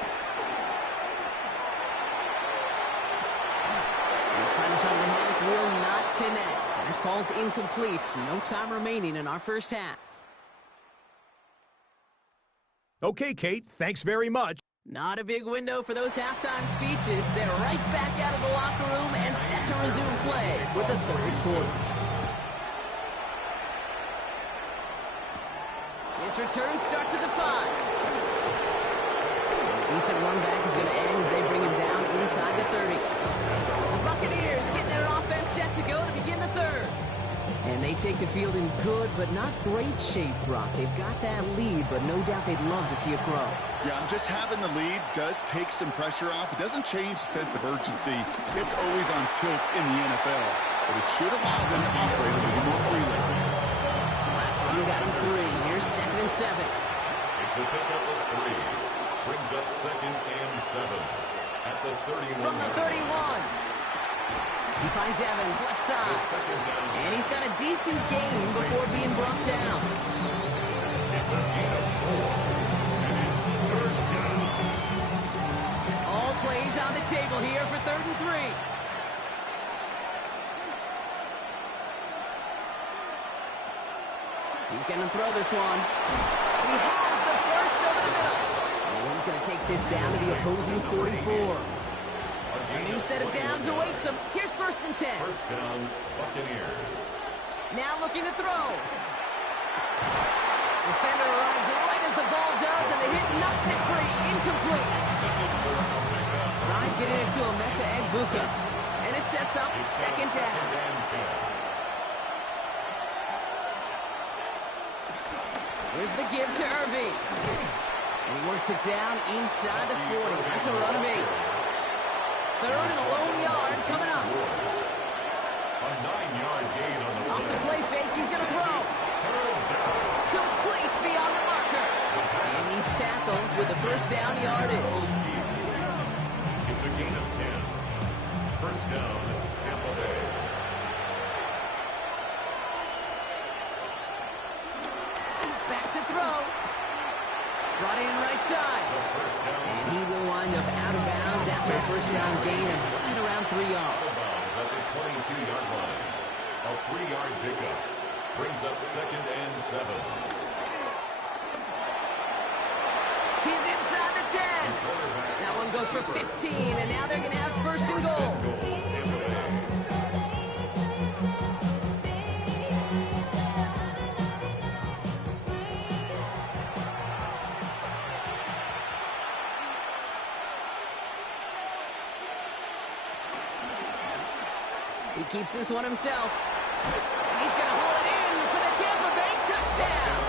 His final shot of the half will not connect. That falls incomplete. No time remaining in our first half. Okay, Kate, thanks very much. Not a big window for those halftime speeches. They're right back out of the locker room and set to resume play with the third quarter. This return starts at the 5. Decent run back is going to end as they bring him down inside the 30. The Buccaneers getting their offense set to go to begin the third. And they take the field in good but not great shape, Brock. They've got that lead, but no doubt they'd love to see it grow. Yeah, just having the lead does take some pressure off. It doesn't change the sense of urgency. It's always on tilt in the NFL, but it should allow them to operate a little more freely. Last run got him 3. Here's 2nd and 7. It's a pickup of 3. Brings up 2nd and 7 at the 31. From the 31. He finds Evans left side. And he's got a decent gain before being brought down. It's a gain of 4. And it's 3rd down. All plays on the table here for 3rd and 3. He's going to throw this one. He has the first over the middle. And he's going to take this down to the opposing 44. A new set of downs awaits him. Here's 1st and 10. First down, Buccaneers. Now looking to throw. Defender arrives right as the ball does, and the hit knocks it free. Incomplete. Trying getting it to Emeka Egbuka, and it sets up 2nd down. Here's the give to Irving. And he works it down inside the 40. That's a run of 8. 3rd and a lone yard coming up. A 9-yard gain on the Off the play fake, he's going to throw. Complete beyond the marker. And he's tackled with the first down yardage. It's a gain of 10. First down, Tampa Bay. Back to throw. Brought in right side. And he will wind up out of bounds after a first down gain of right around 3 yards. At the 22-yard line. A 3-yard pickup. Brings up 2nd and 7. He's inside the 10. That one goes for 15, and now they're going to have 1st and goal. Tampa Bay. He keeps this one himself. He's going to haul it in for the Tampa Bay touchdown.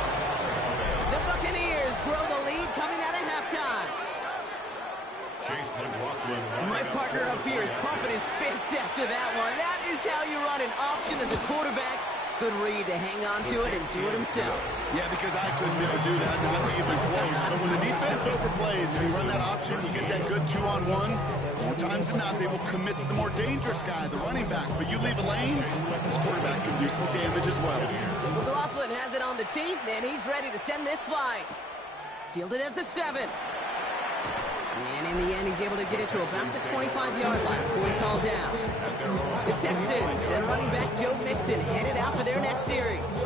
The Buccaneers grow the lead coming out of halftime. Chase McLaughlin. My partner up here is pumping his fist after that one. That is how you run an option as a quarterback. Good read to hang on to it and do it himself. Yeah, because I couldn't never do that, not even close. But when the defense overplays and you run that option, you get that good 2-on-1. More times than not, they will commit to the more dangerous guy, the running back. But you leave a lane, this quarterback can do some damage as well. McLaughlin has it on the tee, and he's ready to send this flying. Fielded at the 7. And in the end, he's able to get it to about the 25-yard line before he's hauled down. The Texans. And running back Joe Mixon headed out for their next series.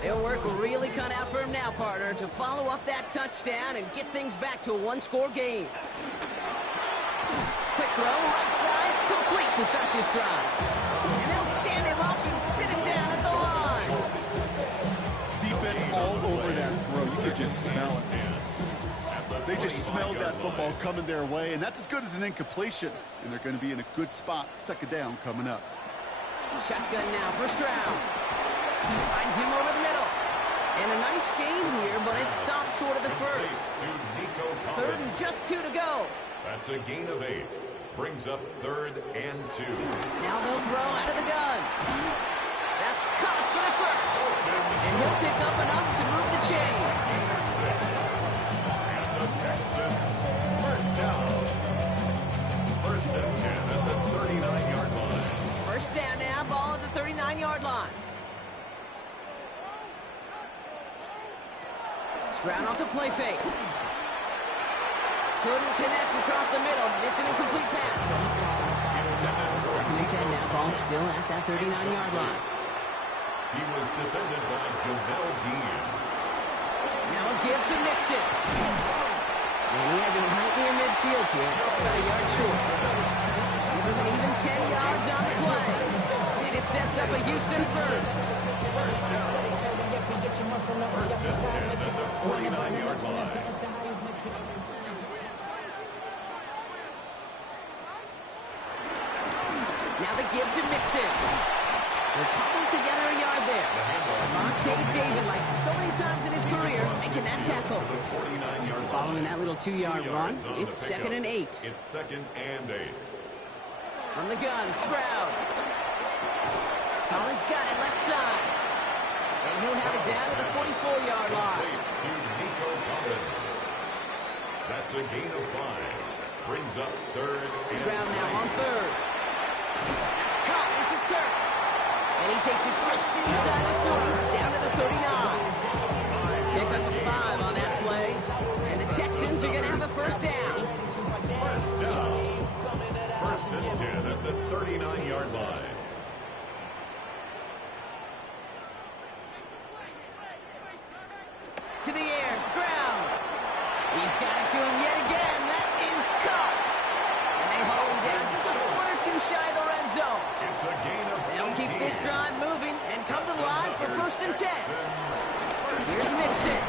They'll work really cut out for him now, partner, to follow up that touchdown and get things back to a one-score game. Quick throw, right side, complete to start this drive. And they'll stand him up and sit him down at the line. Defense all over that throw. You could just smell it. They just smelled that football coming their way, and that's as good as an incompletion. And they're going to be in a good spot. Second down coming up. Shotgun now, first round. Finds him over the middle. And a nice game here, but it stopped short of the first. Third and just 2 to go. That's a gain of 8. Brings up 3rd and 2. Now they'll throw out of the gun. That's caught for the first. And he'll pick up enough to move the chains. And the Texans, first down. 1st and 10 at the 39-yard line. First down now, ball at the 39-yard line. Stroud off the play fake. Couldn't connect across the middle. It's an incomplete pass. 2nd and 10 now. Ball still at that 39-yard line. He was defended by Jamel Dean. Now a give to Mixon. And he has it right near midfield here. It's about a yard short. Give him an even 10 yards on the play. And it sets up a Houston first. First and 10 at the 49-yard line. Now the give to Mixon. They're cobbling together a yard there. Vontae David, like so many times in his career, making that tackle. Following that little 2-yard run, it's 2nd and 8. It's 2nd and 8. From the gun, Stroud. Collins got it left side. And he'll have it down to the 44-yard line. To Nico Collins. That's a gain of 5. Brings up 3rd and Stroud now on 3rd. That's caught. This is Kirk. And he takes it just inside the 40, down to the 39. Pick up a 5 on that play. And the Texans are going to have a first down. First down. 1st and 10 at the 39-yard line. To the air, Stroud. He's got it to him yet again. That is caught. And they haul him down just a foot or 2 shy of the red zone. It's a gain of 18. They'll keep this drive moving and come to the line for 1st and 10. Here's Mixon.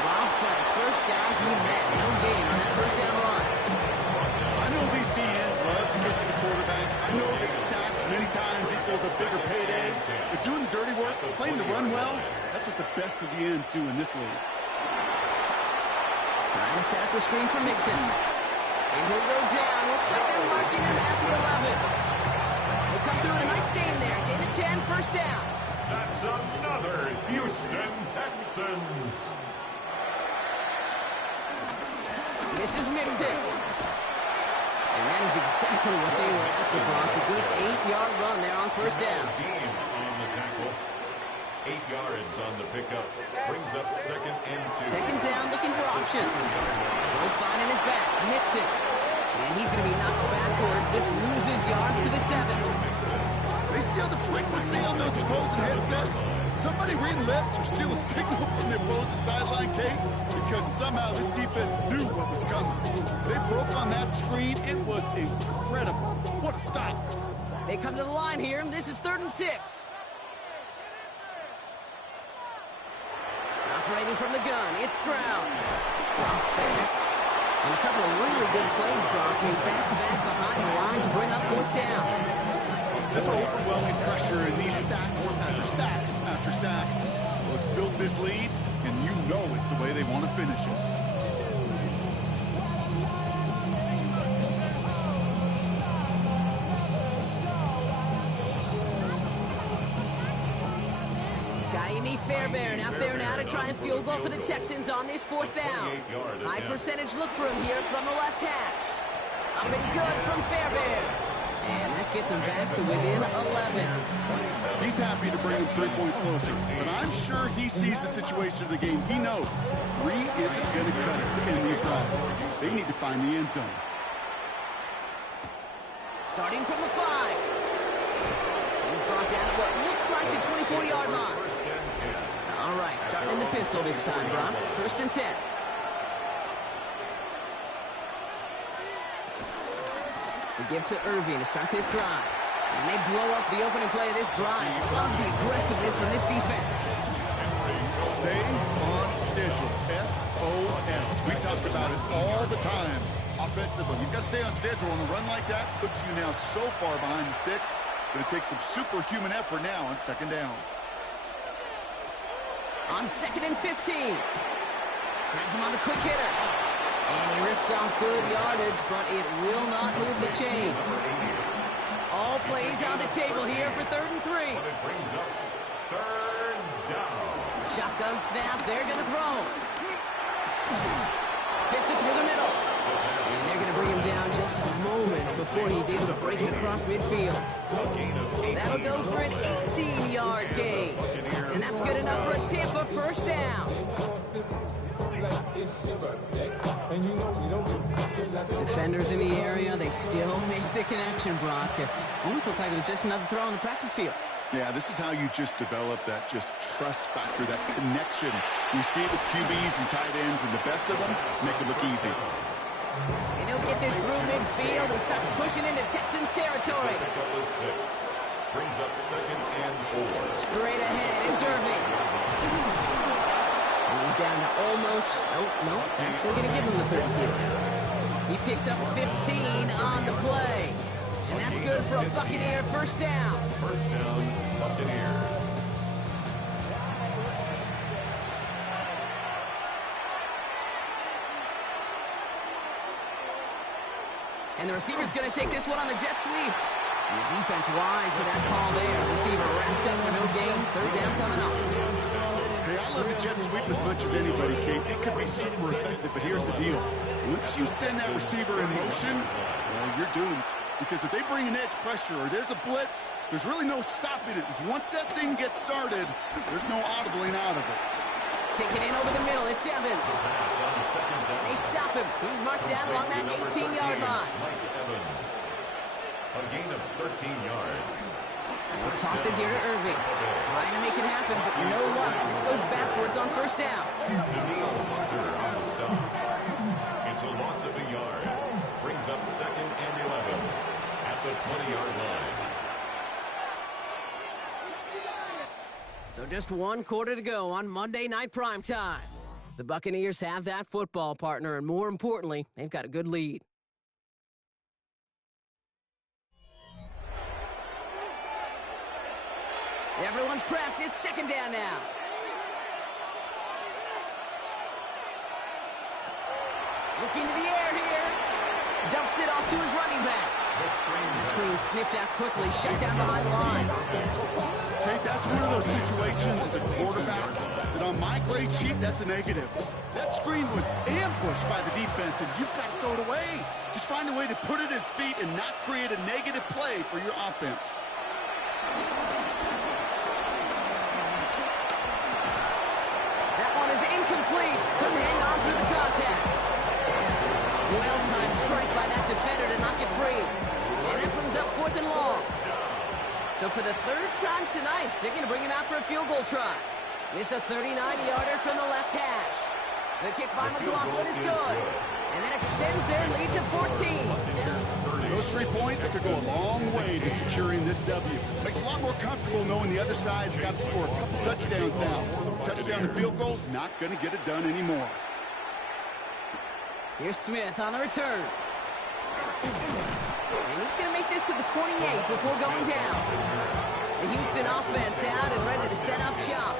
Wild play. First guy he met. No gain on that first down run. I know these DNs love to get to the quarterback. I know that sacks many times equals a bigger payday. But doing the dirty work, playing the run well, that's what the best of the ends do in this league. Trying to set up the screen for Mixon. And he'll go down. Looks like they're marking him at the 11. They come through with a nice gain there. Gain of 10, first down. That's another Houston Texans. This is Mixon. And that is exactly what they were after, Brock. A good 8-yard run there on first down. Dean on the tackle. 8 yards on the pickup. Brings up 2nd and 2. Second down, looking for options. Goal finding his back. Mixon. And he's going to be knocked backwards. This loses yards to the 7. They steal the frequency on those opposing headsets. Somebody reading lips or steal a signal from the opposing sideline, Kate, because somehow this defense knew what was coming. They broke on that screen. It was incredible. What a stop. They come to the line here. This is 3rd and 6. Operating from the gun, it's Stroud. Drops back. And a couple of really good plays, Brock. He's back-to-back behind the line to bring up 4th down. This overwhelming pressure and these sacks after sacks after sacks. Well, it's built this lead, and you know it's the way they want to finish it. Kaimi Fairbairn out there now to try and field goal for the Texans on this 4th down. High percentage look for him here from the left hash. Up and good from Fairbairn. And that gets him back to within 11. He's happy to bring him 3 points closer, but I'm sure he sees the situation of the game. He knows 3 isn't going to cut it to end these drives. They need to find the end zone. Starting from the 5. brought down at what looks like the 24-yard line. All right, starting in the pistol this time, Brock. 1st and 10. We give to Irving to start this drive. And they blow up the opening play of this drive. Love the aggressiveness from this defense. Stay on schedule. SOS. We talk about it all the time. Offensively, you've got to stay on schedule, and a run like that puts you now so far behind the sticks. Going to take some superhuman effort now on 2nd down. On 2nd and 15. Has him on the quick hitter. And he rips off good yardage, but it will not move the chains. All plays on the table here for 3rd and 3. It brings up 3rd down. Shotgun snap. They're going to throw. Fits it through the middle. And they're going to bring him down just a moment before he's able to break it across midfield. That'll go for an 18-yard gain. And that's good enough for a Tampa 1st down. Defenders in the area, they still make the connection, Brock. It almost looked like it was just another throw on the practice field. Yeah, this is how you just develop that just trust factor, that connection. You see the QBs and tight ends, and the best of them make it look easy. And he'll get this through midfield and start pushing into Texans territory. Brings up 2nd and 4. Straight ahead, it's Irving. And he's down to almost, no, actually going to give him the 30 here. He picks up 15 on the play. And that's good for a Buccaneer 1st down. 1st down, Buccaneers. And the receiver's going to take this one on the jet sweep. And the defense wise to that call there. Receiver wrapped up for no gain. 3rd down coming up. Hey, I love the jet sweep as much as anybody, Kate. It could be super effective, but here's the deal. Once you send that receiver in motion, well, you're doomed. Because if they bring an edge pressure or there's a blitz, there's really no stopping it. Once that thing gets started, there's no audibling out of it. Taking in over the middle, it's Evans. And they stop him. He's marked down along that 18-yard line. A gain of 13 yards. We'll toss it here to Irving. Trying to make it happen, but no luck. This goes backwards on 1st down. Daniil Hunter on the stop. It's a loss of a yard. Brings up 2nd and 11 at the 20-yard line. So just 1 quarter to go on Monday Night Primetime. The Buccaneers have that football partner, and more importantly, they've got a good lead. Everyone's prepped. It's 2nd down now. Looking to the air here. Dumps it off to his running back. That screen sniffed out quickly, shut down behind the line. Okay, that's one of those situations as a quarterback that on my grade sheet, that's a negative. That screen was ambushed by the defense, and you've got to throw it away. Just find a way to put it at his feet and not create a negative play for your offense. That one is incomplete. Couldn't hang on through the contact. Well-timed strike by that defender to knock it free. And that brings up 4th and long. So for the 3rd time tonight, they're going to bring him out for a field goal try. It's a 39-yarder from the left hash. The kick by McLaughlin is good. And that extends their lead to 14. Those 3 points could go a long way to securing this W. Makes it a lot more comfortable knowing the other side's got to score a couple touchdowns now. Touchdown and field goals, not going to get it done anymore. Here's Smith on the return. And he's going to make this to the 28 before going down. The Houston offense out and ready to set up shop.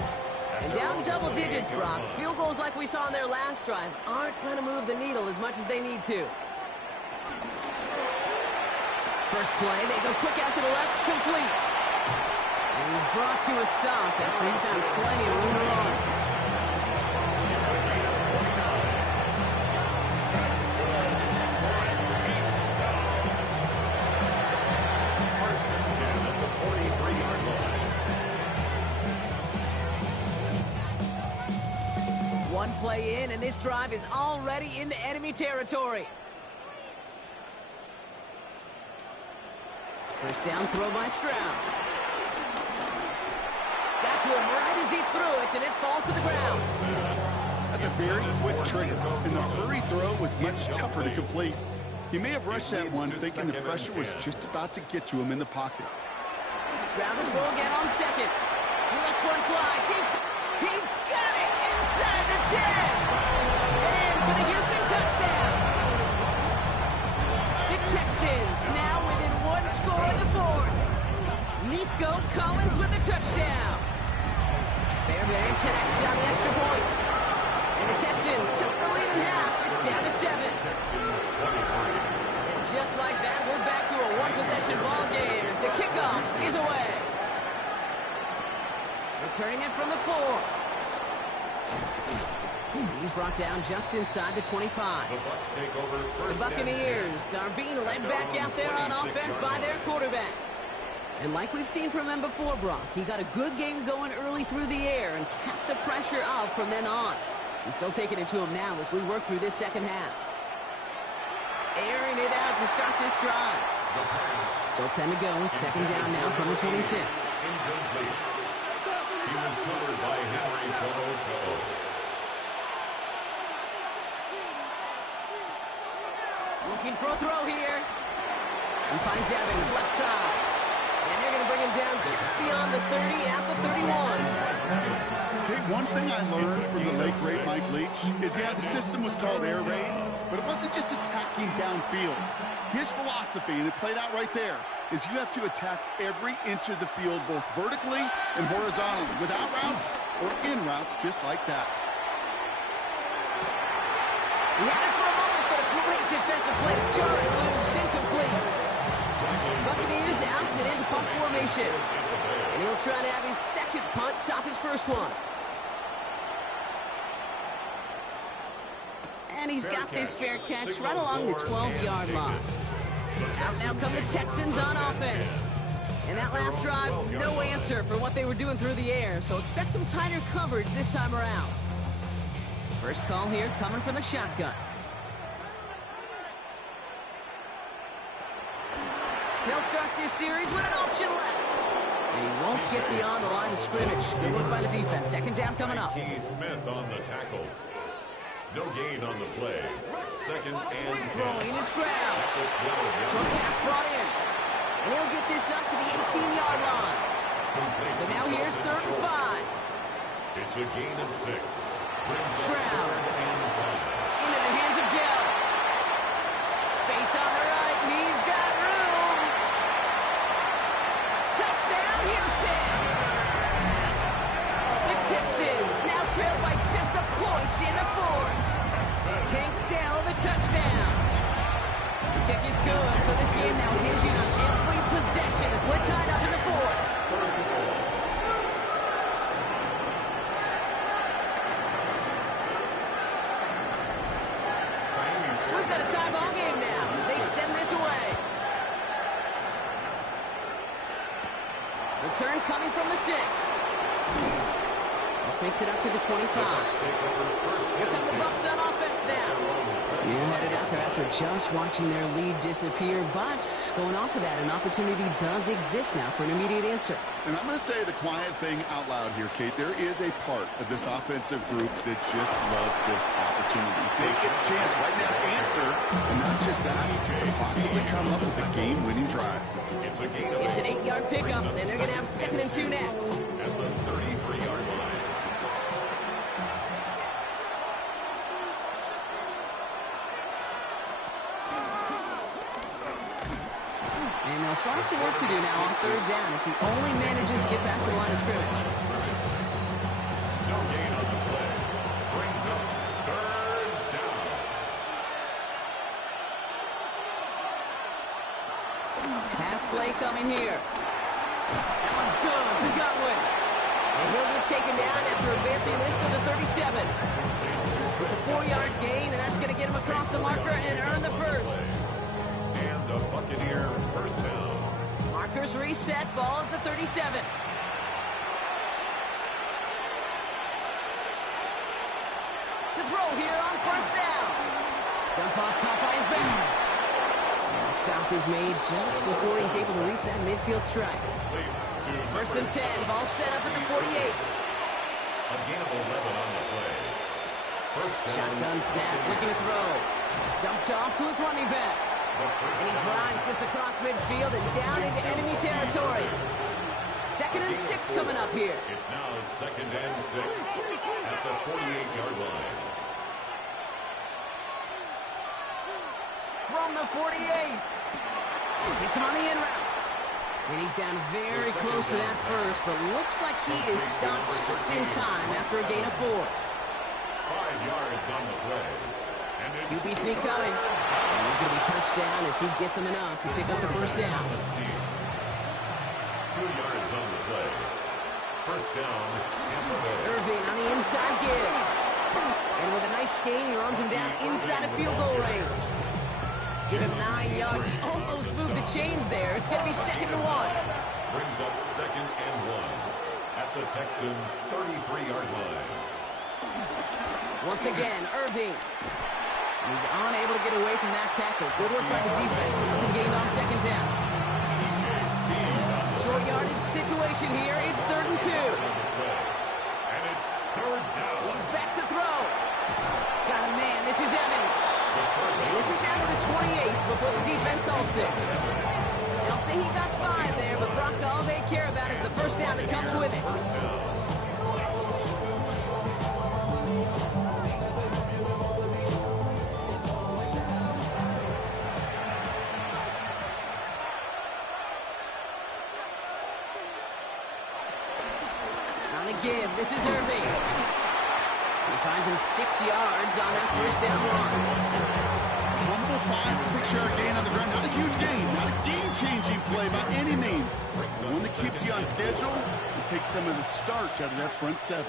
And down double digits, Brock. Field goals like we saw in their last drive aren't going to move the needle as much as they need to. First play, they go quick out to the left, complete. And he's brought to a stop after he found plenty of room to run. One play in, and this drive is already into enemy territory. First down throw by Stroud. to him right as he threw it, and it falls to the ground. That's a very quick trigger, and the hurry throw was much tougher to complete. He may have rushed that one thinking the pressure was just about to get to him in the pocket. Stroud will throw again on second. He lets one fly deep. He's got it inside the 10. And for the Houston touchdown. The Texans now within one score in the fourth. Nico Collins with the touchdown. Fairbairn connects on the extra point. And the Texans cut the lead in half. It's down to 7. And just like that, we're back to a one-possession ball game as the kickoff is away. Returning it from the 4. And he's brought down just inside the 25. The Buccaneers are being led back out there on offense by their quarterback. And like we've seen from him before, Brock, he got a good game going early through the air and kept the pressure up from then on. He's still taking it to him now as we work through this second half. Airing it out to start this drive. Still 10 to go. Second down now from the 26. Incomplete. He was covered by Henry Toto. Looking for a throw here. And finds Evans left side. And they're going to bring him down just beyond the 30 at the 31. Okay, one thing I learned from the late great Mike Leach is, yeah, the system was called air raid, but it wasn't just attacking downfield. His philosophy, and it played out right there, is you have to attack every inch of the field, both vertically and horizontally, without routes or in routes, just like that. He had it for a moment, but a great defensive play. Jarring loose, incomplete. Buccaneers out and into punt formation. And he'll try to have his second punt top his first one. And he's got this fair catch right along the 12-yard line. Out now come the Texans on offense. And that last drive, no answer for what they were doing through the air, so expect some tighter coverage this time around. First call here coming from the shotgun. They'll start this series with an option left. And he won't get beyond the line of scrimmage. Good work by the defense. Second down coming up. Smith on the tackle. No gain on the play. Second and 10. Throwing is Stroud. Short pass brought in. And he'll get this up to the 18-yard line. So now here's 3rd and 5. It's a gain of 6. Stroud. Into the hands of Dell. Space on the right. He's got room. Touchdown, Houston. The Texans now trail by just a point in the 4th. Tank Dell the touchdown. The kick is good, so this game now hinging on every possession as we're tied up in the 4th. So we've got a tie ball game now as they send this away. Return coming from the 6. This makes it up to the 25. Here come the Bucs on offense now. You're headed out there after just watching their lead disappear, but going off of that, an opportunity does exist now for an immediate answer. And I'm going to say the quiet thing out loud here, Kate. There is a part of this offensive group that just loves this opportunity. They get the chance right now to answer, and not just that, but possibly come up with a game-winning drive. It's an 8-yard pickup, and they're going to have 2nd and 2 next. At the 33-yard line. And they'll start some work to do now on 3rd down as he only manages to get back to the line of scrimmage. No gain on the play. Brings up 3rd down. Pass play coming here. That one's good to Godwin. And he'll get taken down after advancing this to the 37. It's a 4-yard gain, and that's going to get him across the marker and earn the first. And a Buccaneer first down. Markers reset, ball at the 37. To throw here on 1st down. Dump off caught by his back. And the stop is made just before he's able to reach that midfield strike. First and 10, ball set up at the 48. A gain of 11 on the play. First down. Shotgun snap, looking to throw. Dumped off to his running back. And he drives this across midfield and down into enemy territory. 2nd and 6 coming up here. It's now 2nd and 6 at the 48-yard line. From the 48. Hits him on the in route. And he's down very close to that first, but looks like he is stopped just in time after a gain of 4. 5 yards on the play. And QB sneak coming. And he's going to be touched down as he gets him enough to pick up the first down. 2 yards on the play. First down, Tampa Bay. Irving on the inside give. And with a nice gain, he runs him down inside of field goal range. Give him 9 yards. He almost moved the chains there. It's going to be 2nd and 1. Brings up 2nd and 1 at the Texans' 33-yard line. Once again, Irving. He's unable to get away from that tackle. Good work by the defense. Nothing gained on 2nd down. Short yardage situation here. It's 3rd and 2. And it's 3rd down. He's back to throw. Got a man. This is Evans. And this is down to the 28 before the defense halts it. They'll say he got 5 there, but Brock, all they care about is the first down that comes with it. On the give, this is Irving. He finds him 6 yards on that first down run. Humble 5 to 6 yard gain on the ground. Not a huge gain, not a game-changing play by any means. The one that keeps you on schedule and takes some of the starch out of that front 7.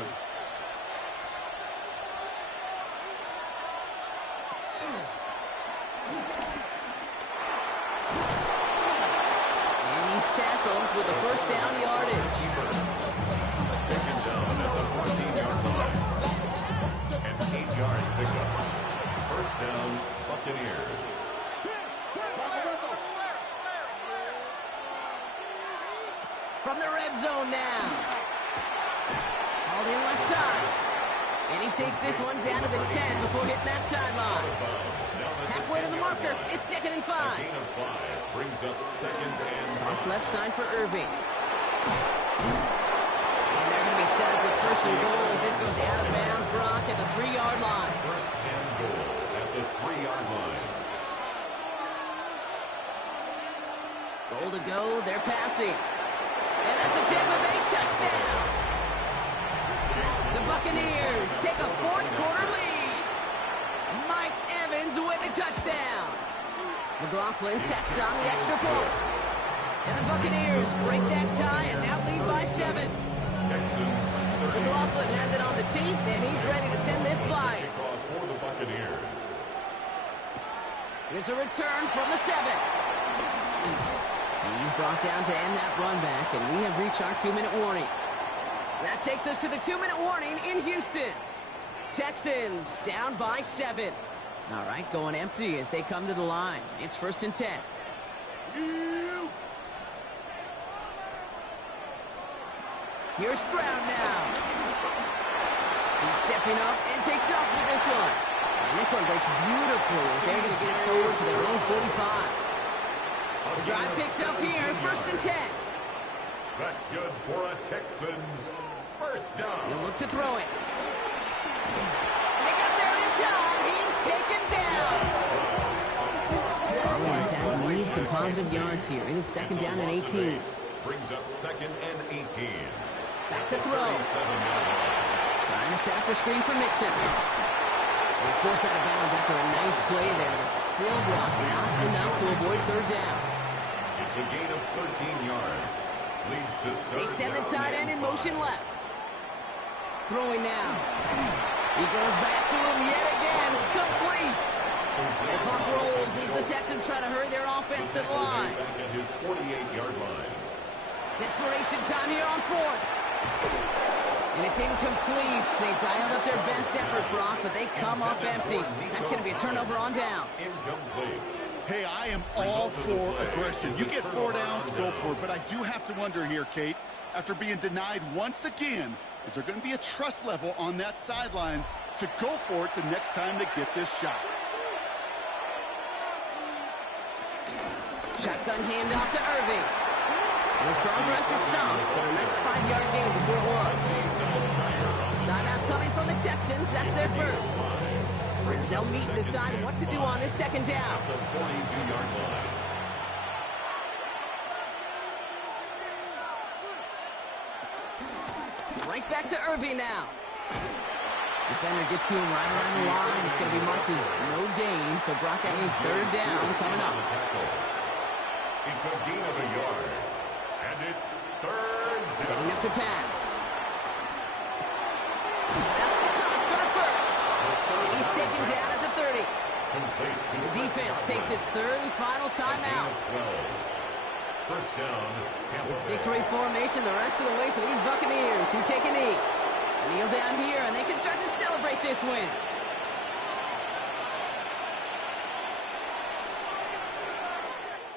And he's tackled with a first down yardage. Taken down at the 14-yard line. An 8-yard pickup. First down, Buccaneers. From the red zone now. All in left side. And he takes this one down to the 10 before hitting that sideline. Halfway to the marker. It's 2nd and 5. Gain of 5 brings up 2nd and Cross left side for Irving. And they're going to be set up with 1st and goal as this goes out of bounds, Brock, at the 3-yard line. 1st and goal at the 3-yard line. Goal to go. They're passing. And that's a Tampa Bay touchdown. The Buccaneers take a 4th quarter lead. Mike Evans with a touchdown. McLaughlin sets on the extra point. And the Buccaneers break that tie and now lead by 7. Texans. McLaughlin has it on the tee, and he's ready to send this flight. Kickoff for the Buccaneers. Here's a return from the 7. He's brought down to end that run back, and we have reached our 2-minute warning. That takes us to the 2-minute warning in Houston. Texans down by 7. All right, going empty as they come to the line. It's 1st and 10. Here's Stroud now. He's stepping up and takes off with this one. And this one breaks beautifully as they're going to get it forward to their own 45. The drive picks up here, 1st and 10. That's good for a Texans first down. He'll look to throw it. And they got there in time. He's taken down. Arlington Sack needs some positive yards here. It is 2nd down and 18. Brings up 2nd and 18. Back to throw. Trying to set up a screen for Mixon. He's forced out of bounds after a nice play there, but still blocked, not enough to avoid 3rd down. It's a gain of 13 yards. Leads to 3rd They send the down tight end in and 5. motion left. Throwing now. He goes back to him yet again. Complete. The clock rolls as the Texans try to hurry their offense to the line. Back at his 48-yard line. Desperation time here on 4th. And it's incomplete. They dialed up their best effort, Brock, but they come up empty. That's going to be a turnover on downs. Incomplete. Hey, I am all for aggression. You get 4 downs, go for it. But I do have to wonder here, Kate, after being denied once again, is there going to be a trust level on that sidelines to go for it the next time they get this shot? Shotgun handoff to Irving. His progress is stopped, but a nice 5-yard gain before it was. Timeout coming from the Texans. That's their first. As they'll meet and decide what to do on this second down. Right back to Irving now. Defender gets to him right around the line. It's going to be marked as no gain, so Brock, that means third down coming up. It's a gain of a yard. And it's third down. Setting up to pass. That's caught for the first. And he's taken down at the 30. The defense takes its third and final timeout. First down, Tampa It's Bay. victory formation the rest of the way for these Buccaneers, who take a knee. Kneel down here, and they can start to celebrate this win.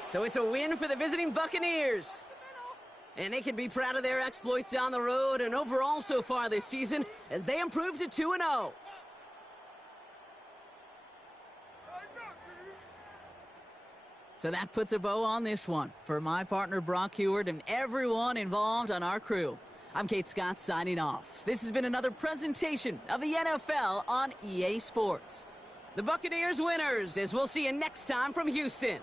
So it's a win for the visiting Buccaneers. And they can be proud of their exploits on the road and overall so far this season as they improve to 2-0. So that puts a bow on this one. For my partner Brock Heward and everyone involved on our crew, I'm Kate Scott signing off. This has been another presentation of the NFL on EA Sports. The Buccaneers winners, as we'll see you next time from Houston.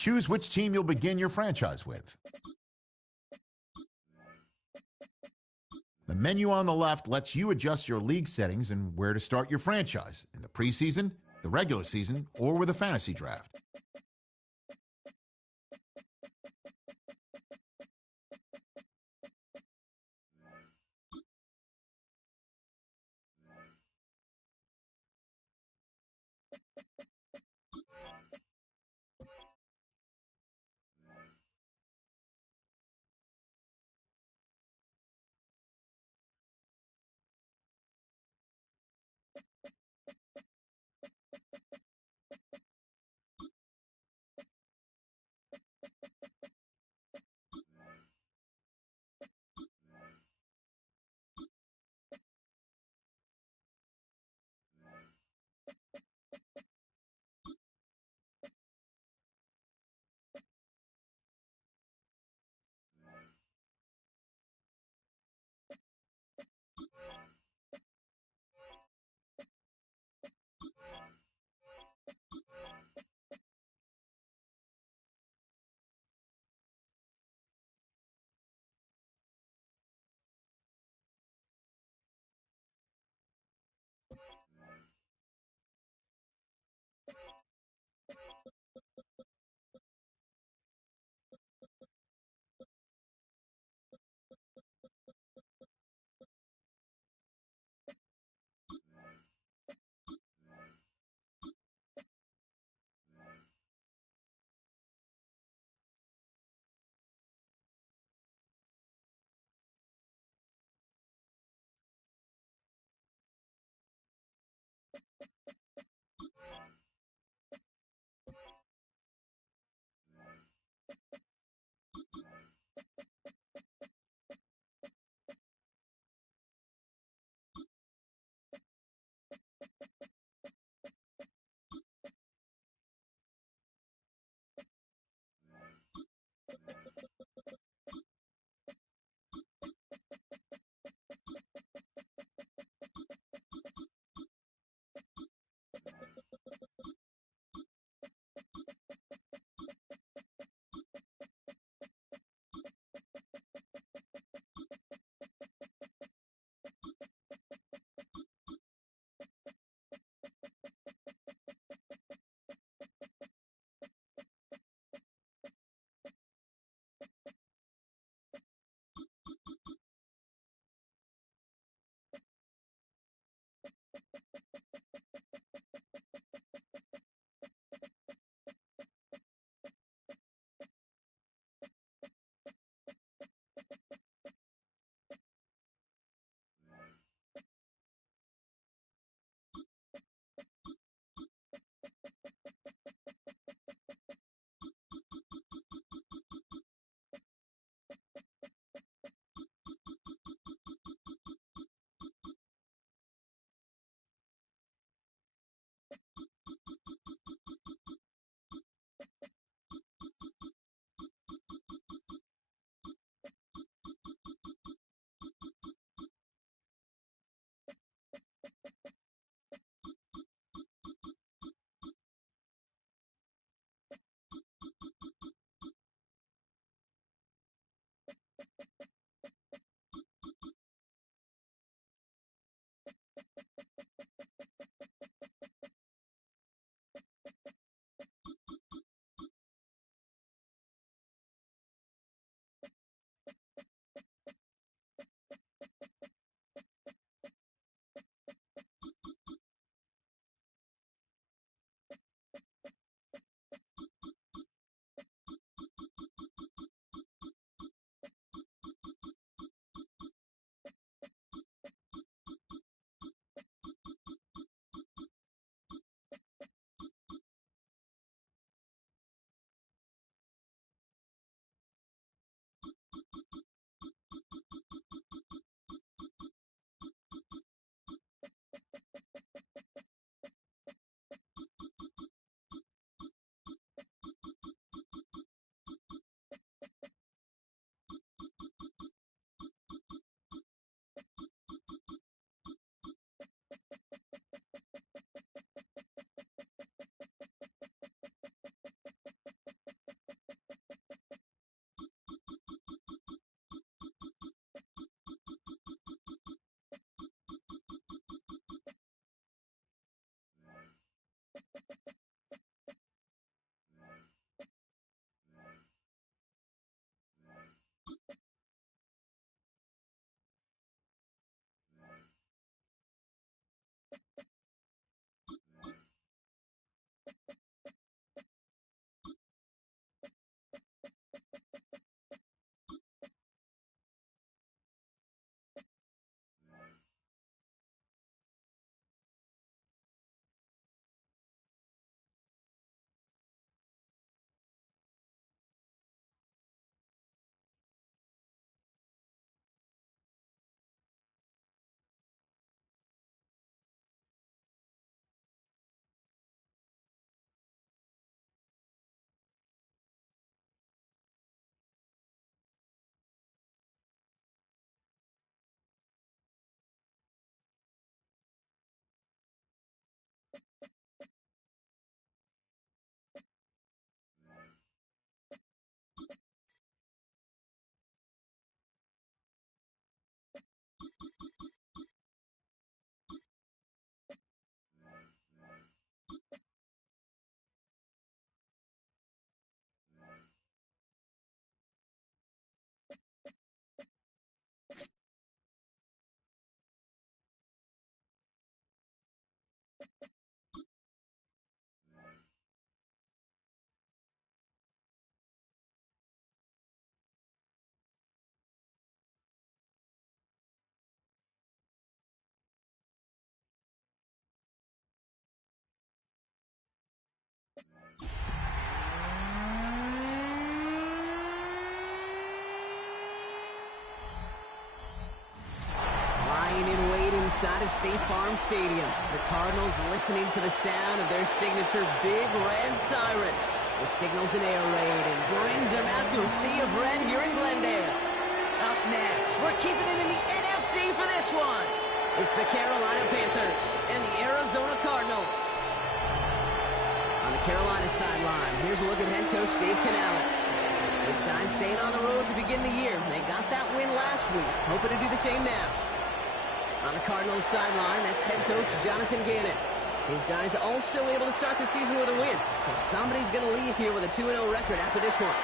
Choose which team you'll begin your franchise with. The menu on the left lets you adjust your league settings and where to start your franchise, in the preseason, the regular season, or with a fantasy draft. Inside of State Farm Stadium, the Cardinals listening for the sound of their signature big red siren, which signals an air raid and brings them out to a sea of red here in Glendale. Up next, we're keeping it in the NFC for this one. It's the Carolina Panthers and the Arizona Cardinals. On the Carolina sideline, here's a look at head coach Dave Canales. They signed staying on the road to begin the year. They got that win last week, hoping to do the same now. On the Cardinals sideline, that's head coach Jonathan Gannon. His guys also able to start the season with a win, so somebody's going to leave here with a 2-0 record after this one.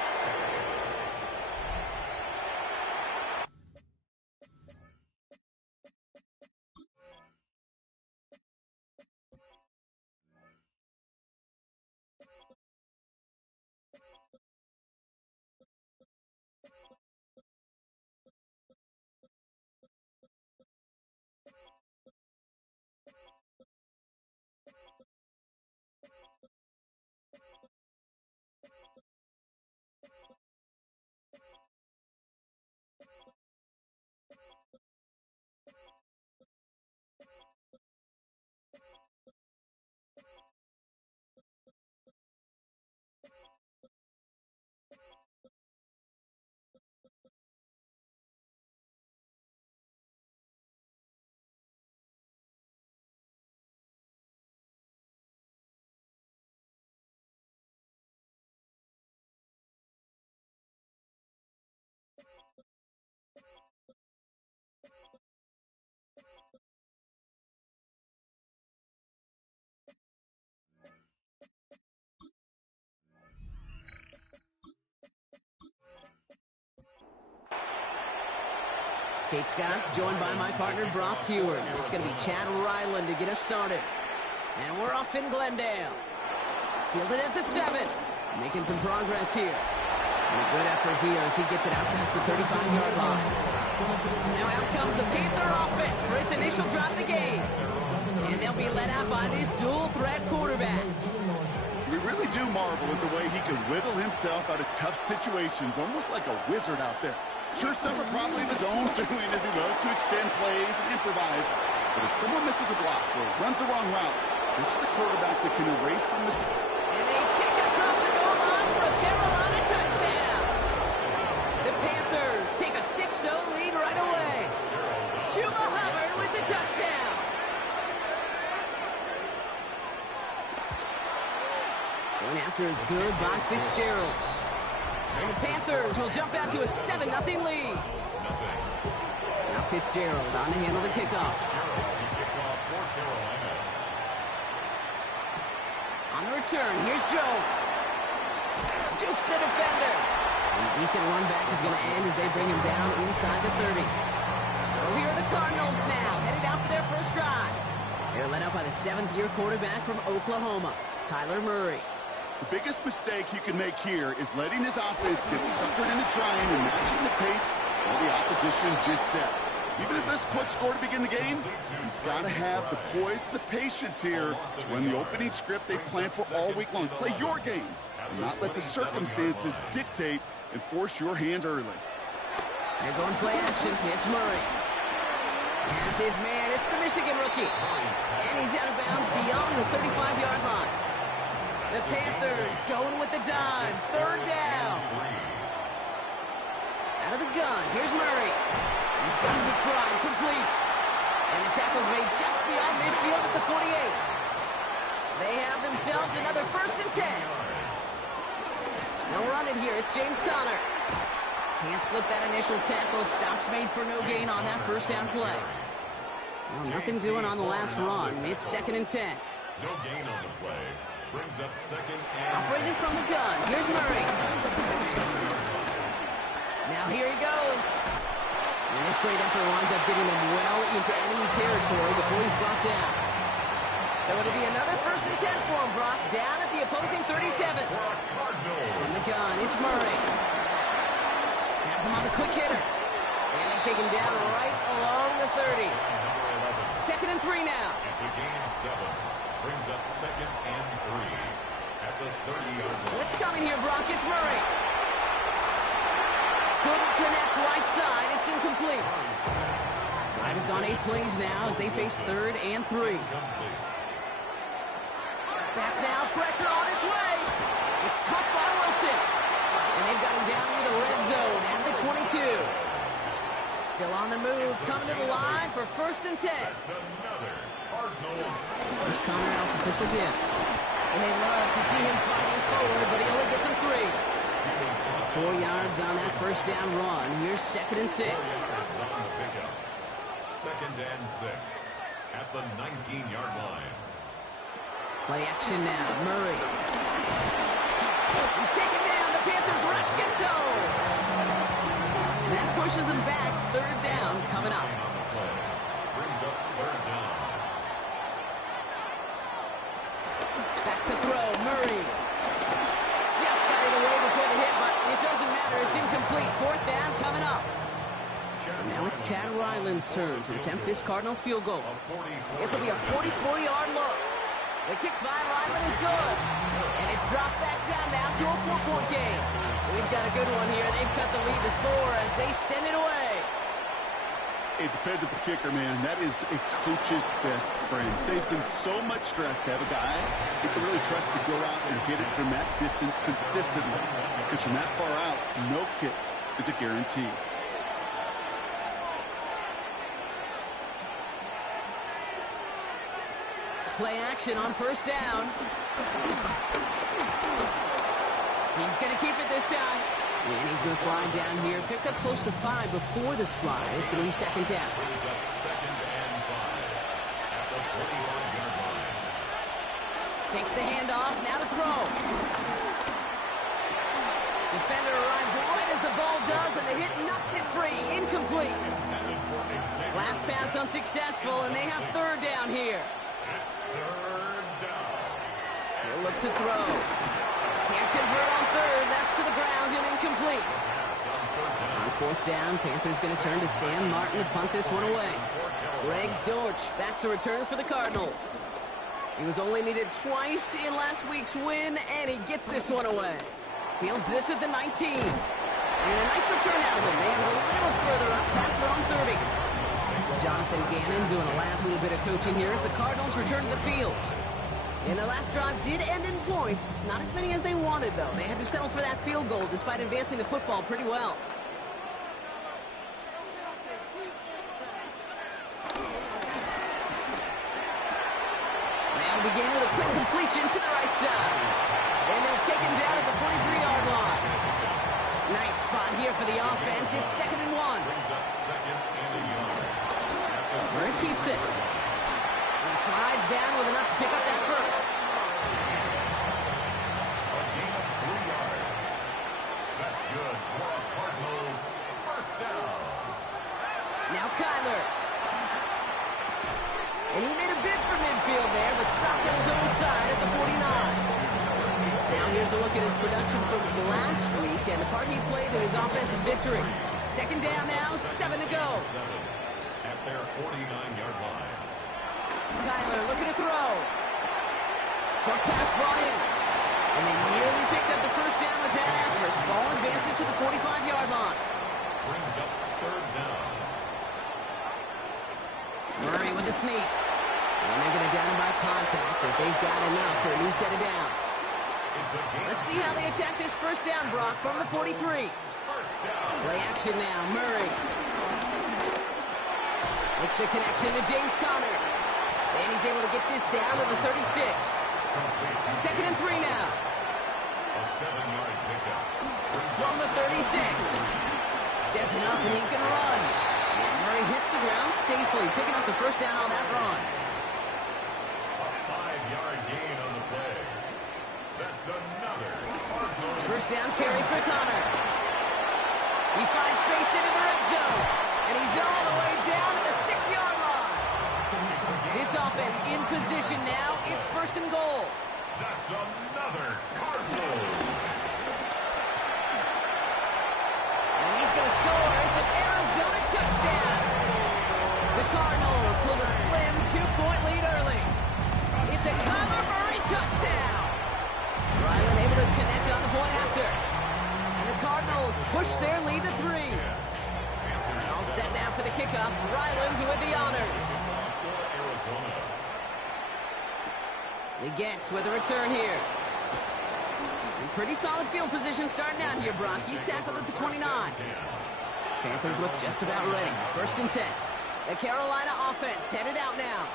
Kate Scott, joined by my partner, Brock Heward. It's going to be Chad Ryland to get us started. And we're off in Glendale. Fielded at the 7. Making some progress here. And a good effort here as he gets it out past the 35-yard line. And now out comes the Panther offense for its initial drive of the game. And they'll be led out by this dual-threat quarterback. We really do marvel at the way he can wiggle himself out of tough situations, almost like a wizard out there. Sure, some are probably of his own doing as he loves to extend plays and improvise. But if someone misses a block or runs the wrong route, this is a quarterback that can erase the mistake. And they take it across the goal line for a Carolina touchdown. The Panthers take a 6-0 lead right away. Chuba Hubbard with the touchdown. Going after is good by Fitzgerald. And the Panthers will jump out to a 7-0 lead. Now Fitzgerald on to handle the kickoff. On the return, here's Jones. Juke the defender. And a decent run back is going to end as they bring him down inside the 30. So here are the Cardinals now, headed out for their first drive. They're led out by the 7th-year quarterback from Oklahoma, Kyler Murray. The biggest mistake you can make here is letting his offense get suckered into trying and matching the pace while the opposition just set. Even if there's a quick score to begin the game, he's got to have the poise and the patience here to run the opening script they've planned for all week long. Play your game and not let the circumstances dictate and force your hand early. They're going play action. It's Murray. As his man, it's the Michigan rookie. And he's out of bounds beyond the 35-yard line. The Panthers going with the dime. 3rd down. Out of the gun. Here's Murray. He's got the grind complete. And the tackle's made just beyond midfield at the 48. They have themselves another 1st and 10. They'll run it here. It's James Conner. Can't slip that initial tackle. Stops made for no gain on that first down play. Well, nothing doing on the last run. It's 2nd and 10. No gain on the play. Brings up 2nd and... Operating from the gun. Here's Murray. Now here he goes. And this great effort winds up getting him well into enemy territory before he's brought down. So it'll be another 1st and 10 for him, Brock, down at the opposing 37. From the gun, it's Murray. Has him on the quick hitter. And they take him down right along the 30. 2nd and 3 now. It's a gain 7. Brings up 2nd and 3 at the 30-yard line. What's coming here, Brock? It's Murray. Couldn't connect right side. It's incomplete. Drive has gone 8 plays now as they face 3rd and 3. Back now, pressure on its way. It's cut by Wilson. And they've got him down near the red zone at the 22. Still on the move, coming to the line for 1st and 10. That's another Cardinals. There's Connor out for pistol gift. And they love to see him fighting forward, but he only gets him 3. 4 yards on that first down run. Here's 2nd and 6. On the pickup. 2nd and 6 at the 19-yard line. Play action now. Murray. He's taken down. The Panthers rush gets home. And that pushes him back. 3rd down coming up. Brings up 3rd down. Back to throw. Murray. Just got it away before the hit, but it doesn't matter. It's incomplete. 4th down coming up. So now it's Chad Ryland's turn to attempt this Cardinals field goal. This will be a 44-yard look. The kick by Ryland is good. And it's dropped back down now to a 4-point game. We've got a good one here. They've cut the lead to 4 as they send it away. A dependable kicker, man. That is a coach's best friend. Saves him so much stress to have a guy he can really trust to go out and hit it from that distance consistently. Because from that far out, no kick is a guarantee. Play action on 1st down. He's going to keep it this time. And he's going to slide down here. Picked up close to 5 before the slide. It's going to be 2nd down. Brings up 2nd and 5 at the 21-yard line. Takes the handoff. Now to throw. Defender arrives right as the ball does, and the hit knocks it free. Incomplete. Last pass unsuccessful, and they have 3rd down here. It's 3rd down. He'll look to throw. Can't convert on 3rd. That's to the ground and incomplete. On 4th down, Panthers going to turn to Sam Martin to punt this one away. Greg Dortch back to return for the Cardinals. He was only needed twice in last week's win, and he gets this one away. Fields this at the 19. And a nice return out of him. Maybe a little further up past their own 30. Jonathan Gannon doing a last little bit of coaching here as the Cardinals return to the field. And their last drive did end in points. Not as many as they wanted, though. They had to settle for that field goal despite advancing the football pretty well. They'll begin with a quick completion to the right side. And they'll take him down at the 43-yard line. Nice spot here for the offense. It's 2nd and 1. Brings up 2nd and a yard. Murray keeps it. He slides down with enough to pick up that first. A gain of 3 yards. That's good for a Cardinals 1st down. Now Kyler. And he made a bid for midfield there, but stopped on his own side at the 49. Now here's a look at his production from last week and the part he played in his offense's victory. 2nd down now, 7 to go. 7 at their 49-yard line. Kyler looking to throw. Short pass brought in. And they nearly picked up the first down with that effort. Ball advances to the 45-yard line. Brings up 3rd down. Murray with the sneak. And they're going to down him by contact as they've got enough for a new set of downs. Let's see how they attack this first down, Brock, from the 43. Play action now, Murray. Makes the connection to James Conner. And he's able to get this down to the 36. 2nd and 3 now. A 7-yard pickup. From the 36. stepping up, and he's going to run. And Murray hits the ground safely, picking up the first down on that run. A 5-yard gain on the play. That's another Cardinals. First down carry for Connor. He finds space into the red zone, and he's all the way down to the 6-yard line. This offense in position now. It's first and goal. That's another Cardinals. And he's going to score. It's an Arizona touchdown. The Cardinals hold a slim 2-point lead early. It's a Kyler Murray touchdown. Ryland able to connect on the point after. And the Cardinals push their lead to 3. All set now for the kickoff. Ryland with the honors. The Gets with a return here. And pretty solid field position starting out here, Brock. He's tackled at the 29. Panthers look just about ready. First and 10. The Carolina offense headed out now.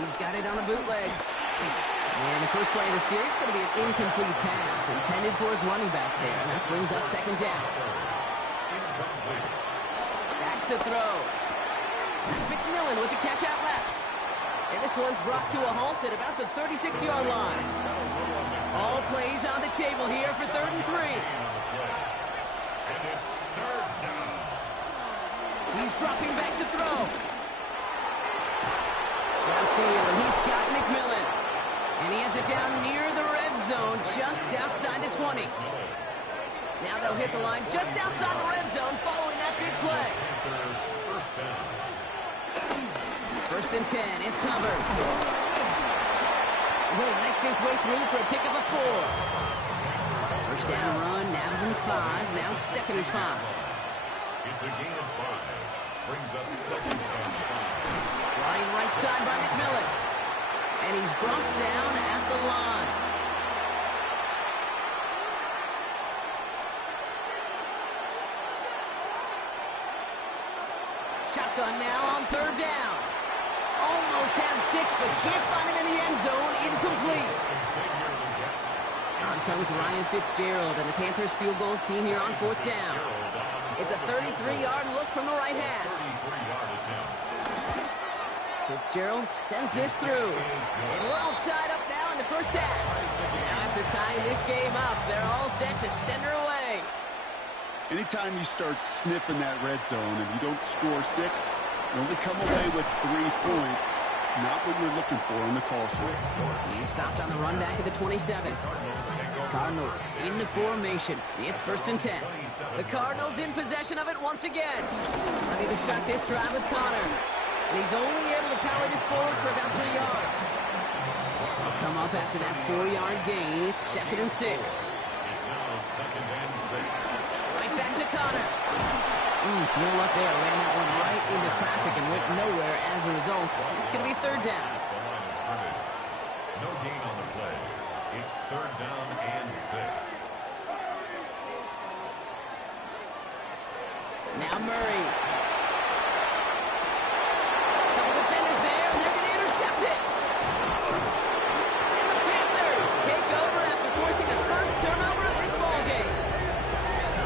He's got it on a bootleg. And the first play of the series is going to be an incomplete pass intended for his running back there. And that brings up second down. Back to throw. That's McMillan with the catch out left. And this one's brought to a halt at about the 36-yard line. All plays on the table here for 3rd and 3. And it's 3rd down. He's dropping back to throw. Downfield, and he's got McMillan. And he has it down near the red zone, just outside the 20. Now they'll hit the line just outside the red zone following that big play. First down. First and 10, it's Hubbard. He'll knife his way through for a pick of a 4. First down run, nabs him 5, now 2nd and 5. It's a gain of 5. Brings up 2nd and 5. Flying right side by McMillan. And he's brought down at the line. Shotgun now on 3rd down. Almost had 6, but can't find him in the end zone. Incomplete. On comes Ryan Fitzgerald, and the Panthers field goal team here on 4th down. It's a 33-yard look from the right hash. Fitzgerald sends this through. And well tied up now in the first half. Now after tying this game up, they're all set to send her away. Anytime you start sniffing that red zone and you don't score 6, you only come away with 3 points. Not what you're looking for in the call sheet. He stopped on the run back at the 27. Cardinals into formation. It's 1st and 10. The Cardinals in possession of it once again. Ready to start this drive with Connor. And he's only able to power this forward for about 3 yards. He'll come up after that 4-yard gain. It's 2nd and 6. It's now 2nd and 6. Right back to Connor. No luck there. Ran that one right into traffic and went nowhere as a result. It's going to be 3rd down. The line is printed. No gain on the play. It's 3rd down and 6. Now Murray. Couple defenders there, and they're going to intercept it. And the Panthers take over after forcing the first turnover of this ballgame.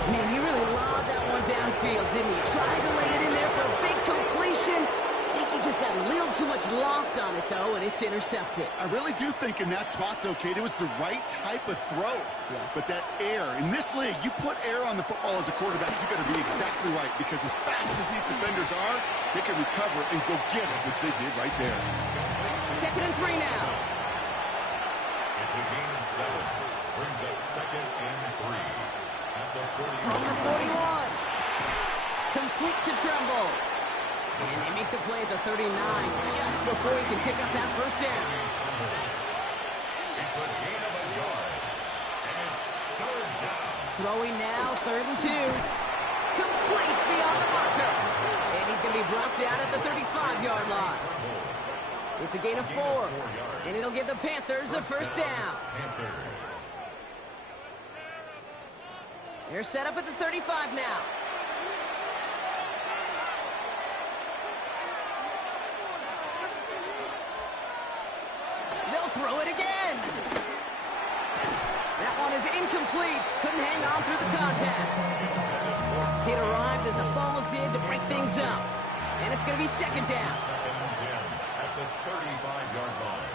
Man, he really lobbed that one downfield, didn't he? Tried to lay it in there for a big completion. I think he just got a little too much loft on it, though, and it's intercepted. I really do think in that spot, though, Kate, it was the right type of throw. Yeah. But that air, in this league, you put air on the football as a quarterback, you better be exactly right, because as fast as these defenders are, they can recover and go get it, which they did right there. 2nd and 3 now. It's a gain of 7. Brings up 2nd and 3. At the 41. From the 41. Complete to Tremble. And they make the play at the 39 just before he can pick up that first down. It's a gain of a yard. And it's 3rd down. Throwing now, 3rd and 2. Complete beyond the marker. And he's going to be brought down at the 35-yard line. It's a gain of 4. And it'll give the Panthers a first down. They're set up at the 35 now. They'll throw it again. That one is Incomplete. Couldn't hang on through the contact. It arrived as the ball did to break things up. And it's going to be second down. Second and 10 at the 35-yard line.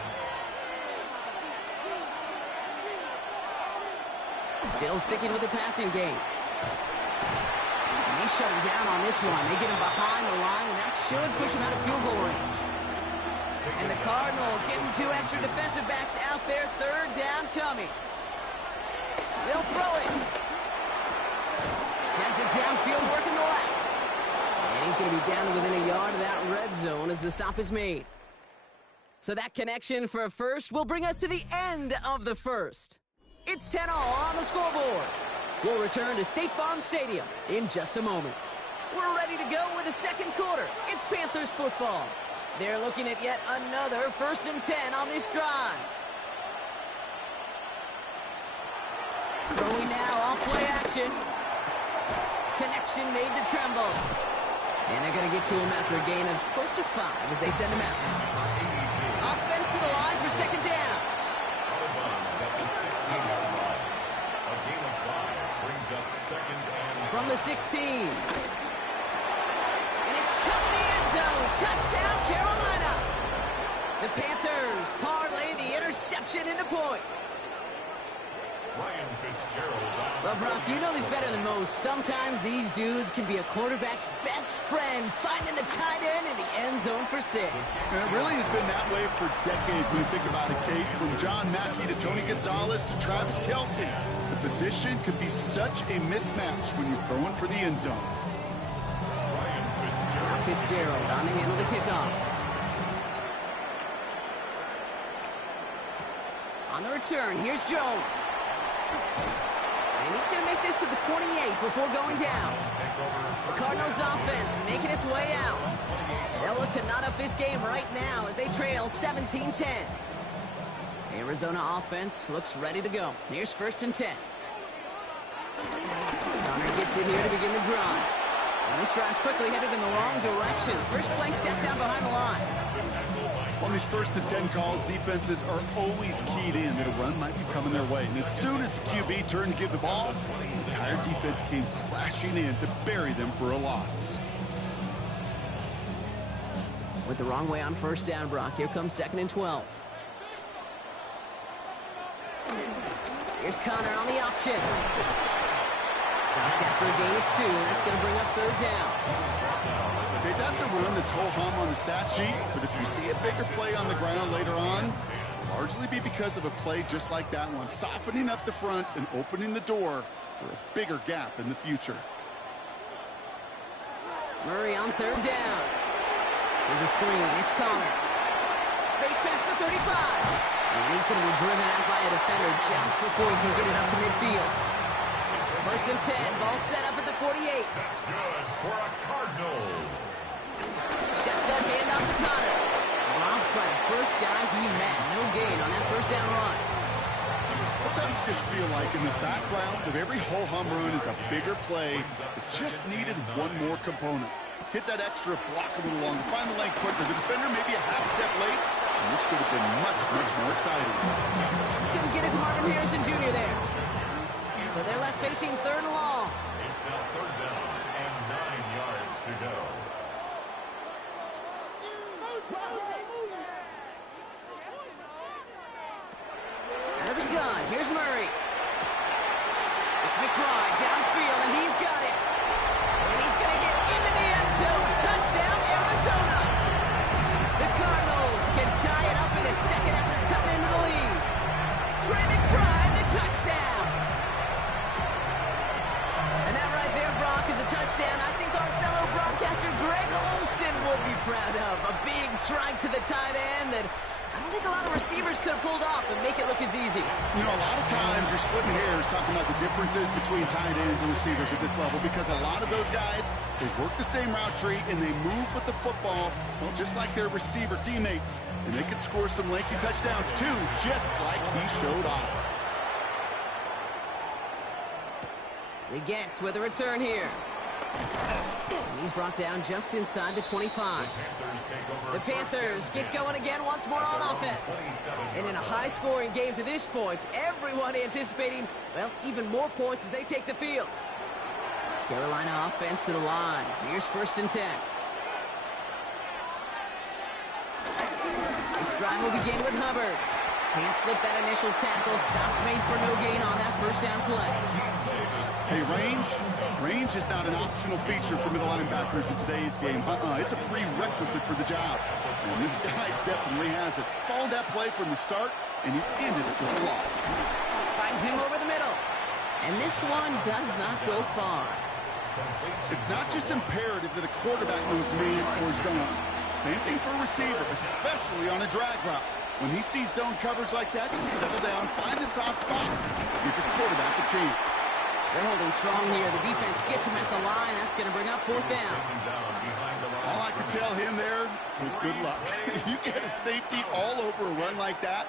Still sticking with the passing game. And they shut him down on this one. They get him behind the line, and that should push him out of field goal range. And the Cardinals getting 2 extra defensive backs out there. Third down coming. They'll throw it. Has it downfield working the left. And he's going to be down to within a yard of that red zone as the stop is made. So that connection for a first will bring us to the end of the first. It's 10-all on the scoreboard. We'll return to State Farm Stadium in just a moment. We're ready to go with the second quarter. It's Panthers football. They're looking at yet another 1st and 10 on this drive. Throwing now off play action. Connection made to Tremble. And they're going to get to him after a gain of close to 5 as they send him out. Offense to the line for second down. From the 16. And it's cut the end zone. Touchdown, Carolina. The Panthers parlay the interception into points. Ryan Fitzgerald. Well, Brock, you know this better than most. Sometimes these dudes can be a quarterback's best friend, finding the tight end in the end zone for 6. And it really has been that way for decades when you think about it, Kate. From John Mackey to Tony Gonzalez to Travis Kelce. The position could be such a mismatch when you're throwing for the end zone. Ryan Fitzgerald. Fitzgerald on to handle the kickoff. On the return, here's Jones. And he's going to make this to the 28 before going down. The Cardinals offense making its way out. They'll look to knot up this game right now as they trail 17-10. Arizona offense looks ready to go. Here's 1st and 10. Connor gets in here to begin the drive. And this drive's quickly headed in the wrong direction. First play set down behind the line. On these 1st and 10 calls, defenses are always keyed in that a run might be coming their way. And as soon as the QB turned to give the ball, the entire defense came crashing in to bury them for a loss. With the wrong way on 1st down, Brock. Here comes 2nd and 12. Here's Connor on the option. Stopped after a gain of 2. That's going to bring up 3rd down. Okay, that's a run that's ho-hum on the stat sheet, but if you see a bigger play on the ground later on, largely be because of a play just like that one, softening up the front and opening the door for a bigger gap in the future. Murray on 3rd down. There's a screen. It's Connor. Space pass to 35. And he's going to be driven out by a defender just before he can get it up to midfield. 1st and 10. Ball set up at the 48. That's good for a Cardinals. Shotgun handoff to Connor. Robbed by the first guy he met. No gain on that 1st down run. Sometimes you just feel like in the background of every ho-hum run is a bigger play. It just needed one more component. Hit that extra block a little longer. Find the lane quicker. The defender maybe a half step late. And this could have been much, much more exciting. Let's go get it to Marvin Harrison Jr. there. So they're left facing 3rd and long. It's now 3rd down and 9 yards to go. Out of the gun, here's Murray. It's McBride downfield, and he's got it. And he's going to get into the end zone. Touchdown, Arizona. The Cardinals can tie it up in a second after coming into the lead. Trey McBride, the touchdown. And that right there, Brock, is a touchdown I think our fellow broadcaster Greg Olsen would be proud of. A big strike to the tight end that I don't think a lot of receivers could have pulled off and make it look as easy. You know, a lot of times you're splitting hairs talking about the differences between tight ends and receivers at this level because a lot of those guys, they work the same route tree and they move with the football, well, just like their receiver teammates. And they could score some lengthy touchdowns too, just like he showed off. He gets with a return here. And He's brought down just inside the 25. The Panthers get going again once more on offense. And in a high-scoring game to this point, everyone anticipating, well, even more points as they take the field. Carolina offense to the line. Here's 1st and 10. This drive will begin with Hubbard. Can't slip that initial tackle. Stops made for no gain on that 1st down play. Hey, range is not an optional feature for middle linebackers in today's game. It's a prerequisite for the job. And this guy definitely has it. Followed that play from the start, and he ended it with a loss. Finds him over the middle. And this one does not go far. It's not just imperative that a quarterback knows man or zone. Same thing for a receiver, especially on a drag route. When he sees zone coverage like that, just settle down, find the soft spot, give your quarterback a chance. They're holding strong here. The defense gets him at the line. That's going to bring up 4th down. All I could tell him there was good luck. You get a safety all over a run like that,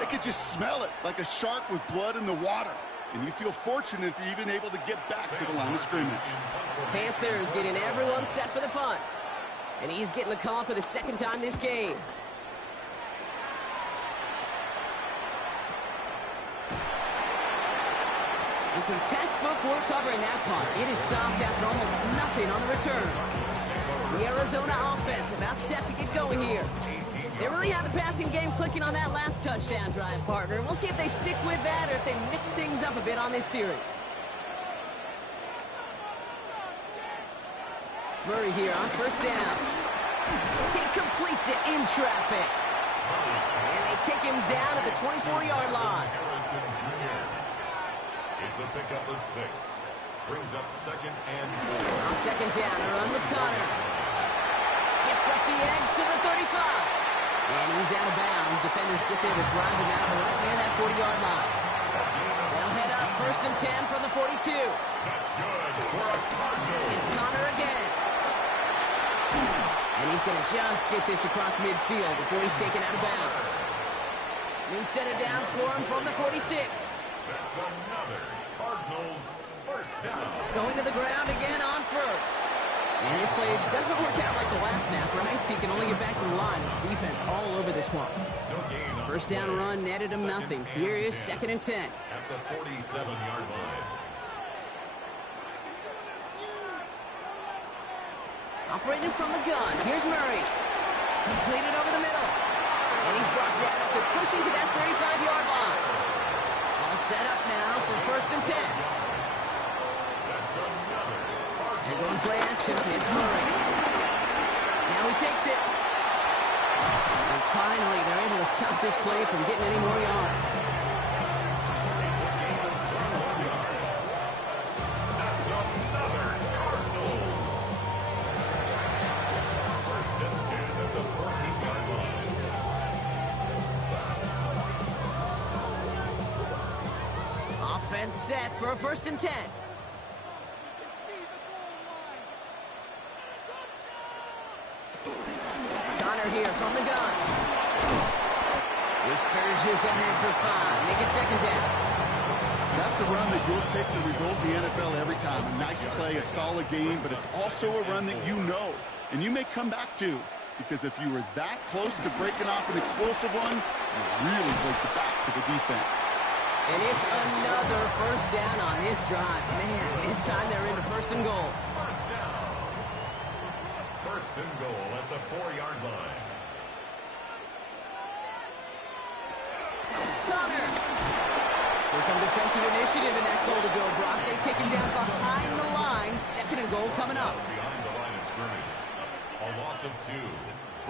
they could just smell it like a shark with blood in the water. And you feel fortunate if you're even able to get back to the line of scrimmage. Panthers getting everyone set for the punt. And he's getting the call for the 2nd time this game. And some textbook work covering that punt. It is stopped after almost nothing on the return. The Arizona offense about set to get going here. They really have the passing game clicking on that last touchdown drive, partner. We'll see if they stick with that or if they mix things up a bit on this series. Murray here on 1st down. He completes it in traffic. And they take him down at the 24-yard line. It's a pickup of 6. Brings up 2nd and 4. On 2nd down, a run with Connor. Gets up the edge to the 35. And he's out of bounds. Defenders get there to drive him out right near that 40-yard line. They'll head up 1st and 10 from the 42. That's good for a Cardinal. It's Connor again. And he's going to just get this across midfield before he's taken out of bounds. New set of downs for him from the 46. That's another Cardinals 1st down. Going to the ground again on 1st. And this play doesn't work out like the last snap, right? So he can only get back to the line as the defense all over this one. No gain on 1st down run netted him nothing. Here is 2nd and 10. At the 47-yard line. Operating from the gun. Here's Murray. Completed over the middle. And he's brought down after pushing to that 35-yard line. All set up now for 1st and 10. They're going play action. It's Murray. Now he takes it. And finally, they're able to stop this play from getting any more yards. That's another Cardinals. 1st and 10 at the 14-yard line. Offense set for a 1st and 10. Connor here from the gun. He surges ahead for 5. Make it 2nd down. That's a run that you'll take the result in the NFL every time. A nice play, a solid game, but it's also a run that you know, and you may come back to, because if you were that close to breaking off an explosive one, you really break the backs of the defense. And it's another 1st down on this drive. Man, this time they're into 1st and goal. 1st down. 1st and goal at the 4-yard line. Connor. So some defensive initiative in that goal to go, Brock. They take him down behind the line. 2nd and goal coming up. Behind the line of scrimmage. A loss of 2.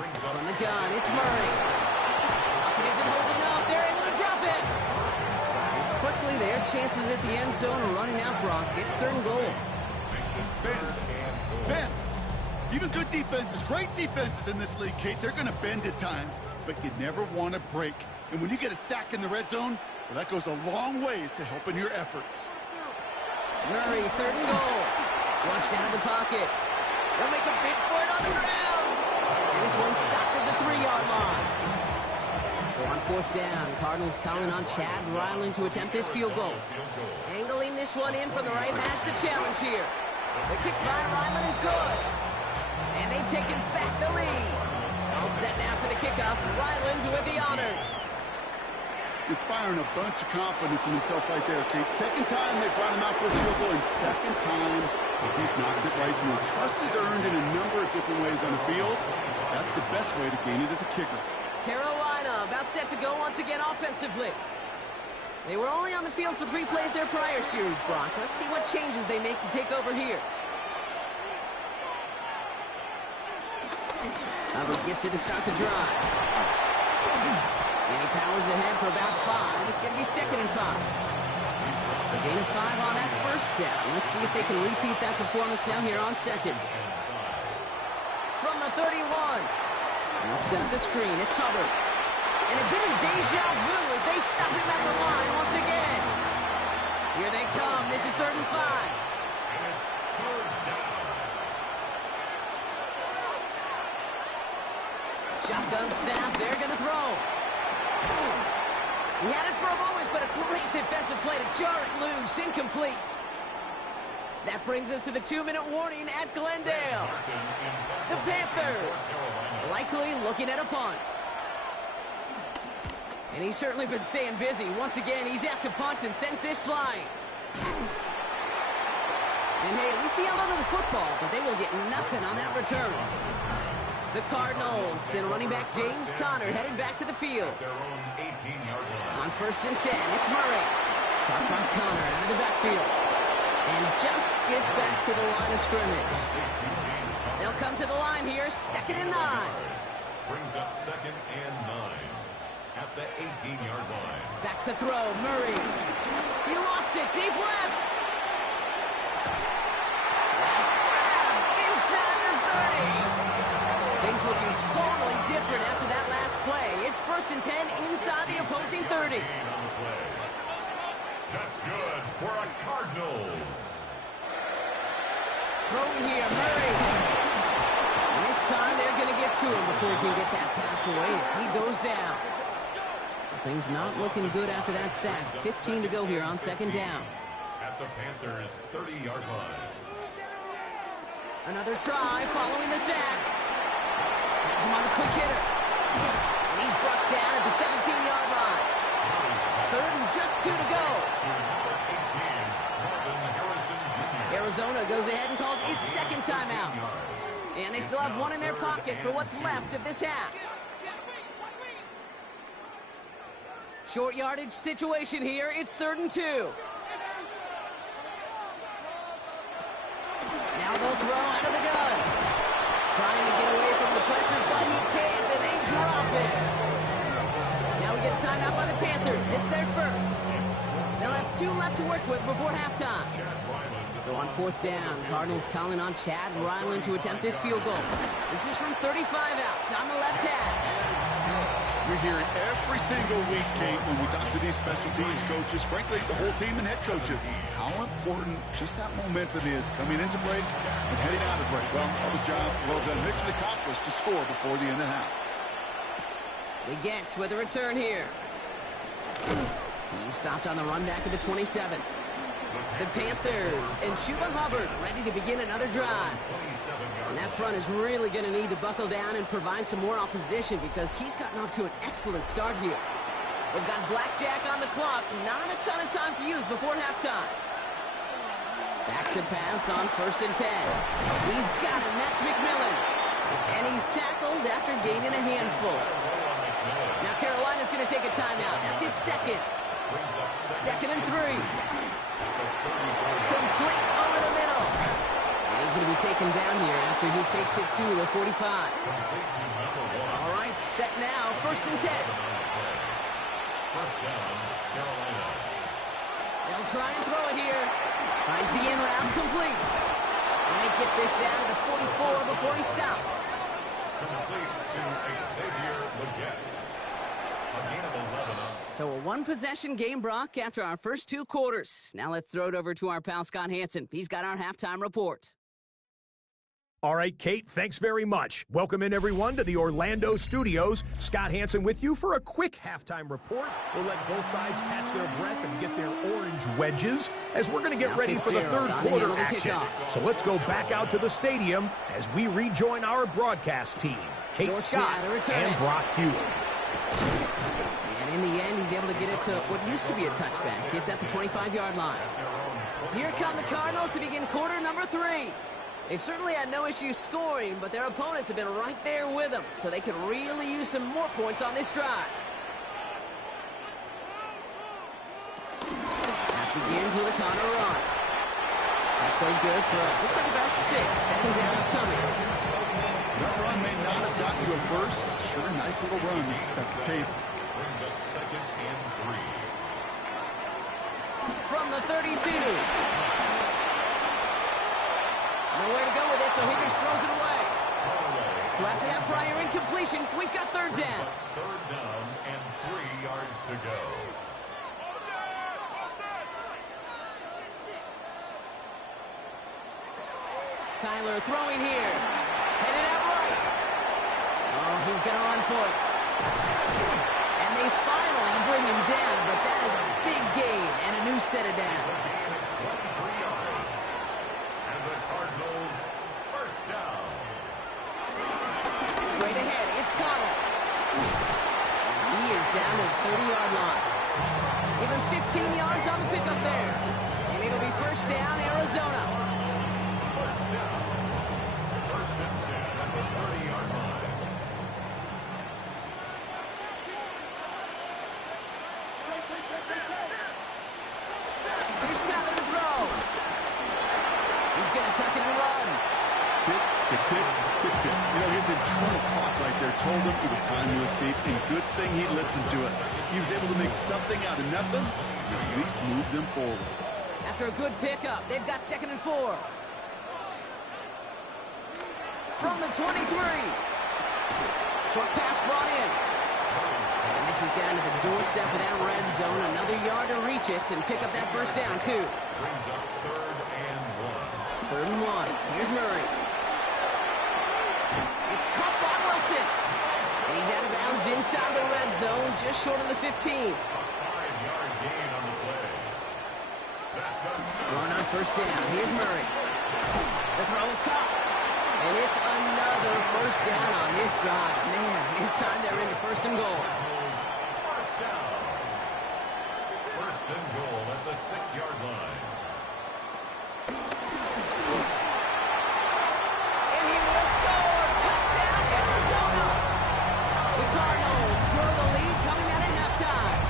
Brings up From the gun, it's Murray. It isn't holding up. They're able to drop it. And quickly, their chances at the end zone are running out, Brock. It's 3rd and goal. Ben, even good defenses, great defenses in this league, Kate, they're going to bend at times, but you never want to break. And when you get a sack in the red zone, well, that goes a long ways to helping your efforts. Murray, 3rd and goal. Flushed out of the pocket. They'll make a bid for it on the ground. And this one stopped at the 3-yard line. So on 4th down, Cardinals calling on Chad Ryland to attempt this field goal. Angling this one in from the right hash, the challenge here. The kick by Ryland is good. And they've taken back the lead. All set now for the kickoff. Ryland with the honors. Inspiring a bunch of confidence in himself right there, Kate. Second time they brought him out for a field goal, and second time he's knocked it right through. Trust is earned in a number of different ways on the field. That's the best way to gain it as a kicker. Carolina about set to go once again offensively. They were only on the field for 3 plays their prior series, Brock. Let's see what changes they make to take over here. Hubbard gets it to start the drive. And he powers ahead for about 5. It's going to be 2nd and 5. So gain of 5 on that first down. Let's see if they can repeat that performance now here on 2nd. From the 31. And set up the screen. It's Hubbard. And a bit of deja vu as they stop him at the line once again. Here they come. This is 3rd and 5. And it's 3rd down. Shotgun snap. They're going to throw. He had it for a moment, but a great defensive play to jar it loose. Incomplete. That brings us to the 2-minute warning at Glendale. The Panthers likely looking at a punt. And he's certainly been staying busy. Once again, he's out to punt and sends this flying. And hey, at least he held onto the football, but they will get nothing on that return. The Cardinals and running back James Conner headed back to the field. On 1st and 10, it's Murray. Caught by Conner out of the backfield. And just gets back to the line of scrimmage. They'll come to the line here, 2nd and 9. Brings up 2nd and 9 at the 18-yard line. Back to throw, Murray. He lofts it, deep left. That's grabbed inside the 30. Things looking totally different after that last play. It's 1st and 10 inside the opposing 30. That's good for a Cardinals. Throwing here, Murray. And this time they're going to get to him before he can get that pass away as he goes down. So things not looking good after that sack. 15 to go here on 2nd down. At the Panthers' 30-yard line. Another try following the sack. Has him on the quick hitter. And he's brought down at the 17-yard line. 3rd and just 2 to go. Arizona goes ahead and calls its 2nd timeout. And they still have 1 in their pocket for what's left of this half. Short yardage situation here. It's 3rd and 2. Now they'll throw out of the gun. Trying to get away from the pressure, but he can't, and they drop it. Now we get a timeout by the Panthers. It's their first. They'll have 2 left to work with before halftime. So on 4th down, Cardinals calling on Chad Ryland to attempt this field goal. This is from 35 out on the left hash. You're hearing every single week, Kate, when we talk to these special teams coaches, frankly, the whole team and head coaches, how important just that momentum is coming into break and heading out of break. Well, that was job well done. Mission accomplished to score before the end of the half. He gets with a return here. He stopped on the run back of the 27. The Panthers and Chuba Hubbard ready to begin another drive. And that front is really going to need to buckle down and provide some more opposition because he's gotten off to an excellent start here. They've got blackjack on the clock. Not a ton of time to use before halftime. Back to pass on 1st and 10. He's got him. That's McMillan. And he's tackled after gaining a handful. Now Carolina's going to take a timeout. That's its 2nd. 2nd and 3. Complete over the middle. And he's going to be taken down here after he takes it to the 45. All right, set now. 1st and 10. First down, Carolina. They'll try and throw it here. Finds the in route complete. And they get this down to the 44 before he stops. Complete to Xavier Legette. A gain of 11 on. So a 1-possession game, Brock, after our first 2 quarters. Now let's throw it over to our pal Scott Hansen. He's got our halftime report. All right, Kate, thanks very much. Welcome in, everyone, to the Orlando studios. Scott Hansen with you for a quick halftime report. We'll let both sides catch their breath and get their orange wedges as we're going to get ready for the third quarter action. So let's go back out to the stadium as we rejoin our broadcast team, Kate Scott and Brock Hewitt. And in the end, he's able to get it to what used to be a touchback. It's at the 25-yard line. Here come the Cardinals to begin quarter number 3. They've certainly had no issues scoring, but their opponents have been right there with them, so they could really use some more points on this drive. That begins with a Connor run. That played good for, looks like about 6. Second down coming. That run may not have gotten you a first. Sure, nice little run to set the table. Brings up 2nd and 3. From the 32. Nowhere to go with it, so Higgins throws it away. So after that prior incompletion, we've got third down. Third down and 3 yards to go. Kyler throwing here. Headed out right. Oh, he's going to run for it. And they finally bring him down, but that is a big gain and a new set of downs. Straight ahead, it's Connor. He is down to the 30-yard line. Give him 15 yards on the pickup there. And it'll be first down, Arizona. First down. First and 10 at the 30-yard line. Here's Kyler to throw. He's going to tuck it and run. Tick, tick, tick, tick, tick. You know, his internal clock right there told him it was time to escape, and good thing he listened to it. He was able to make something out of nothing, and at least move them forward. After a good pickup, they've got 2nd and 4. From the 23. Short pass brought in. And this is down to the doorstep of that red zone. Another yard to reach it and pick up that first down, too. Brings up 3rd and 1. 3rd and 1. Here's Murray. It's caught by Wilson. And he's out of bounds inside the red zone, just short of the 15. A 5-yard gain on the play. That's Going on first down. Here's Murray. The throw is caught. And it's another first down on this drive. Man, this time they're into 1st and goal. first down. 1st and goal at the 6-yard line. And he will score. Touchdown, Arizona. The Cardinals grow the lead coming out of halftime.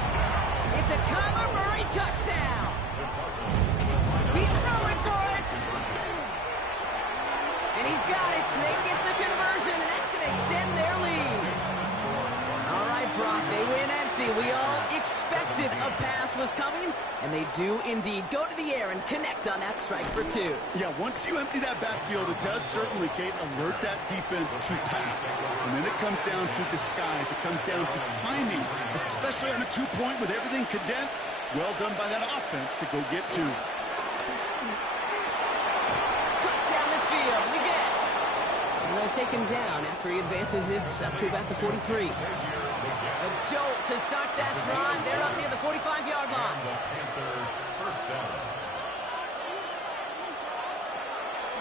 It's a Kyler Murray touchdown. He's throwing for it. And he's got it. So they get the conversion, and that's going to extend their lead. All right, Brock, they win empty. We all expected a pass was coming, and they do indeed go to the air and connect on that strike for 2. Yeah, once you empty that backfield, it does certainly, Kate, alert that defense to pass. And then it comes down to disguise. It comes down to timing, especially on a 2-point with everything condensed. Well done by that offense to go get 2. Cut down the field. We get. And they'll take him down after he advances this up to about the 43. A jolt to start that drive. They're up near the 45-yard line. First down.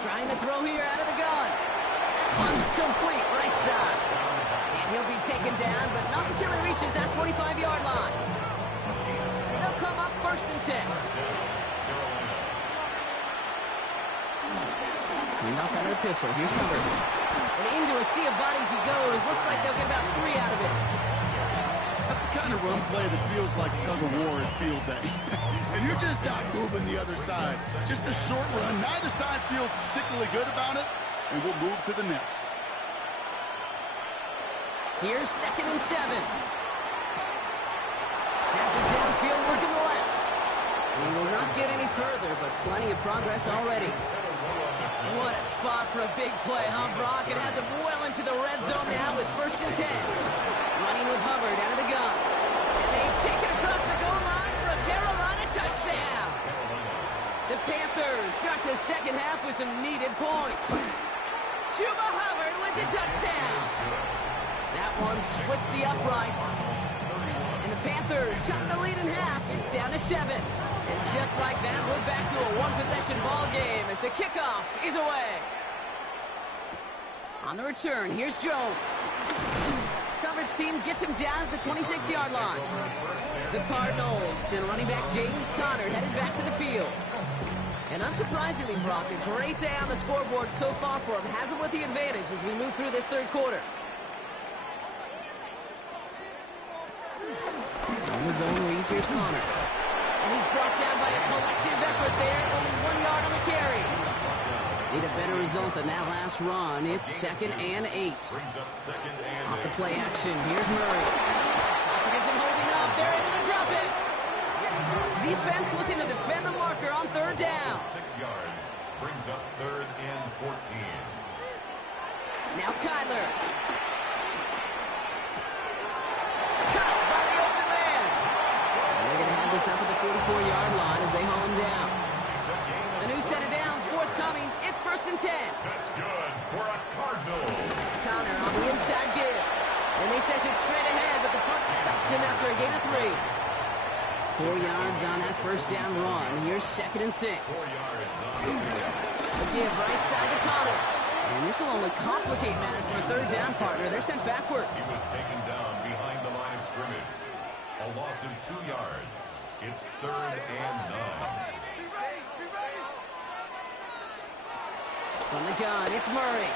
Trying to throw here out of the gun. That one's complete right side. And he'll be taken down, but not until he reaches that 45-yard line. They'll come up 1st and 10. Clean off out of the pistol. Here's Hubbard. And into a sea of bodies he goes. Looks like they'll get about 3 out of it. That's the kind of run play that feels like tug-of-war at field day. And you're just not moving the other side. Just a short run. Neither side feels particularly good about it. And we'll move to the next. Here's 2nd and 7. Pass it downfield, working the left. We will not get any further, but plenty of progress already. What a spot for a big play, huh, Brock? It has him well into the red zone now with 1st and 10. Running with Hubbard out of the gun. And they take it across the goal line for a Carolina touchdown. The Panthers start the second half with some needed points. Chuba Hubbard with the touchdown. That one splits the uprights. And the Panthers chop the lead in half. It's down to 7. And just like that, we're back to a one-possession ball game as the kickoff is away. On the return, here's Jones. Coverage team gets him down at the 26-yard line. The Cardinals and running back James Conner headed back to the field. And unsurprisingly, Brock, a great day on the scoreboard so far for him. Has him with the advantage as we move through this third quarter. On the zone read, here's Conner. And he's brought down by a collective effort there. Only 1 yard on the carry. Need a better result than that last run. It's 2nd and 8. Off the play action, here's Murray. Gives him holding up. They're able to drop it. Defense looking to defend the marker on 3rd down. 6 yards. Brings up 3rd and 14. Now Kyler. Caught by the open man. And they're going to have this up at the 44-yard line as they haul him down. A new set of downs forthcoming. It's 1st and 10. That's good for a Cardinal. Conner on the inside give. And they sent it straight ahead, but the front stops him after a gain of 3. 4 yards on that 1st down run. Here's 2nd and 6. 4 yards on A give right side to Conner. And this will only complicate matters for a 3rd down partner. They're sent backwards. He was taken down behind the line of scrimmage. A loss of 2 yards. It's 3rd and 9. From the gun, it's Murray.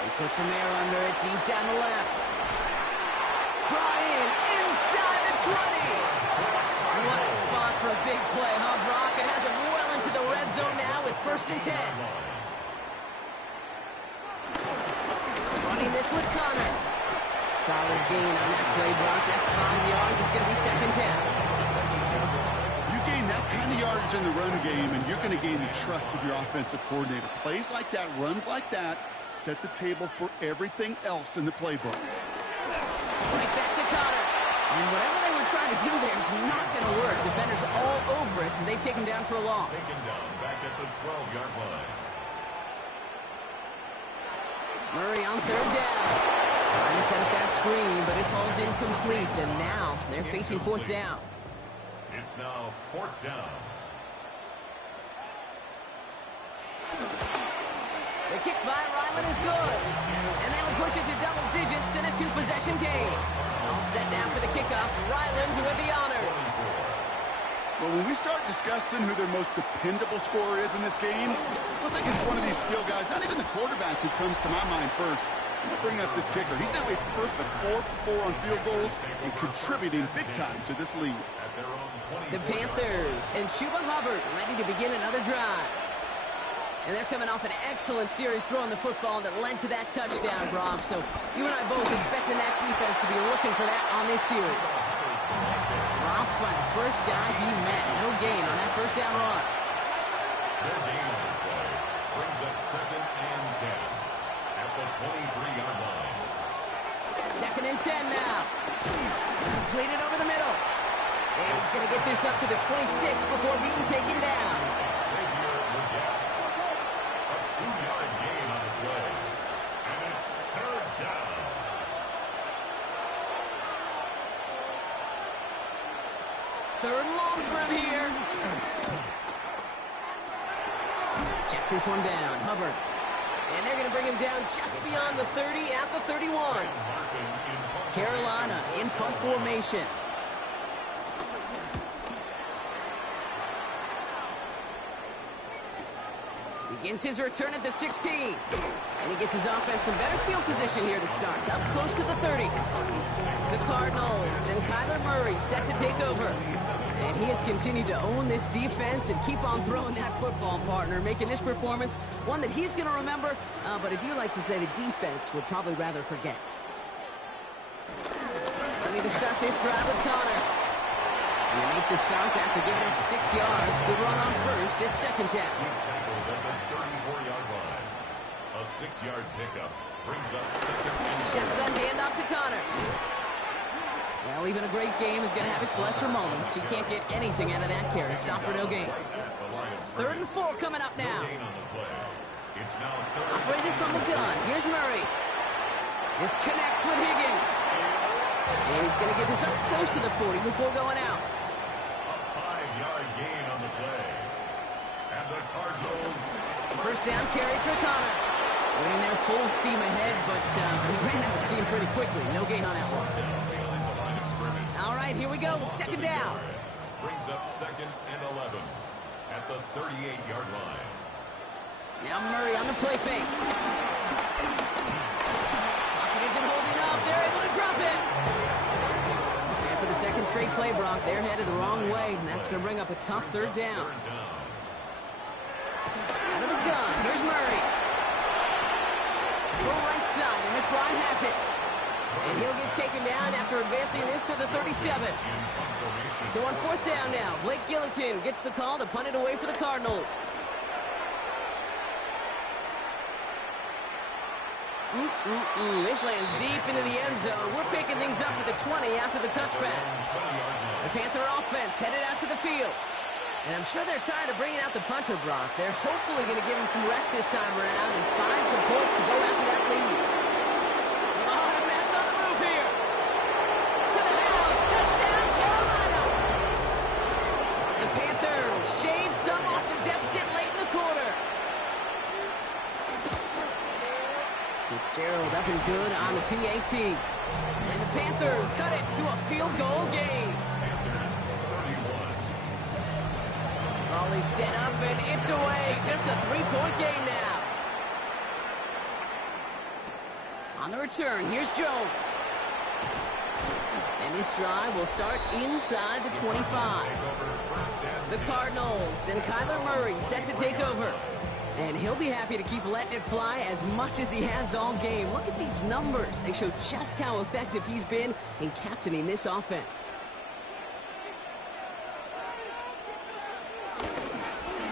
He puts a air under it deep down the left. Brought in inside the 20. What a spot for a big play, huh, Brock? It has him well into the red zone now with 1st and 10. Running this with Conner. Solid gain on that play, Brock. That's 5 yards. It's going to be 2nd down. You gain that kind of yardage in the run game, and you're going to gain the trust of your offensive coordinator. Plays like that, runs like that, set the table for everything else in the playbook. Right back to Conner. And whatever they were trying to do there is not going to work. Defenders all over it, so they take him down for a loss. Taken down back at the 12-yard line. Murray on 3rd down. Trying to set up that screen, but it falls incomplete. And now they're facing 4th down. It's now 4th down. The kick by Ryland is good. And that'll push it to double digits in a 2-possession game. All set now for the kickoff. Ryland with the honors. Well, when we start discussing who their most dependable scorer is in this game, I think it's one of these skill guys, not even the quarterback, who comes to my mind first. I'm going to bring up this kicker. He's now a perfect 4 for 4 on field goals and contributing big time to this lead. The Panthers and Chuba Hubbard ready to begin another drive. And they're coming off an excellent series throwing the football that led to that touchdown, Brock. So you and I both expecting that defense to be looking for that on this series. Dropped by the first guy he met. No gain on that 1st down run. Their gain on the play brings up 2nd and 10 at the 23-yard line. 2nd and 10 now. Completed over the middle. And he's going to get this up to the 26 before being taken down. A 2-yard gain on the play. And it's 3rd down. Third and long for him here. Checks this one down. Hubbard. And they're going to bring him down just beyond the 30 at the 31. Carolina in punt formation. Begins his return at the 16. And he gets his offense in better field position here to start. Up close to the 30. The Cardinals and Kyler Murray set to take over. And he has continued to own this defense and keep on throwing that football, partner, making this performance one that he's going to remember. But as you like to say, the defense would probably rather forget. Ready to start this drive with Conner. And they make the start after giving up 6 yards. The run on first. It's 2nd down. A 6-yard pickup brings up 2nd and 7. Shotgun handoff to Conner. Well, even a great game is going to have its lesser moments. You can't get anything out of that carry. Stop for no gain. 3rd and 4 coming up now. It's now third. Operated from the gun. Here's Murray. This connects with Higgins. And he's going to get this up close to the 40 before going out. A 5-yard gain on the play. And the Cardinals. First down carry for Connor. Winning their full steam ahead, but he ran out of steam pretty quickly. No gain on that one. All right, here we go. Second down. Brings up 2nd and 11 at the 38-yard line. Now Murray on the play fake. Pocket isn't holding up. They're able to drop it. And for the second straight play, Brock, they're headed the wrong way, and that's going to bring up a tough third down. Out of the gun. Here's Murray. Go right side, and McBride has it. And he'll get taken down after advancing this to the 37. So on fourth down now, Blake Gillikin gets the call to punt it away for the Cardinals. This lands deep into the end zone. We're picking things up at the 20 after the touchback. The Panther offense headed out to the field. And I'm sure they're tired of bringing out the punter, Brock. They're hopefully going to give him some rest this time around and find some points to go after that lead. Oh, a mess on the move here. To the house. Touchdown, Carolina. The Panthers shave some off the deficit late in the quarter. Fitzgerald up and good on the PAT. And the Panthers cut it to a field goal game. Volley set up and it's away. Just a 3-point game now. On the return, here's Jones. And this drive will start inside the 25. The Cardinals and Kyler Murray set to take over. And he'll be happy to keep letting it fly as much as he has all game. Look at these numbers. They show just how effective he's been in captaining this offense.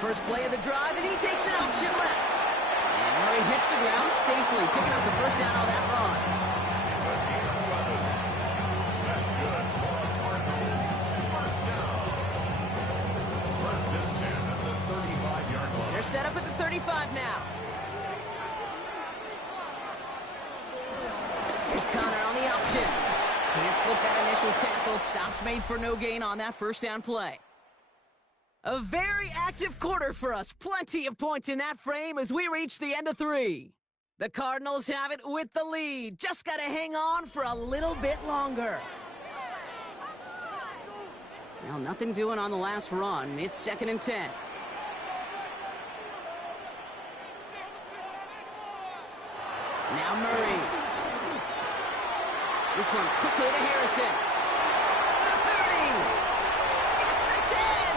First play of the drive, and he takes an option left. And Murray hits the ground safely, picking up the first down on that run. It's a gain of 11. That's good for the Cardinals. First down. First and 10 at the 35-yard line. They're set up at the 35 now. Here's Connor on the option. Can't slip that initial tackle. Stops made for no gain on that first down play. A very active quarter for us. Plenty of points in that frame as we reach the end of 3. The Cardinals have it with the lead. Just got to hang on for a little bit longer. Now, nothing doing on the last run. It's 2nd and 10. Now Murray. This one quickly to Harrison. The 30. Gets the 10.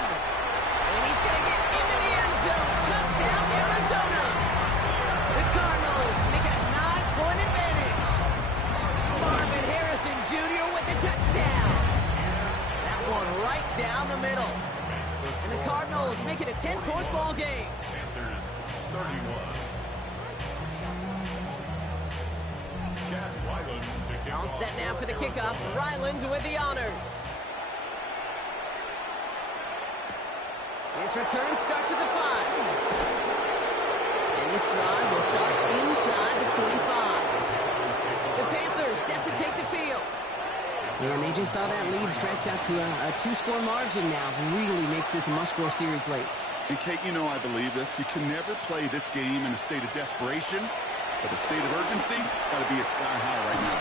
And he's going to get into the end zone. Touchdown, Arizona. The Cardinals make it a 9-point advantage. Marvin Harrison Jr. with the touchdown. That one right down the middle. And the Cardinals make it a 10-point ball game. Panthers 31. All set now for the kickoff. Ryland with the honors. This return starts at the 5. And this drive will start inside the 25. The Panthers set to take the field. And they just saw that lead stretch out to a 2-score margin now. Really makes this a must-score series late. And Kate, you know I believe this. You can never play this game in a state of desperation. But the state of urgency got to be a sky high right now.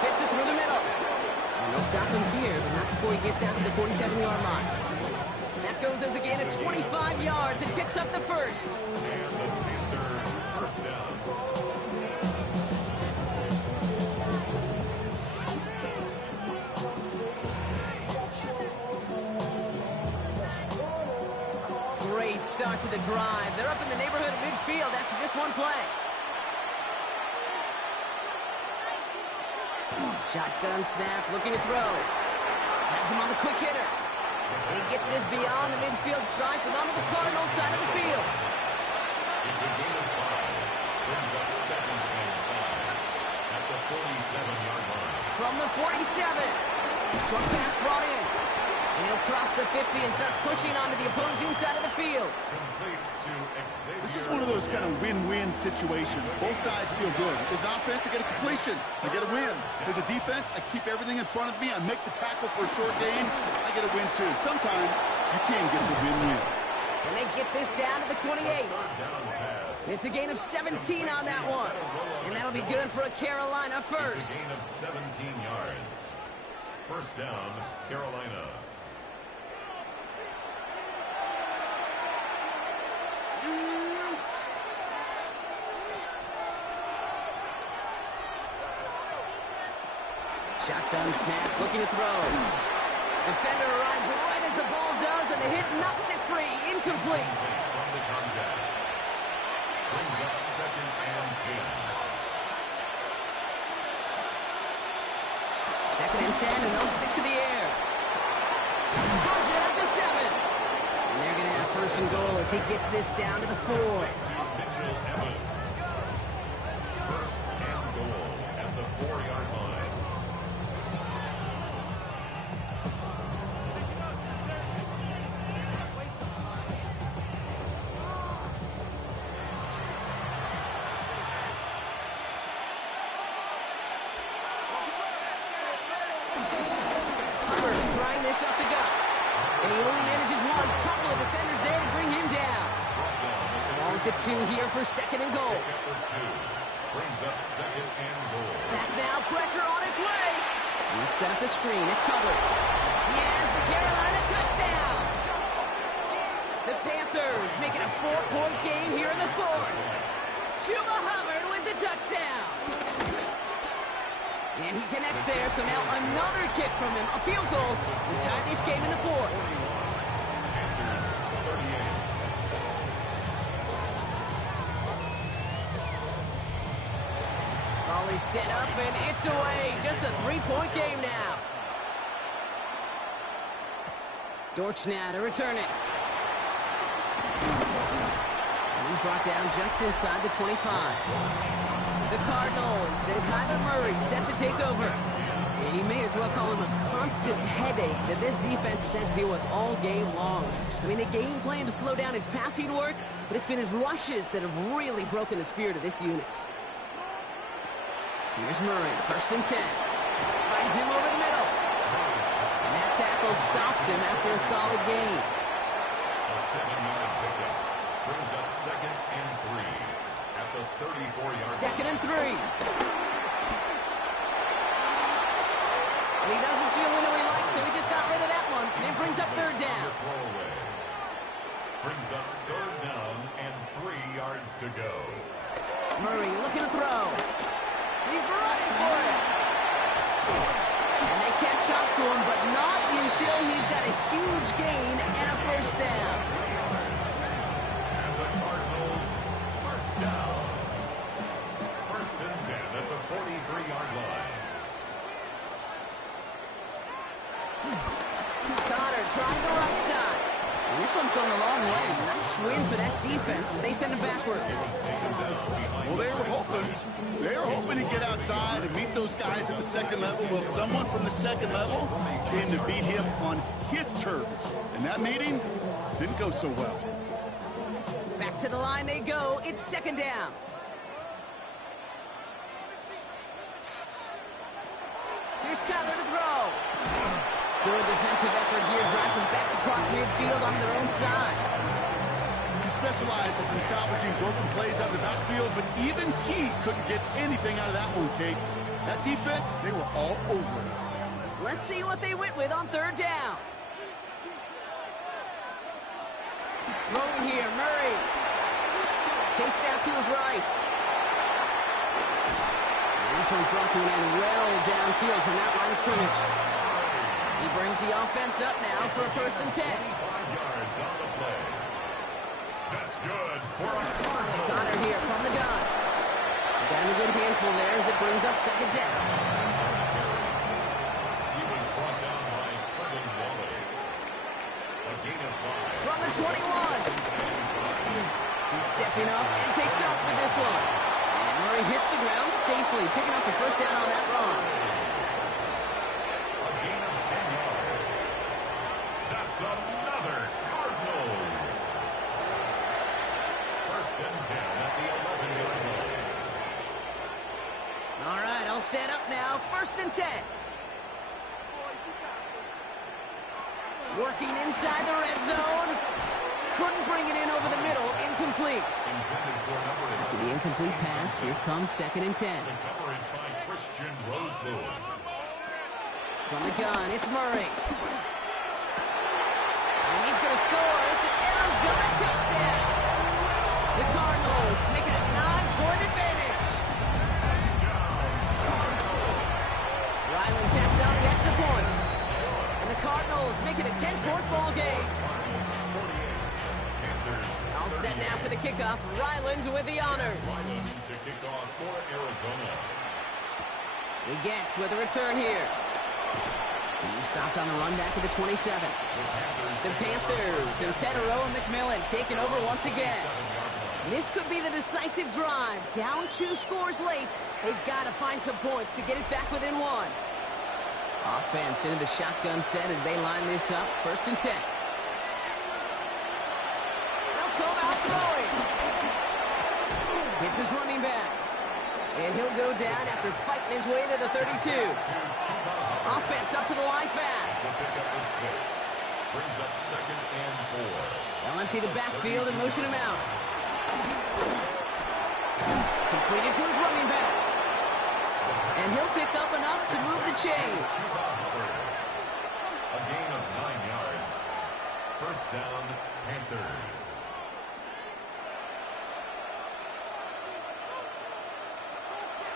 Fits it through the middle. And they'll stop him here, but not before he gets out to the 47-yard line. And that goes as a gain of 25 yards and picks up the first. And the Panthers first down. Great start to the drive. They're up in the neighborhood of midfield after just one play. Shotgun snap, looking to throw. Has him on the quick hitter. And he gets this beyond the midfield stripe and onto the Cardinals side of the field. It's a gain of 5. Brings up 2nd and 5 at the 47-yard line. From the 47. Short pass brought in. And he'll cross the 50 and start pushing onto the opposing side of the field. This is one of those kind of win-win situations. Both sides feel good. As an offense, I get a completion. I get a win. As a defense, I keep everything in front of me. I make the tackle for a short gain. I get a win, too. Sometimes you can get to win-win. And they get this down to the 28. It's a gain of 17 on that one. And that'll be good for a Carolina first. It's a gain of 17 yards. First down, Carolina. Shotgun snap, looking to throw. Defender arrives right as the ball does, and the hit knocks it free. Incomplete. From the contact. Brings up second and 10. Second and 10, and they'll stick to the air. Has it at the 7. And they're going to have first and goal as he gets this down to the 4. To Mitchell Evans. First and goal at the 4-yard line. Trying this up the gut. And he only manages one. Couple of defenders there to bring him down. Ball at the 2 here for second and goal. Brings up second and goal. Back now, pressure on its way. Let's set up the screen. It's Hubbard. He has the Carolina touchdown. The Panthers make it a 4-point game here in the 4th. Chuba Hubbard with the touchdown. And he connects there, so now another kick from him. A field goal to tie this game in the 4th. Volley set up, and it's away. Just a 3-point game now. Dortch now to return it. And he's brought down just inside the 25. The Cardinals and Kyler Murray set to take over. And you may as well call him a constant headache that this defense has had to deal with all game long. I mean, the game plan to slow down his passing work, but it's been his rushes that have really broken the spirit of this unit. Here's Murray, first and 10. Finds him over the middle. And that tackle stops him after a solid gain. A 7-yard pickup brings up second and 3 at the 34-yard line. Second and 3. And he doesn't see a window he likes, so he just got rid of that one. And it brings up third down. Brings up third down and 3 yards to go. Murray looking to throw. He's running for it. And they catch up to him, but not until he's got a huge gain and a first down. And the Cardinals first down. First and 10 at the 43-yard line. Connor trying the right side. And this one's going a long way. Nice win for that defense as they send him backwards. Well, they were hoping to get outside and meet those guys at the second level. Well, someone from the second level came to beat him on his turf. And that meeting didn't go so well. Back to the line they go. It's second down. Here's Kyler to throw. Good defensive effort here. Drives them back across midfield on their own side. He specializes in salvaging broken plays out of the backfield, but even he couldn't get anything out of that one, Kate. That defense, they were all over it. Let's see what they went with on third down. Throwing here, Murray. Chased out to his right. And this one's brought to an end well downfield from that line of scrimmage. He brings the offense up now for a first and 10. 5 yards on the play. That's good for a Cardinal. Connor here from the gun. Got him a good handful there as it brings up second down. He was brought down by Trevin Wallace. A gain of 5. From the 21. He's stepping up and takes off with this one. And Murray hits the ground safely, picking up the first down on that run. It's another Cardinals. First and 10 at the 11-yard line. All right, all set up now. First and 10. Working inside the red zone. Couldn't bring it in over the middle. Incomplete. After the incomplete pass, here comes second and 10. The coverage by Christian Roseboom. From the gun, it's Murray. And he's going to score. It's an Arizona touchdown. The Cardinals make it a 9-point advantage. Ryland tacks on the extra point. And the Cardinals make it a 10-point ball game. All set now for the kickoff. Ryland with the honors. Ryland to kick off for Arizona. He gets with a return here. He stopped on the run back of the 27. The Panthers and Tedero and McMillan taking over once again. This could be the decisive drive. Down 2 scores late. They've got to find some points to get it back within 1. Offense into the shotgun set as they line this up. First and 10. They'll come out throwing. Hits his running back. And he'll go down after fighting his way to the 32. Offense up to the line fast. Brings up second and 4. They'll empty the backfield and motion him out. Completed to his running back. And he'll pick up enough to move the chains. A gain of 9 yards. First down, Panthers.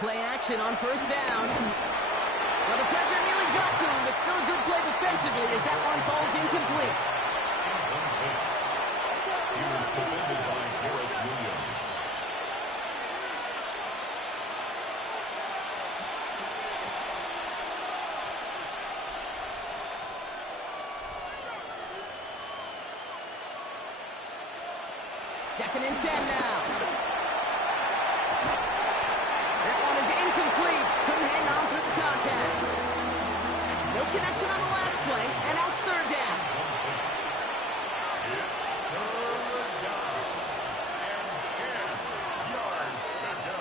Play action on first down. Well, the pressure nearly got to him, but still a good play defensively as that one falls incomplete. He was defended by Garrett Williams. Second and 10 now. That one is incomplete. Couldn't hang on through the contact. No connection on the last play, and now it's third down. It's third down and 10 yards to go.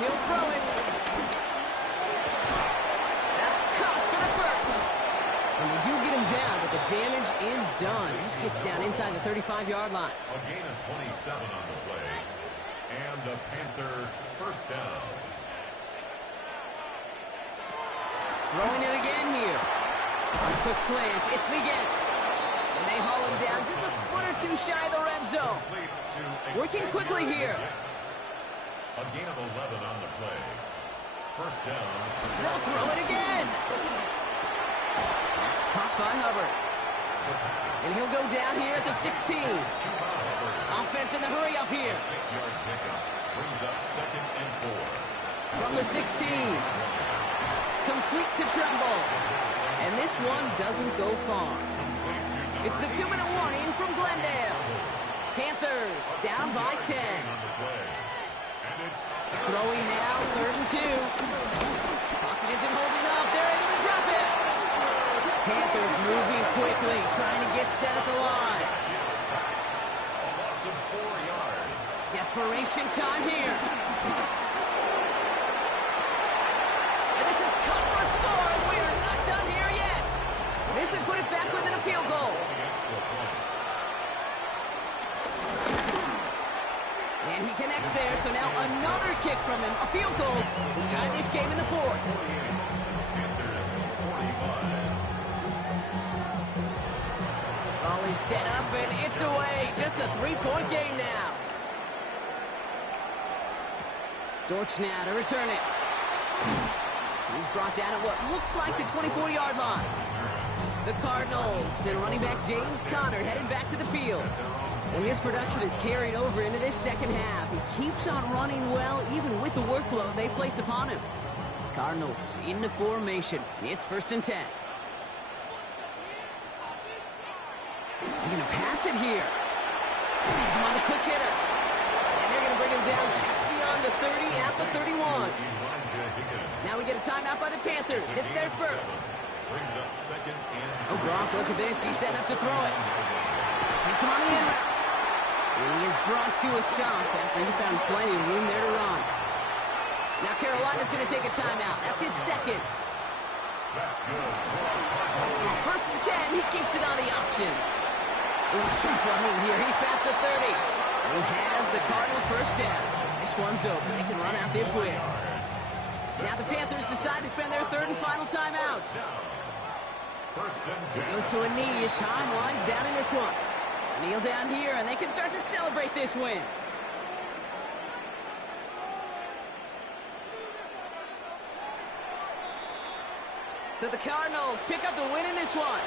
He'll throw it. That's caught for the first. And they do get him down, but the damage is done. This gets down inside the 35-yard line. A gain of 27 on the play. And a Panther first down. Throwing it again here. On a quick slant, it's Liggett. And they haul him down just a foot or two shy of the red zone. Working quickly here. A gain of 11 on the play. First down. They'll throw it again. That's caught by Hubbard. And he'll go down here at the 16. Offense in the hurry up here. 6-yard pickup. Brings up second and 4. From the 16. Complete to Tremble. And this one doesn't go far. It's the 2-minute warning from Glendale. Panthers down by 10. Throwing now, third and 2. Pocket isn't holding up. They're able to drop it. Panthers moving quickly, trying to get set at the line. A loss of 4 yards. Desperation time here. And this is cut for a score. We are not done here yet. This would put it back within a field goal. And he connects there, so now another kick from him. A field goal to tie this game in the 4th. Raleigh set up, and it's away. Just a 3-point game now. Dortch now to return it. He's brought down at what looks like the 24-yard line. The Cardinals and running back James Conner headed back to the field. And his production is carried over into this second half. He keeps on running well, even with the workload they placed upon him. Cardinals into formation. It's first and 10. They're going to pass it here. He's him on the quick hitter. And they're going to bring him down just beyond the 30 at the 31. Now we get a timeout by the Panthers. It's their first. Brings up second and... Oh, Gronk, look at this. He's setting up to throw it. Hits him on the in route. And he is brought to a stop after he found plenty of room there to run. Now Carolina's going to take a timeout. That's its second. First and 10. He keeps it on the option. Sharp running here. He's past the 30. And he has the Cardinal first down. This one's open. They can run out this way. Now the Panthers decide to spend their third and final timeout. It goes to a knee as time winds down in this one. A kneel down here, and they can start to celebrate this win. So the Cardinals pick up the win in this one.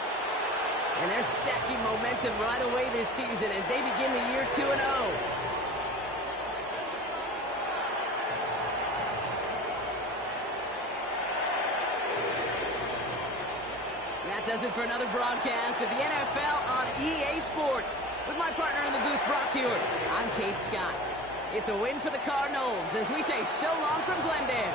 And they're stacking momentum right away this season as they begin the year 2-0. That does it for another broadcast of the NFL on EA Sports. With my partner in the booth, Brock Hewitt, I'm Kate Scott. It's a win for the Cardinals as we say so long from Glendale.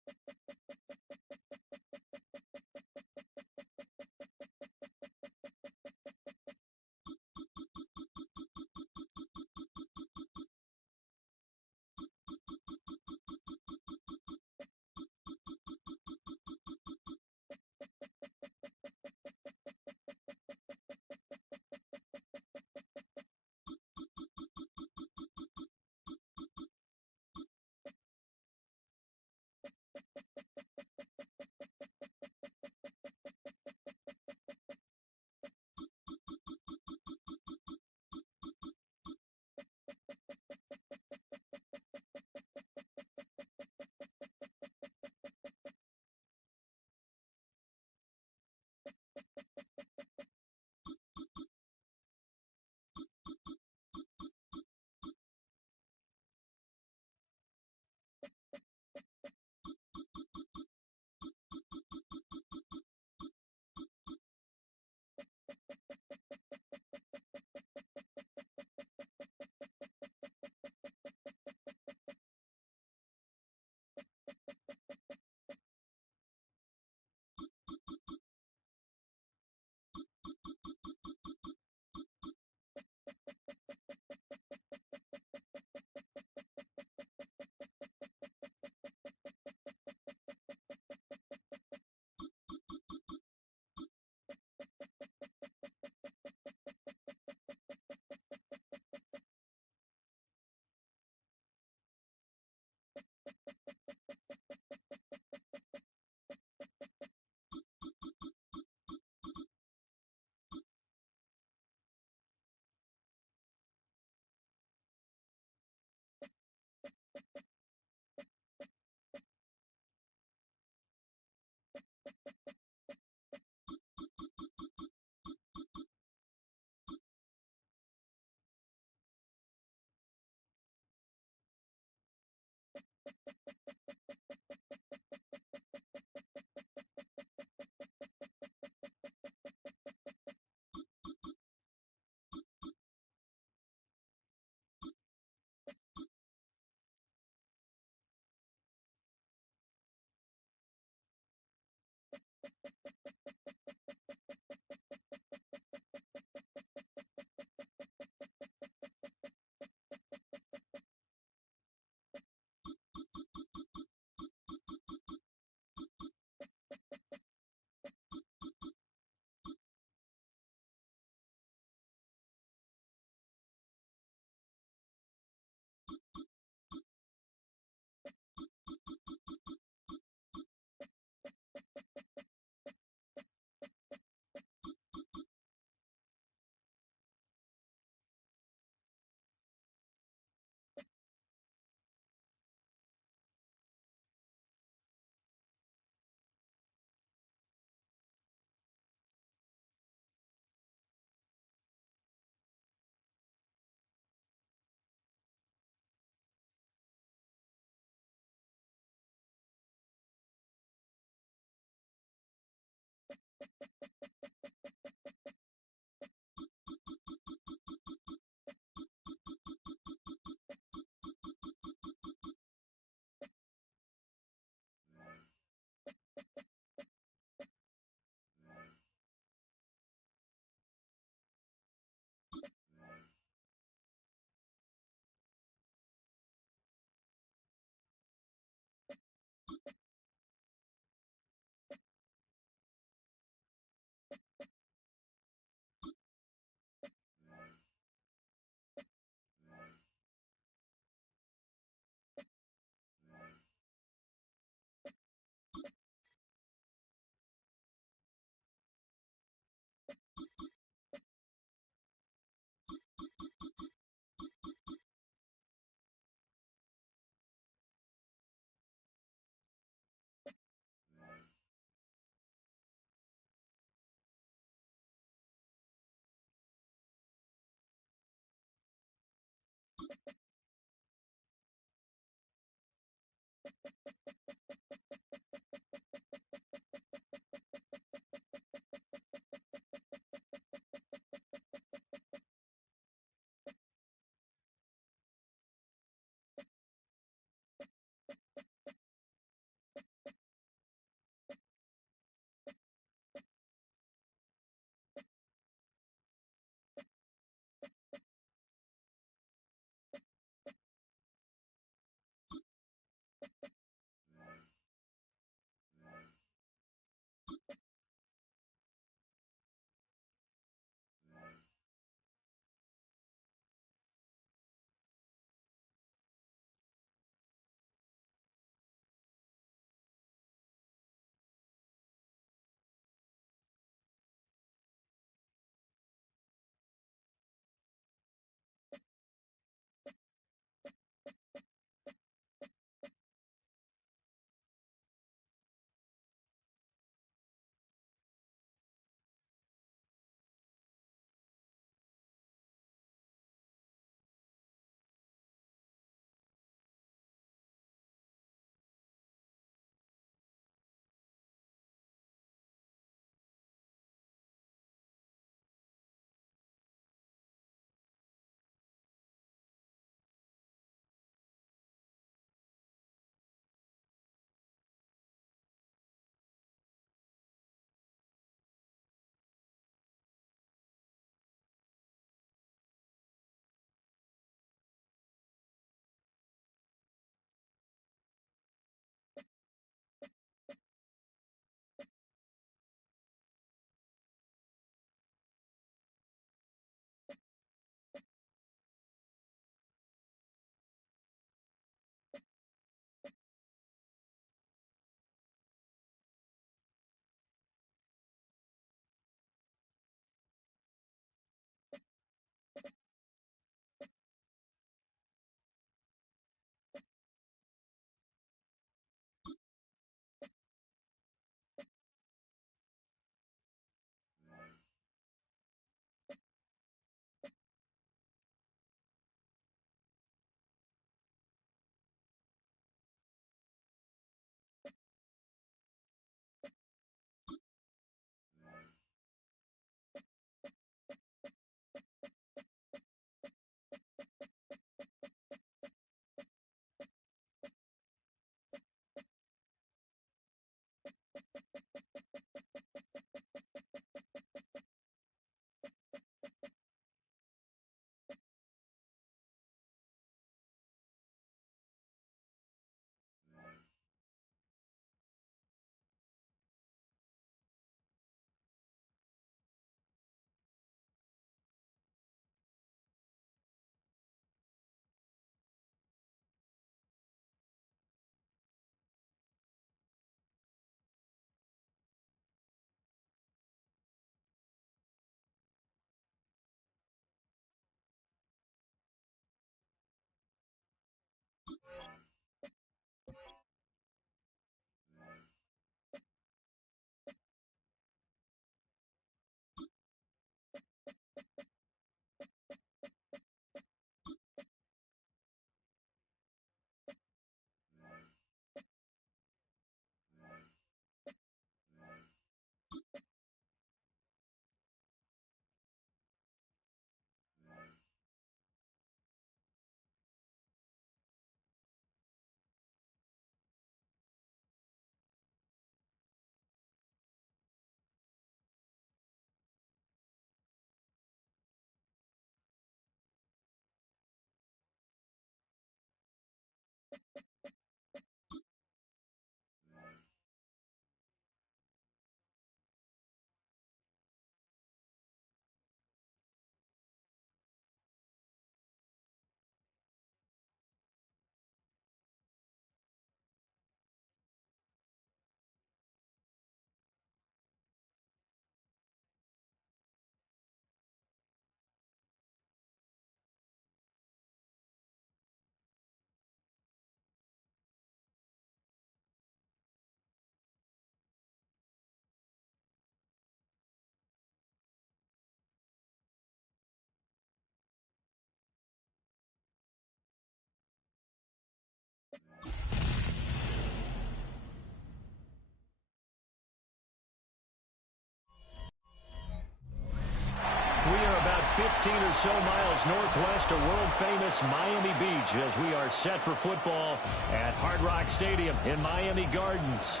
We are about 15 or so miles northwest of world-famous Miami Beach as we are set for football at Hard Rock Stadium in Miami Gardens.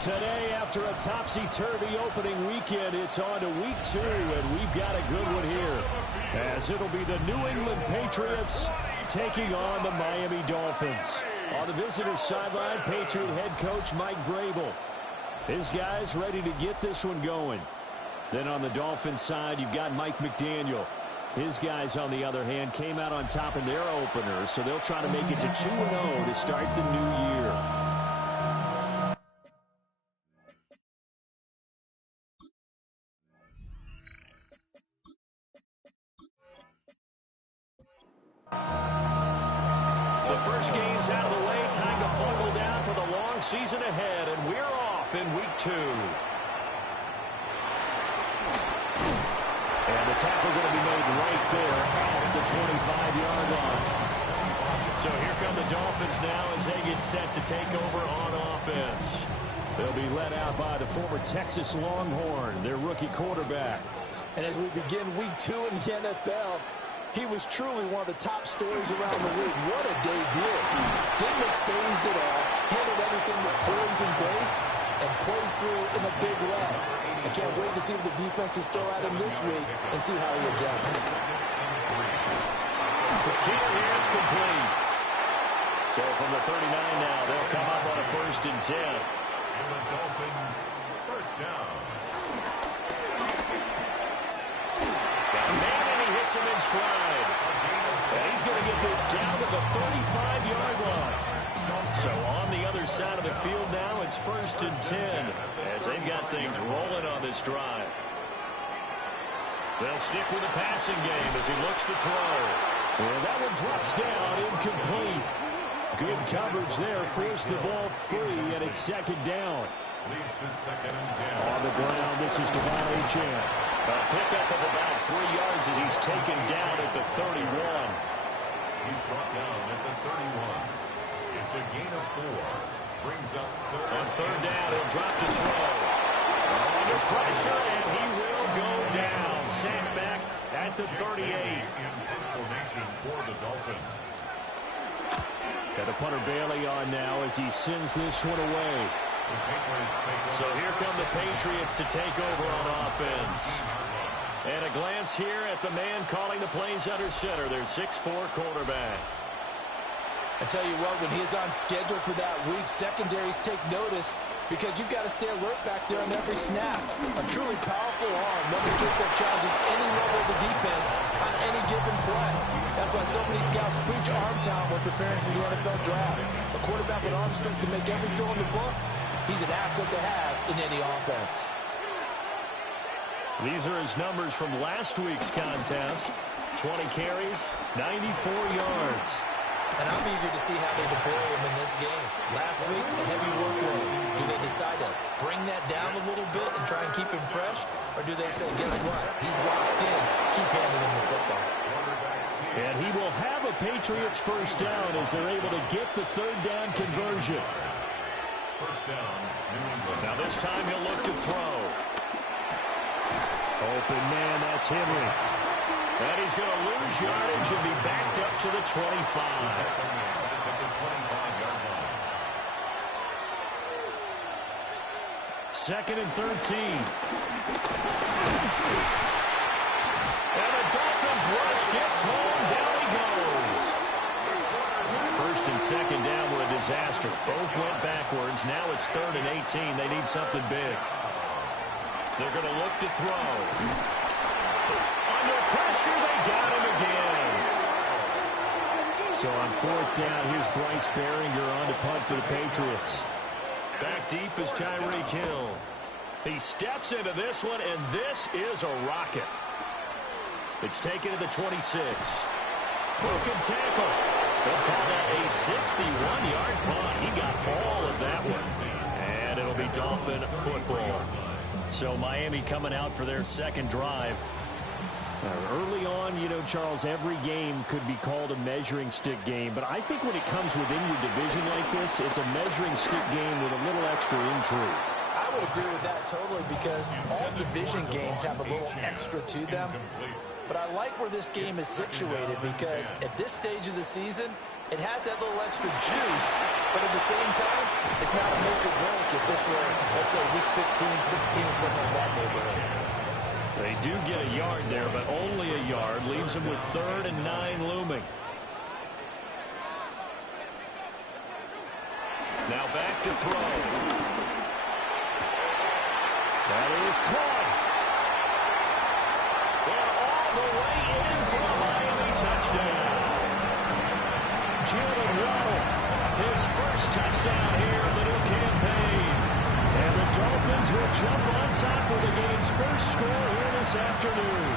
Today, after a topsy-turvy opening weekend, it's on to week 2, and we've got a good one here, as it'll be the New England Patriots taking on the Miami Dolphins. On the visitor's sideline, Patriot head coach Mike Vrabel. His guys ready to get this one going. Then on the Dolphins side, you've got Mike McDaniel. His guys, on the other hand, came out on top in their opener, so they'll try to make it to 2-0 to start the new year. The first game's out of the way. Time to buckle down for the long season ahead, and we're off in week 2. And the tackle going to be made right there at the 25-yard line. So here come the Dolphins now as they get set to take over on offense. They'll be led out by the former Texas Longhorn, their rookie quarterback. And as we begin week 2 in the NFL, he was truly one of the top stories around the league. What a debut. Didn't look phased at all, handled everything with poise and grace, and played through in a big way. I can't wait to see what the defenses throw at him this week and see how he adjusts. The kick here, it's complete. So from the 39 now, they'll come up on a 1st and 10. And the Dolphins, first down. Got a man, and he hits him in stride. And he's going to get this down to the 35-yard line. So on the other side of the field now, it's 1st and 10 as they've got things rolling on this drive. They'll stick with the passing game as he looks to throw. And that one drops down, incomplete. Good coverage there, forced the ball free, and it's 2nd down. Leads to 2nd and 10. On the ground, this is Devon Achane. A pickup of about 3 yards as he's taken down at the 31. He's brought down at the 31. It's a gain of 4. Brings up 3rd. On 3rd down, he'll drop to throw. Under pressure, and he will go down. Sacked back at the 38. In formation for the Dolphins. Got a punter Bailey on now as he sends this one away. So here come the Patriots to take over on offense. And a glance here at the man calling the plays under center, their 6'4" quarterback. I tell you what, when he's on schedule for that week, secondaries take notice because you've got to stay alert back there on every snap. A truly powerful arm, one is capable of challenging any level of the defense on any given play. That's why so many scouts preach arm talent when preparing for the NFL draft. A quarterback with arm strength to make every throw in the book, he's an asset to have in any offense. These are his numbers from last week's contest. 20 carries, 94 yards. And I'm eager to see how they deploy him in this game. Last week, a heavy workload. Do they decide to bring that down a little bit and try and keep him fresh? Or do they say, guess what? He's locked in. Keep handing him the football. And he will have a Patriots first down as they're able to get the 3rd down conversion. First down, New England. Now this time he'll look to throw. Open man, that's Henry. And he's going to lose yardage and be backed up to the 25. Second and 13. And the Dolphins rush gets home. Down he goes. first and second down were a disaster. Both went backwards. Now it's 3rd and 18. They need something big. They're going to look to throw. Under pressure, they got him again. So on 4th down, here's Bryce Behringer on to punt for the Patriots. Back deep is Tyreek Hill. He steps into this one, and this is a rocket. It's taken to the 26. Broken tackle. They'll call that a 61-yard punt. He got all of that one. And it'll be Dolphin football. So Miami coming out for their second drive. Early on, you know, Charles, every game could be called a measuring stick game. But I think when it comes within your division like this, it's a measuring stick game with a little extra intrigue. I would agree with that totally because all division games have a little extra to them. But I like where this game is situated because at this stage of the season, it has that little extra juice, but at the same time, it's not a make or break if this were, let's say, week 15, 16, somewhere in that neighborhood. They do get a yard there, but only a yard. Leaves them with 3rd and 9 looming. Now back to throw. That is caught. And all the way in for a Miami touchdown. Jalen Waddle, his first touchdown here of the new campaign. And the Dolphins will jump on top of the game's first score here this afternoon.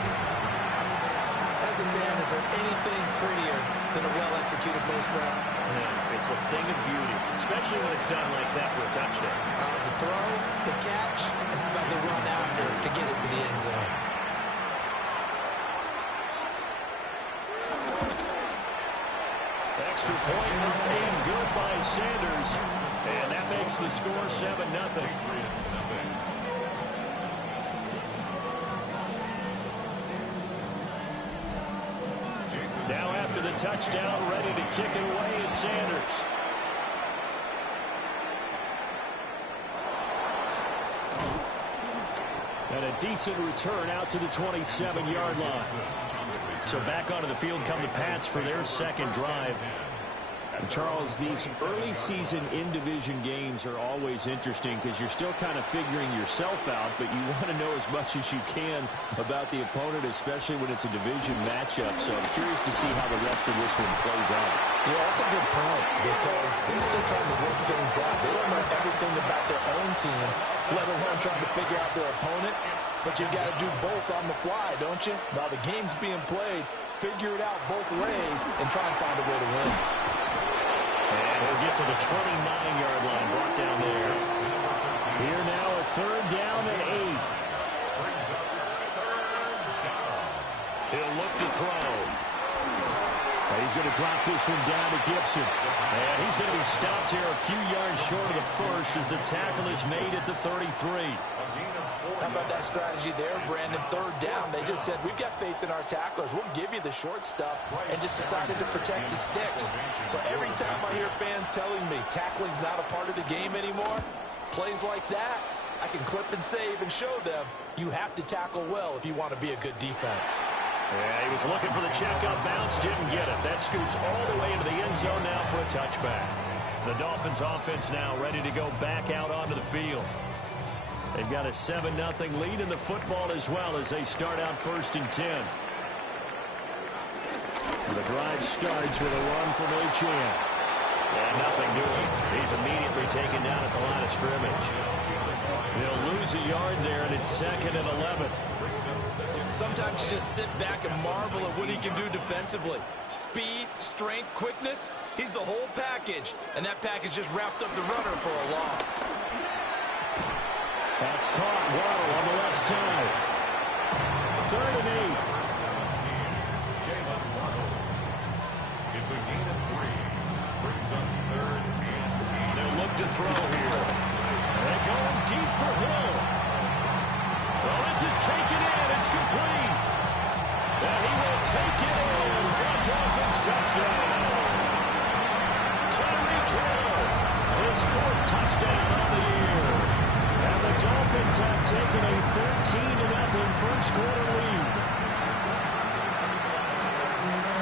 As a fan, is there anything prettier than a well-executed post route? Yeah, it's a thing of beauty, especially when it's done like that for a touchdown. The throw, the catch, and how about the run after to get it to the end zone? Extra point not being good by Sanders, and that makes the score 7-0. Now after the touchdown, ready to kick it away is Sanders. And a decent return out to the 27-yard line. So back onto the field come the Pats for their second drive. And Charles, these early season in-division games are always interesting because you're still kind of figuring yourself out, but you want to know as much as you can about the opponent, especially when it's a division matchup. So I'm curious to see how the rest of this one plays out. Yeah, that's a good point because they're still trying to work things out. They don't know everything about their own team, let alone trying to figure out their opponent. But you've got to do both on the fly, don't you? While the game's being played, figure it out both ways and try and find a way to win. And we'll get to the 29-yard line, brought down there. Here now a 3rd down and 8. He'll look to throw. He's going to drop this one down to Gibson. And he's going to be stopped here a few yards short of the first as the tackle is made at the 33. How about that strategy there, Brandon? 3rd down. They just said, we've got faith in our tacklers. We'll give you the short stuff, and just decided to protect the sticks. So every time I hear fans telling me tackling's not a part of the game anymore, plays like that, I can clip and save and show them you have to tackle well if you want to be a good defense. Yeah, he was looking for the checkup bounce, didn't get it. That scoots all the way into the end zone now for a touchback. The Dolphins offense now ready to go back out onto the field. They've got a 7-0 lead in the football as well as they start out 1st and 10. The drive starts with a run from Achane. And nothing doing. He's immediately taken down at the line of scrimmage. They'll lose a yard there, and it's 2nd and 11. Sometimes you just sit back and marvel at what he can do defensively. Speed, strength, quickness, he's the whole package. And that package just wrapped up the runner for a loss. That's caught. Waddle on the left side. 3rd and 8. It's a gain of 3. Brings up 3rd and 8. They'll look to throw here. They're going deep for Hill. Well, this is taken in. It's complete. And he will take it in for a Dolphins touchdown. Tyreek Hill, his 4th touchdown on the year. And the Dolphins have taken a 13-0 first quarter lead.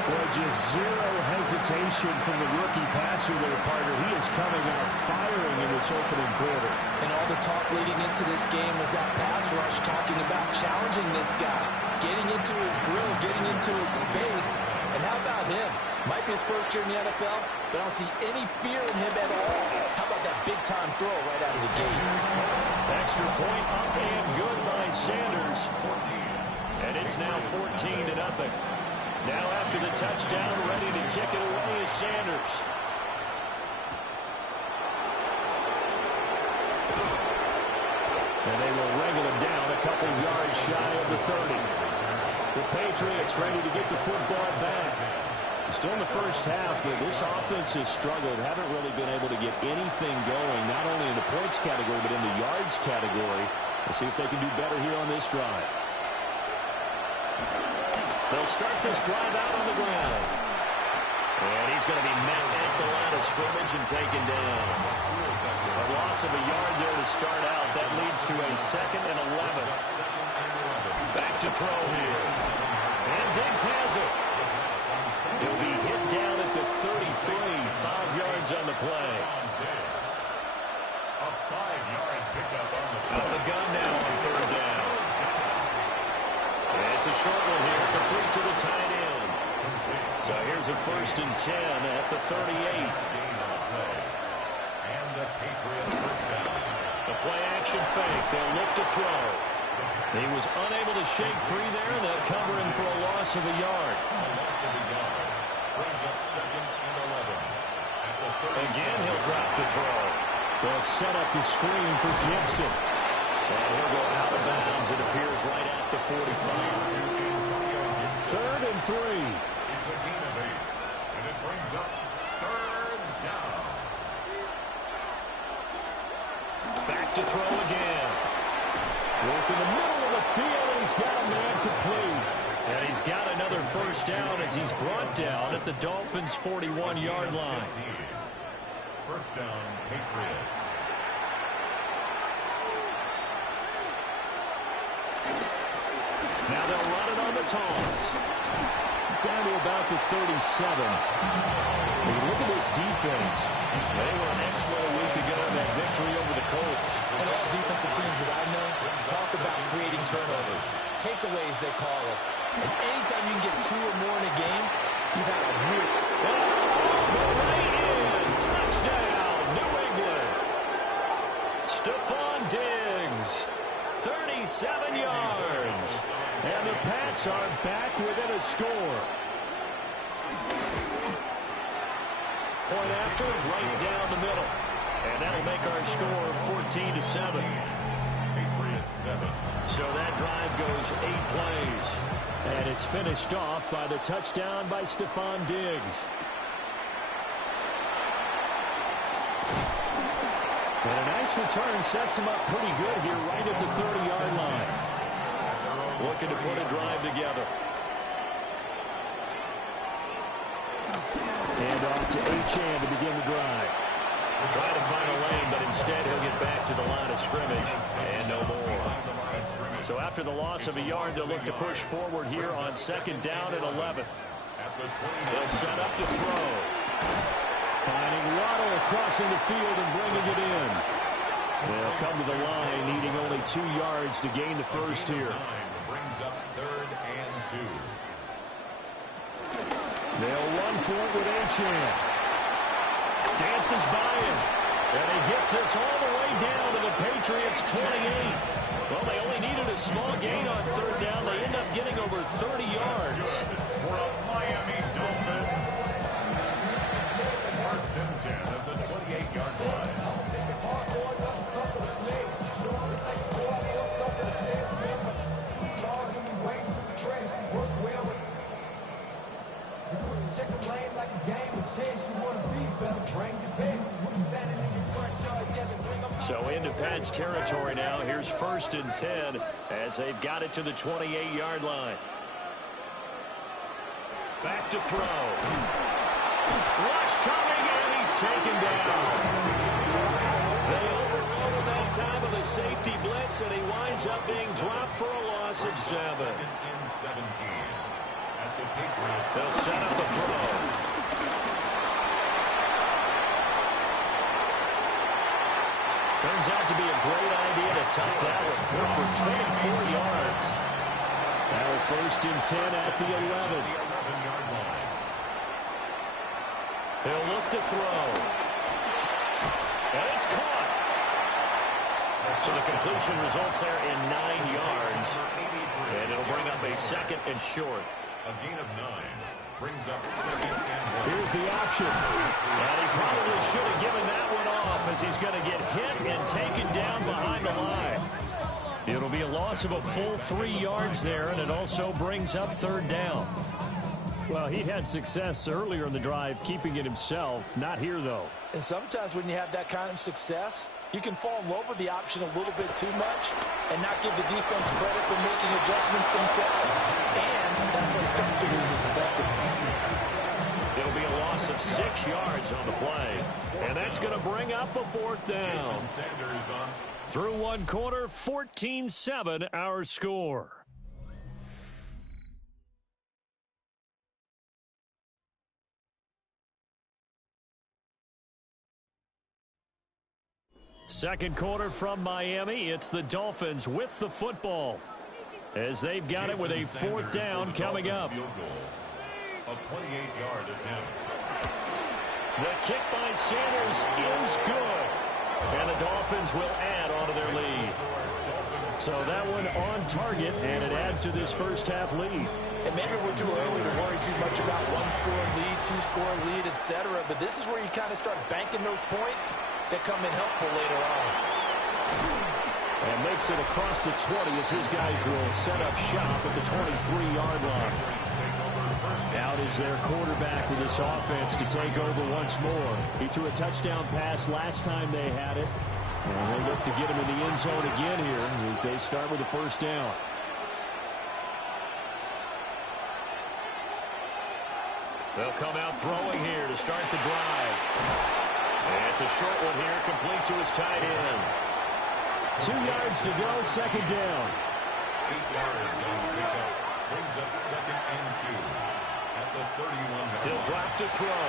Boy, just zero hesitation from the rookie passer there, partner. He is coming out firing in this opening quarter. And all the talk leading into this game was that pass rush, talking about challenging this guy, getting into his grill, getting into his space. And how about him? Might be his first year in the NFL, but I don't see any fear in him at all. How about that big-time throw right out of the gate? Extra point up and good by Sanders. And it's now 14-0. Now after the touchdown, ready to kick it away is Sanders. And they will wrangle him down a couple yards shy of the 30. The Patriots ready to get the football back. Still in the first half, but this offense has struggled. Haven't really been able to get anything going, not only in the points category, but in the yards category. We'll see if they can do better here on this drive. They'll start this drive out on the ground. And he's going to be met at the line of scrimmage and taken down. A loss of a yard there to start out. That leads to a 2nd and 11. Back to throw here. And Diggs has it. He'll be hit down at the 33. 5 yards on the play. A 5-yard pickup on the play. Out of the gun now on 3rd down. It's a short one here, complete to the tight end. So here's a 1st and 10 at the 38. And the Patriots first down. The play action fake. They'll look to throw. He was unable to shake free there, and they'll cover him for a loss of a yard. A loss of a yard. Brings up 2nd and 11. At the 37. Again, he'll drop the throw. They'll set up the screen for Gibson. And he'll go out of bounds, it appears, right at the 45. 3rd and 3. It's a gain of 8. And it brings up 3rd down. Back to throw again. Work in the middle of the field, and he's got a man complete. And he's got another 1st down as he's brought down at the Dolphins' 41-yard line. 1st down, Patriots. Now they'll run it on the toss. Down to about the 37. Hey, look at this defense. They were excellent a week ago in that victory over the Colts. And all defensive teams that I know talk about creating turnovers. Takeaways, they call it. And anytime you can get 2 or more in a game, you've had a real... The right in. Touchdown, New England. Stephon Diggs. 37 yards. And the Pats are back within a score. Point after, right down the middle. And that'll make our score 14-7. Patriots 7. So that drive goes 8 plays. And it's finished off by the touchdown by Stephon Diggs. And a nice return sets him up pretty good here right at the 30-yard line. Looking to put a drive together. And off to Achane to begin the drive. Trying to find a lane, but instead he'll get back to the line of scrimmage. And no more. So after the loss of a yard, they'll look to push forward here on 2nd down and 11. They'll set up to throw. Finding Waddle crossing the field and bringing it in. They'll come to the line, needing only 2 yards to gain the first here. Brings up 3rd and 2. They'll run for it with Achane. Dances by him. And he gets us all the way down to the Patriots' 28. Well, they only needed a small gain on 3rd down. They end up getting over 30 yards. For a Miami Dolphin. 1st and 10 at the 28-yard line. So into Pats territory now. Here's 1st and 10 as they've got it to the 28-yard line. Back to throw. Rush coming, and he's taken down. They overrode him that time with a safety blitz, and he winds up being dropped for a loss of 7. 2nd and 17. At They'll set up a throw. Turns out to be a great idea to tuck that one. Good for 24 yards. Now 1st and 10 at the 11. He'll look to throw. And it's caught. So the completion results there in 9 yards. And it'll bring up a 2nd and short. A gain of 9. Brings up 2nd and 1. Here's the option. And he probably should have given that one off as he's going to get hit and taken down behind the line. It'll be a loss of a full 3 yards there, and it also brings up 3rd down. Well, he had success earlier in the drive keeping it himself. Not here, though. And sometimes when you have that kind of success, you can fall in love with the option a little bit too much and not give the defense credit for making adjustments themselves. And that play starts to lose its effectiveness. It'll be a loss of 6 yards on the play. And that's going to bring up a 4th down. Through one quarter, 14-7 our score. Second quarter from Miami. It's the Dolphins with the football as they've got it with a 4th down coming up. A 28-yard attempt. The kick by Sanders is good. And the Dolphins will add onto their lead. So that one on target, and it adds to this first half lead. And maybe we're too early to worry too much about 1-score lead, 2-score lead, etc. But this is where you kind of start banking those points that come in helpful later on. And makes it across the 20 as his guys will set up shop at the 23-yard line. Out is their quarterback with this offense to take over once more. He threw a touchdown pass last time they had it. And they look to get him in the end zone again here as they start with the 1st down. They'll come out throwing here to start the drive. And it's a short one here, complete to his tight end. 2 yards to go, 2nd down. 8 yards on the pickup. Brings up 2nd and 2. At the 31. He'll drop to throw.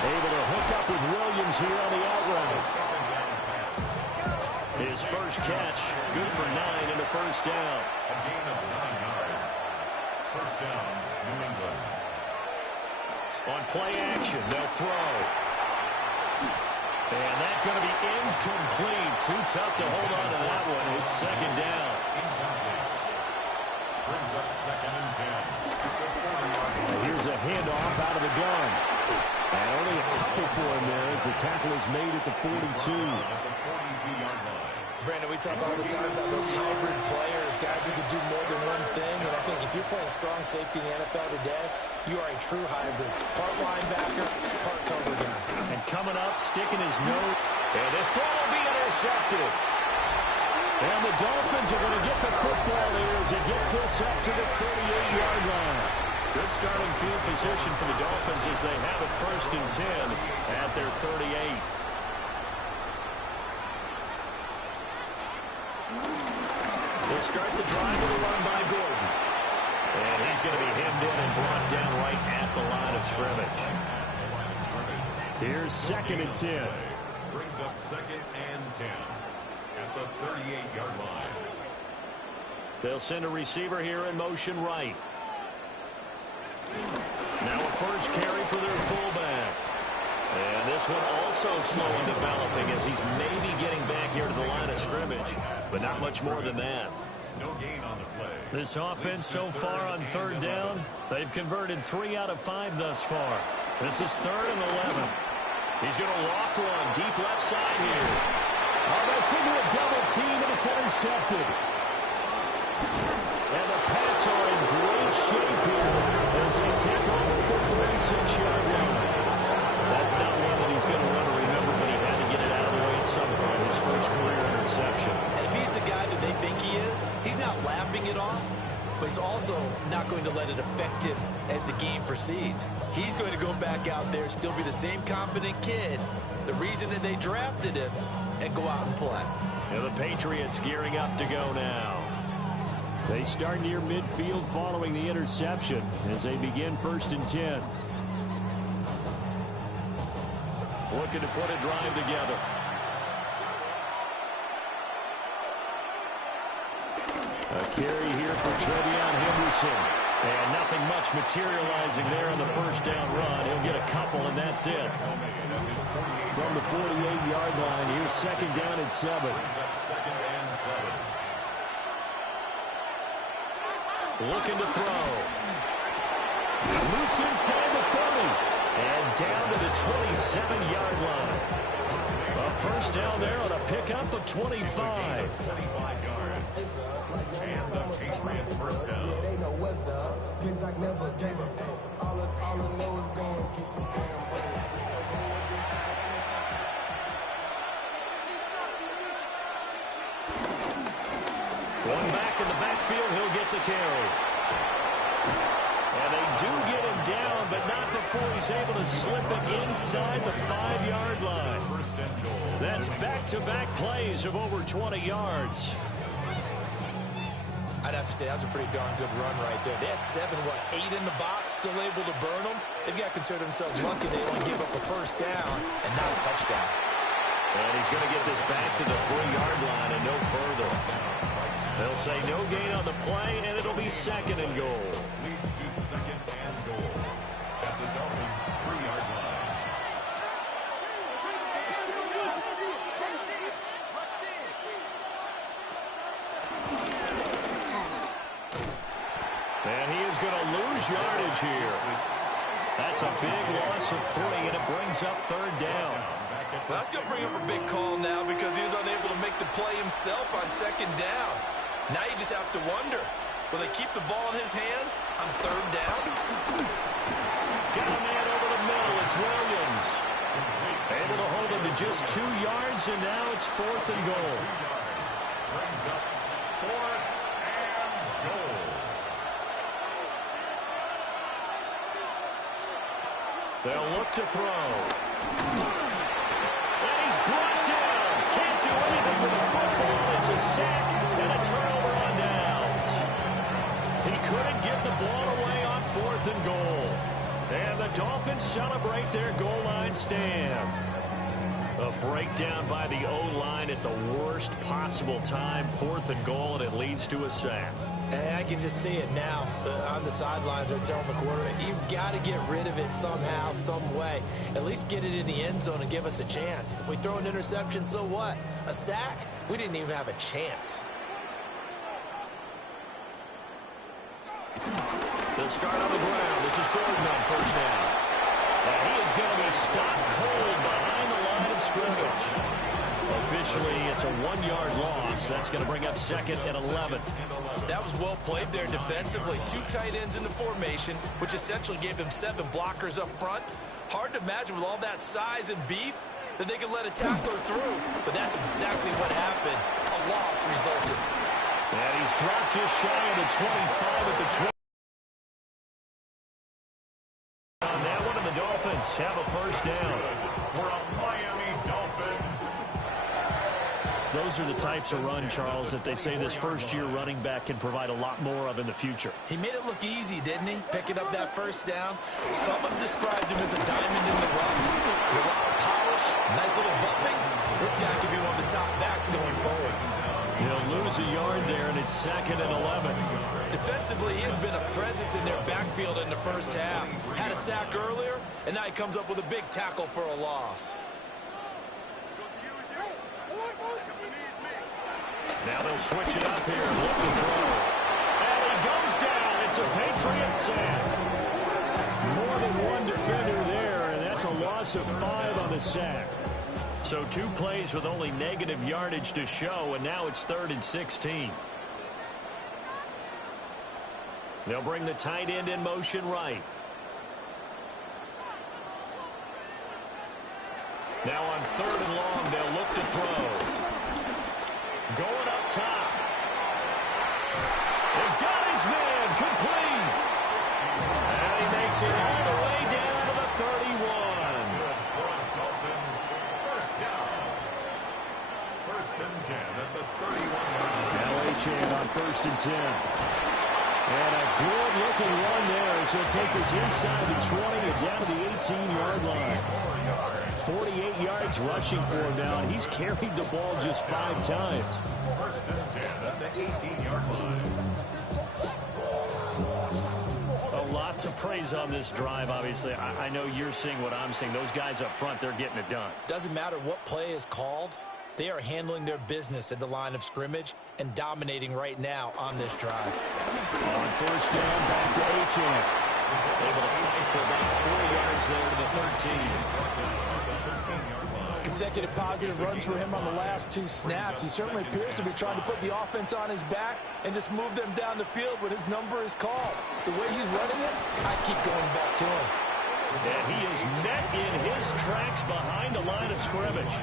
Able to hook up with Williams here on the out route. His first catch, good for 9 and a 1st down. A gain of 9 yards. 1st down, New England. On play action, they'll throw. And that's going to be incomplete. Too tough to hold on to that one. It's 2nd down. Incomplete. Brings up 2nd and 10. Here's a handoff out of the gun. And only a couple for him there as the tackle is made at the 42. At the 42-yard line. Brandon, we talk all the time about those hybrid players, guys who can do more than one thing. And I think if you're playing strong safety in the NFL today, you are a true hybrid. Part linebacker, part cover guy. And coming up, sticking his nose. And this throw will be intercepted. And the Dolphins are going to get the football here as it gets this up to the 38-yard line. Good starting field position for the Dolphins as they have it 1st and 10 at their 38. They'll start the drive with a run by Gordon. And he's going to be hemmed in and brought down right at the line of scrimmage. Here's 2nd and 10. Brings up 2nd and 10 at the 38-yard line. They'll send a receiver here in motion right. Now a first carry for their fullback. And this one also slow in developing as he's maybe getting back here to the line of scrimmage, but not much more than that. No gain on the play. This offense so far on 3rd down, they've converted 3 out of 5 thus far. This is 3rd and 11. He's going to loft one deep left side here. Oh, that's into a double team, and it's intercepted. And the Pats are in great shape here as they take over at the 46-yard line. That's not one that he's going to want to remember, but he had to get it out of the way at some point. His first career interception. And if he's the guy that they think he is, he's not laughing it off, but he's also not going to let it affect him as the game proceeds. He's going to go back out there, still be the same confident kid, the reason that they drafted him, and go out and play. And the Patriots gearing up to go now. They start near midfield following the interception as they begin 1st and 10. Looking to put a drive together. A carry here for Trevion Henderson. And nothing much materializing there on the first down run. He'll get a couple, and that's it. From the 48-yard line, here's 2nd down and 7. Looking to throw. Loose inside the 30. And down to the 27-yard line. A first down there on a pickup of 25. And the Patriot first down. One back in the backfield, he'll get the carry. And they do get him down, but not before he's able to slip it inside the 5-yard line. That's back-to-back plays of over 20 yards. I'd have to say that was a pretty darn good run right there. They had 8 in the box, still able to burn them. They've got to consider themselves lucky they don't give up a first down and not a touchdown. And he's going to get this back to the 3-yard line and no further. They'll say no gain on the play, and it'll be 2nd and goal. Leads to 2nd and goal at the Dolphins' 3-yard line. And he is going to lose yardage here. That's a big loss of 3, and it brings up 3rd down. Well, that's going to bring up a big call now because he was unable to make the play himself on 2nd down. Now you just have to wonder, will they keep the ball in his hands on 3rd down? Got a man over the middle. It's Williams. Able to hold him to just 2 yards, and now it's 4th and goal. Brings up 4th and goal. They'll look to throw. And he's brought down. Can't do anything with the football. It's a sack and a turnover on downs. He couldn't get the ball away on 4th and goal. And the Dolphins celebrate their goal line stand. A breakdown by the O-line at the worst possible time. 4th and goal, and it leads to a sack. And I can just see it now. On the sidelines, they're telling the quarterback, you've got to get rid of it somehow, some way. At least get it in the end zone and give us a chance. If we throw an interception, so what? A sack? We didn't even have a chance. They'll start on the ground. This is Gordon on 1st down. And he is going to be stopped cold behind the line of scrimmage. Officially, it's a 1-yard loss. That's going to bring up 2nd and 11. That was well played there defensively. 2 tight ends in the formation, which essentially gave them 7 blockers up front. Hard to imagine with all that size and beef that they could let a tackler through. But that's exactly what happened. A loss resulted. And he's dropped just shy of the 25 at the 20. On that one, and the Dolphins have a 1st down. For a Miami Dolphin. Those are the types of run, Charles, that they say this first-year running back can provide a lot more of in the future. He made it look easy, didn't he? Picking up that 1st down. Some have described him as a diamond in the rough. With a lot of polish, nice little bumping. This guy could be one of the top backs going forward. He'll lose a yard there, and it's 2nd and 11. Defensively, he has been a presence in their backfield in the first half. Had a sack earlier, and now he comes up with a big tackle for a loss. Now they'll switch it up here and look to throw. And he goes down. It's a Patriot sack. More than one defender there, and that's a loss of 5 on the sack. So 2 plays with only negative yardage to show, and now it's 3rd and 16. They'll bring the tight end in motion right. Now on 3rd and long, they'll look to throw. Going up top. They got his man complete. And he makes it all the way down to the 31. Dolphins, 1st down. 1st and 10 at the 31. LA Achane on 1st and 10. And a good-looking run there as he'll take this inside the 20 and down to the 18-yard line. 48 yards rushing for him now, and he's carried the ball just 5 times. 1st and 10 at the 18-yard line. A lot to praise on this drive, obviously. I know you're seeing what I'm seeing. Those guys up front, they're getting it done. Doesn't matter what play is called. They are handling their business at the line of scrimmage and dominating right now on this drive. On 1st down, back to Achane. Able to fight for about 4 yards there to the 13. Consecutive positive runs for him on the last 2 snaps. He certainly appears to be trying to put the offense on his back and just move them down the field when his number is called. The way he's running it, I keep going back to him. And he is met in his tracks behind the line of scrimmage.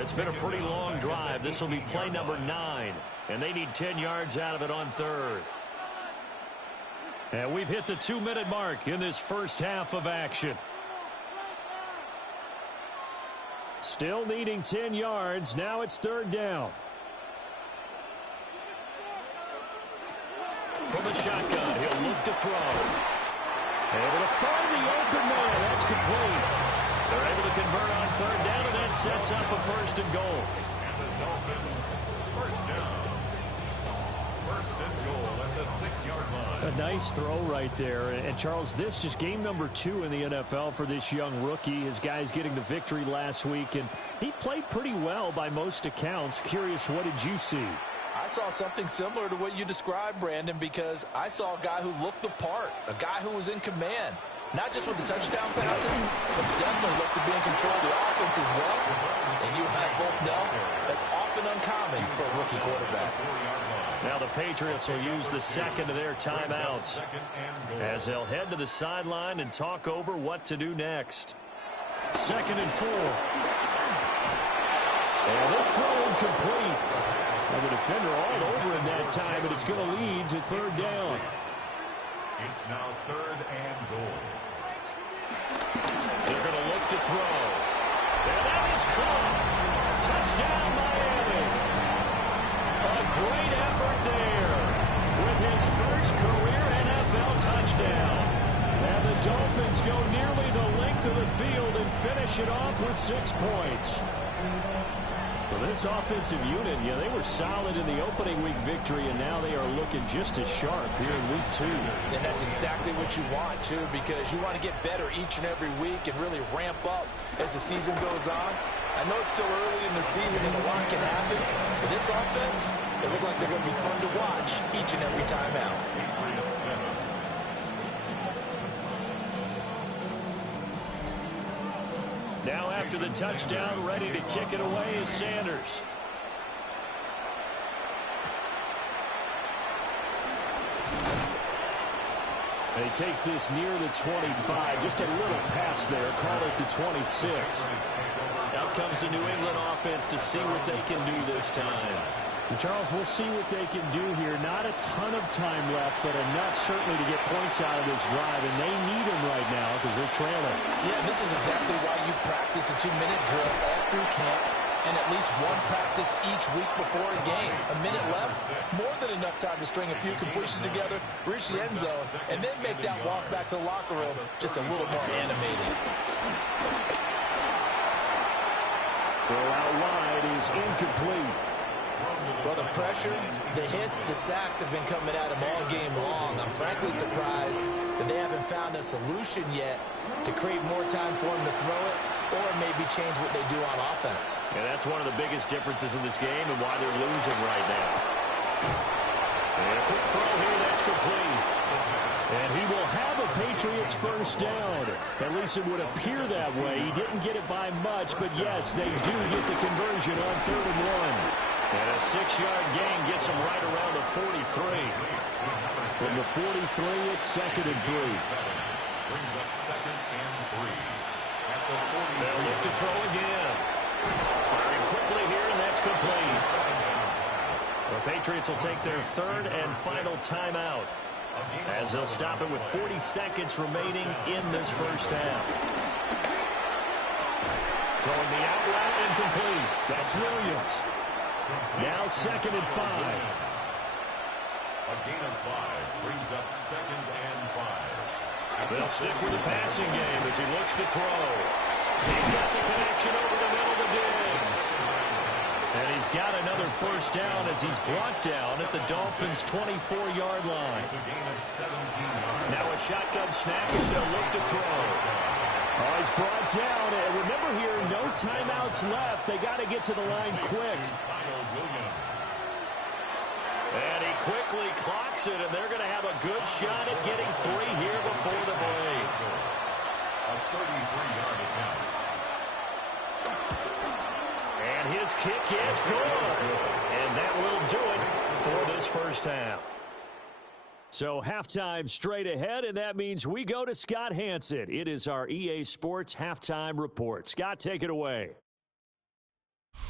It's been a pretty long drive. This will be play number 9, and they need 10 yards out of it on 3rd. And we've hit the 2-minute mark in this first half of action. Still needing 10 yards. Now it's 3rd down. From the shotgun, he'll look to throw. Able to find the open man. That's complete. They're able to convert on 3rd down, and that sets up a 1st and goal. And the Dolphins, 1st down. 1st and goal at the 6-yard line. A nice throw right there. And, Charles, this is game number 2 in the NFL for this young rookie. His guys getting the victory last week, and he played pretty well by most accounts. Curious, what did you see? I saw something similar to what you described, Brandon, because I saw a guy who looked the part, a guy who was in command. Not just with the touchdown passes, but definitely looked to be in control of the offense as well. And you and I both know that's often uncommon for a rookie quarterback. Now the Patriots will use the second of their timeouts as they'll head to the sideline and talk over what to do next. 2nd and 4. And this throw incomplete. And the defender all over him that time, and it's going to lead to 3rd down. It's now 3rd and goal. They're going to look to throw. And that is caught. Touchdown, Miami. A great effort there with his first career NFL touchdown. And the Dolphins go nearly the length of the field and finish it off with 6 points. Well, this offensive unit, they were solid in the opening week victory, and now they are looking just as sharp here in week 2. And that's exactly what you want, too, because you want to get better each and every week and really ramp up as the season goes on. I know it's still early in the season and a lot can happen, but this offense, they look like they're going to be fun to watch each and every time out. Now after the touchdown, ready to kick it away is Sanders. And he takes this near the 25. Just a little pass there. Call it the 26. Out comes the New England offense to see what they can do this time. And Charles, we'll see what they can do here. Not a ton of time left, but enough certainly to get points out of this drive. And they need them right now because they're trailing. Yeah, this is exactly why you practice a 2-minute drill all through camp and at least one practice each week before a game. A minute left, more than enough time to string a few completions together, reach the end zone, and then make that walk back to the locker room just a little more animated. Throw out wide is incomplete. Well, the pressure, the hits, the sacks have been coming at him all game long. I'm frankly surprised that they haven't found a solution yet to create more time for him to throw it or maybe change what they do on offense. Yeah, that's one of the biggest differences in this game and why they're losing right now. And a quick throw here, that's complete. And he will have a Patriots first down. At least it would appear that way. He didn't get it by much, but yes, they do get the conversion on 3rd and 1. And a 6-yard gain gets him right around the 43. From the 43, it's 2nd and 3. Brings up 2nd and 3. At the 40. They'll look to throw again. Firing quickly here, and that's complete. The Patriots will take their 3rd and final timeout as they'll stop it with 40 seconds remaining in this first half. Throwing the out route incomplete. That's Williams. Now 2nd and 5. A gain of 5 brings up 2nd and 5. They'll stick with the passing game as he looks to throw. He's got the connection over the middle to Diggs. And he's got another first down as he's brought down at the Dolphins' 24-yard line. It's a gain of 17 yards. Now a shotgun snap as they'll look to throw. Oh, he's brought down. And remember here, no timeouts left. They got to get to the line quick. And he quickly clocks it, and they're going to have a good shot at getting 3 here before the break. A 33-yard attempt. And his kick is good. And that will do it for this first half. So halftime straight ahead, and that means we go to Scott Hansen. It is our EA Sports Halftime Report. Scott, take it away.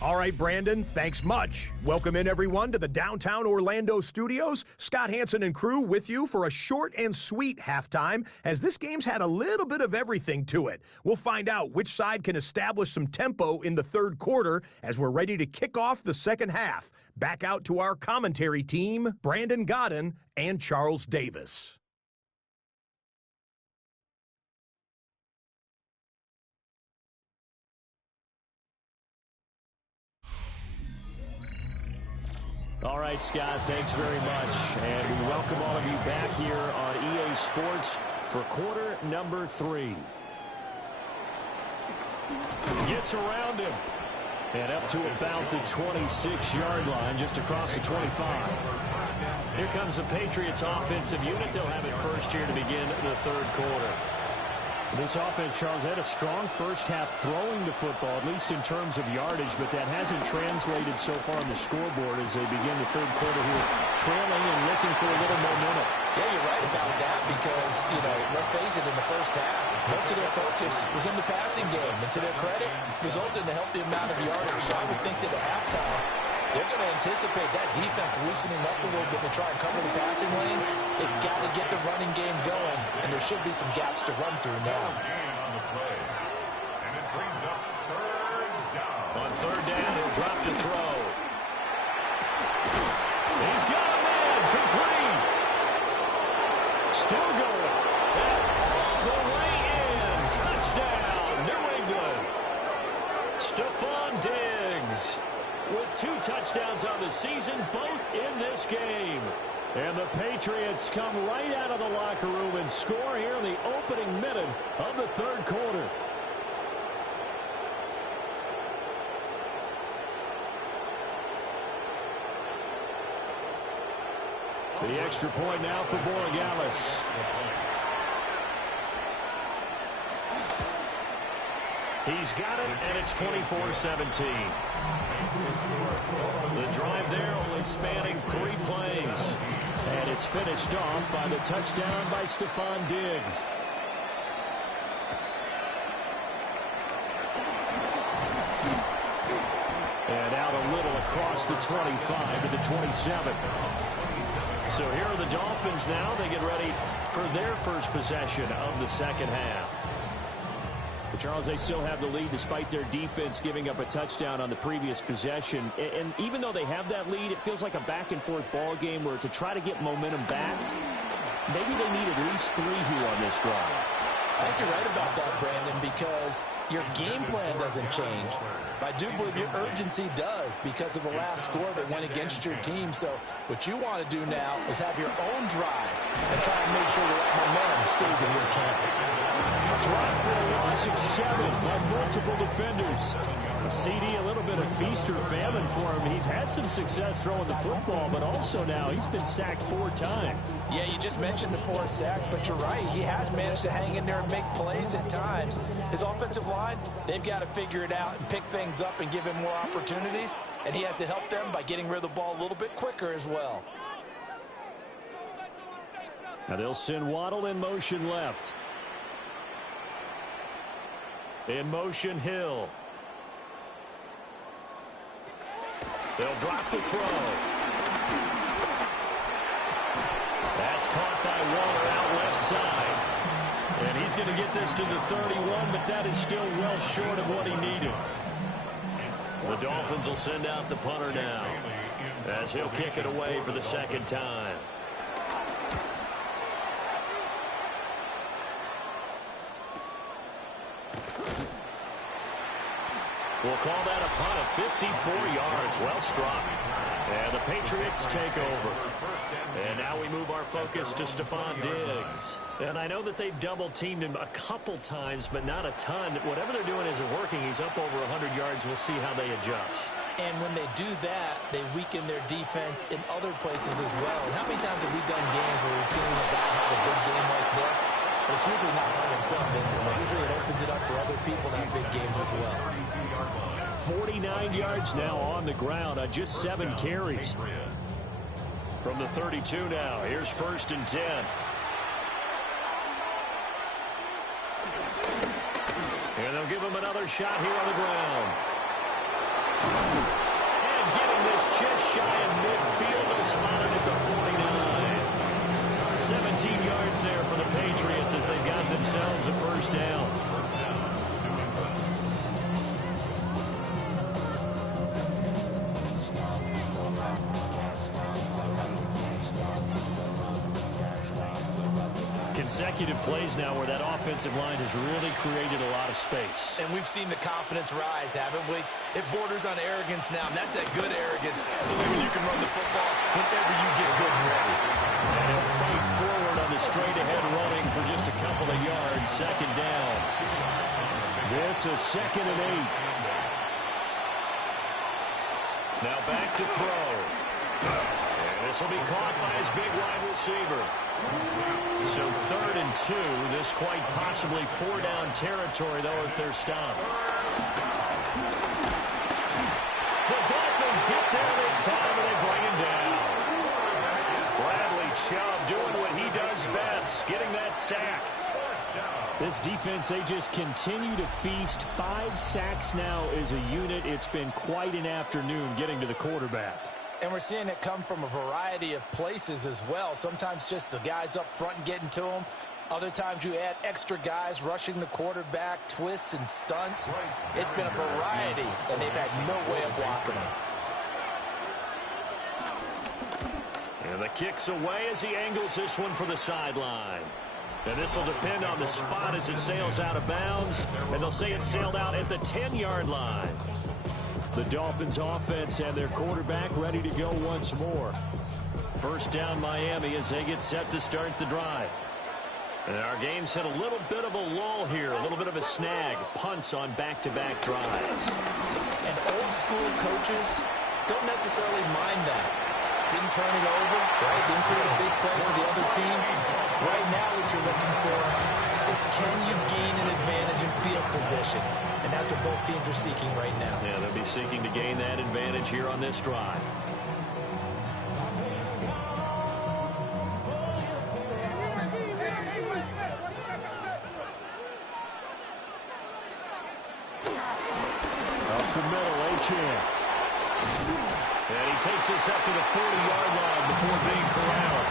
All right, Brandon, thanks much. Welcome in, everyone, to the downtown Orlando studios. Scott Hansen and crew with you for a short and sweet halftime, as this game's had a little bit of everything to it. We'll find out which side can establish some tempo in the third quarter as we're ready to kick off the second half. Back out to our commentary team, Brandon Godden and Charles Davis. All right, Scott, thanks very much. And we welcome all of you back here on EA Sports for quarter number 3. Gets around him. And up to about the 26-yard line, just across the 25. Here comes the Patriots offensive unit. They'll have it first here to begin the third quarter. This offense, Charles, had a strong first half throwing the football, at least in terms of yardage, but that hasn't translated so far on the scoreboard as they begin the third quarter here, trailing and looking for a little momentum. Yeah, you're right about that because, let's face it, in the first half, most of their focus was in the passing game. And to their credit, resulted in a healthy amount of yardage. So I would think that at halftime, they're going to anticipate that defense loosening up a little bit to try and cover the passing lanes. They've got to get the running game going, and there should be some gaps to run through now. On the play. And it brings up 3rd down. On 3rd down, he'll drop to throw. He's got a man, complete. Still going. All the way in. Touchdown, New England. Stephon Diggs with 2 touchdowns on the season, both in this game. And the Patriots come right out of the locker room and score here in the opening minute of the third quarter. The extra point now for Borregales. He's got it, and it's 24-17. The drive there only spanning 3 plays. And it's finished off by the touchdown by Stephon Diggs. And out a little across the 25 to the 27. So here are the Dolphins now. They get ready for their first possession of the second half. But Charles, they still have the lead despite their defense giving up a touchdown on the previous possession. And even though they have that lead, it feels like a back-and-forth ball game where to try to get momentum back, maybe they need at least 3 here on this drive. I think you're right about that, Brandon, because your game plan doesn't change. But I do believe your urgency does because of the last score that went against your team. So what you want to do now is have your own drive and try and make sure that momentum stays in your camp. Drop for a loss of 7 by multiple defenders. A CD, a little bit of feast or famine for him. He's had some success throwing the football, but also now he's been sacked 4 times. Yeah, you just mentioned the 4 sacks, but you're right. He has managed to hang in there and make plays at times. His offensive line, they've got to figure it out and pick things up and give him more opportunities, and he has to help them by getting rid of the ball a little bit quicker as well. Now they'll send Waddle in motion left. In motion, Hill. They'll drop the throw. That's caught by Waller out left side. And he's going to get this to the 31, but that is still well short of what he needed. The Dolphins will send out the punter now, as he'll kick it away for the second time. We'll call that a punt of 54 yards. Well struck. And the Patriots take over. And now we move our focus to Stephon Diggs. And I know that they've double-teamed him a couple times, but not a ton. Whatever they're doing isn't working. He's up over 100 yards. We'll see how they adjust. And when they do that, they weaken their defense in other places as well. And how many times have we done games where we've seen a guy have a big game like this? But it's usually not by himself, is it? Usually it opens it up for other people to have big games as well. 49 yards now on the ground on just 7 carries. From the 32 now, here's 1st and 10. And they'll give him another shot here on the ground. And getting this just shy of midfield, they'll spot it at the 49. 17 yards there for the Patriots as they got themselves a first down. Consecutive plays now where that offensive line has really created a lot of space. And we've seen the confidence rise, haven't we? It borders on arrogance now, and that's that good arrogance, believing you can run the football whenever you get good and ready. And he'll fight forward on the straight-ahead running for just a couple of yards. Second down. This is 2nd and 8. Now back to throw. And this will be caught by his big wide receiver. So 3rd and 2. This quite possibly 4-down territory, though, if they're stopped. The Dolphins get there this time, and they bring him down. Bradley Chubb doing what he does best, getting that sack. This defense, they just continue to feast. 5 sacks now as a unit. It's been quite an afternoon getting to the quarterback. And we're seeing it come from a variety of places as well. Sometimes just the guys up front and getting to him. Other times you add extra guys rushing the quarterback, twists and stunts. It's been a variety, and they've had no way of blocking him. And the kick's away as he angles this one for the sideline. And this will depend on the spot as it sails out of bounds. And they'll say it sailed out at the 10-yard line. The Dolphins offense and their quarterback ready to go once more. First down Miami as they get set to start the drive. And our game's hit a little bit of a lull here, a little bit of a snag. Punts on back-to-back drives. And old school coaches don't necessarily mind that. Didn't turn it over, right? Didn't create a big play for the other team. Right now what you're looking for is can you gain an advantage in field position? And that's what both teams are seeking right now. Yeah, they'll be seeking to gain that advantage here on this drive. Up the middle, Achane. And he takes this up to the 40-yard line before being corralled.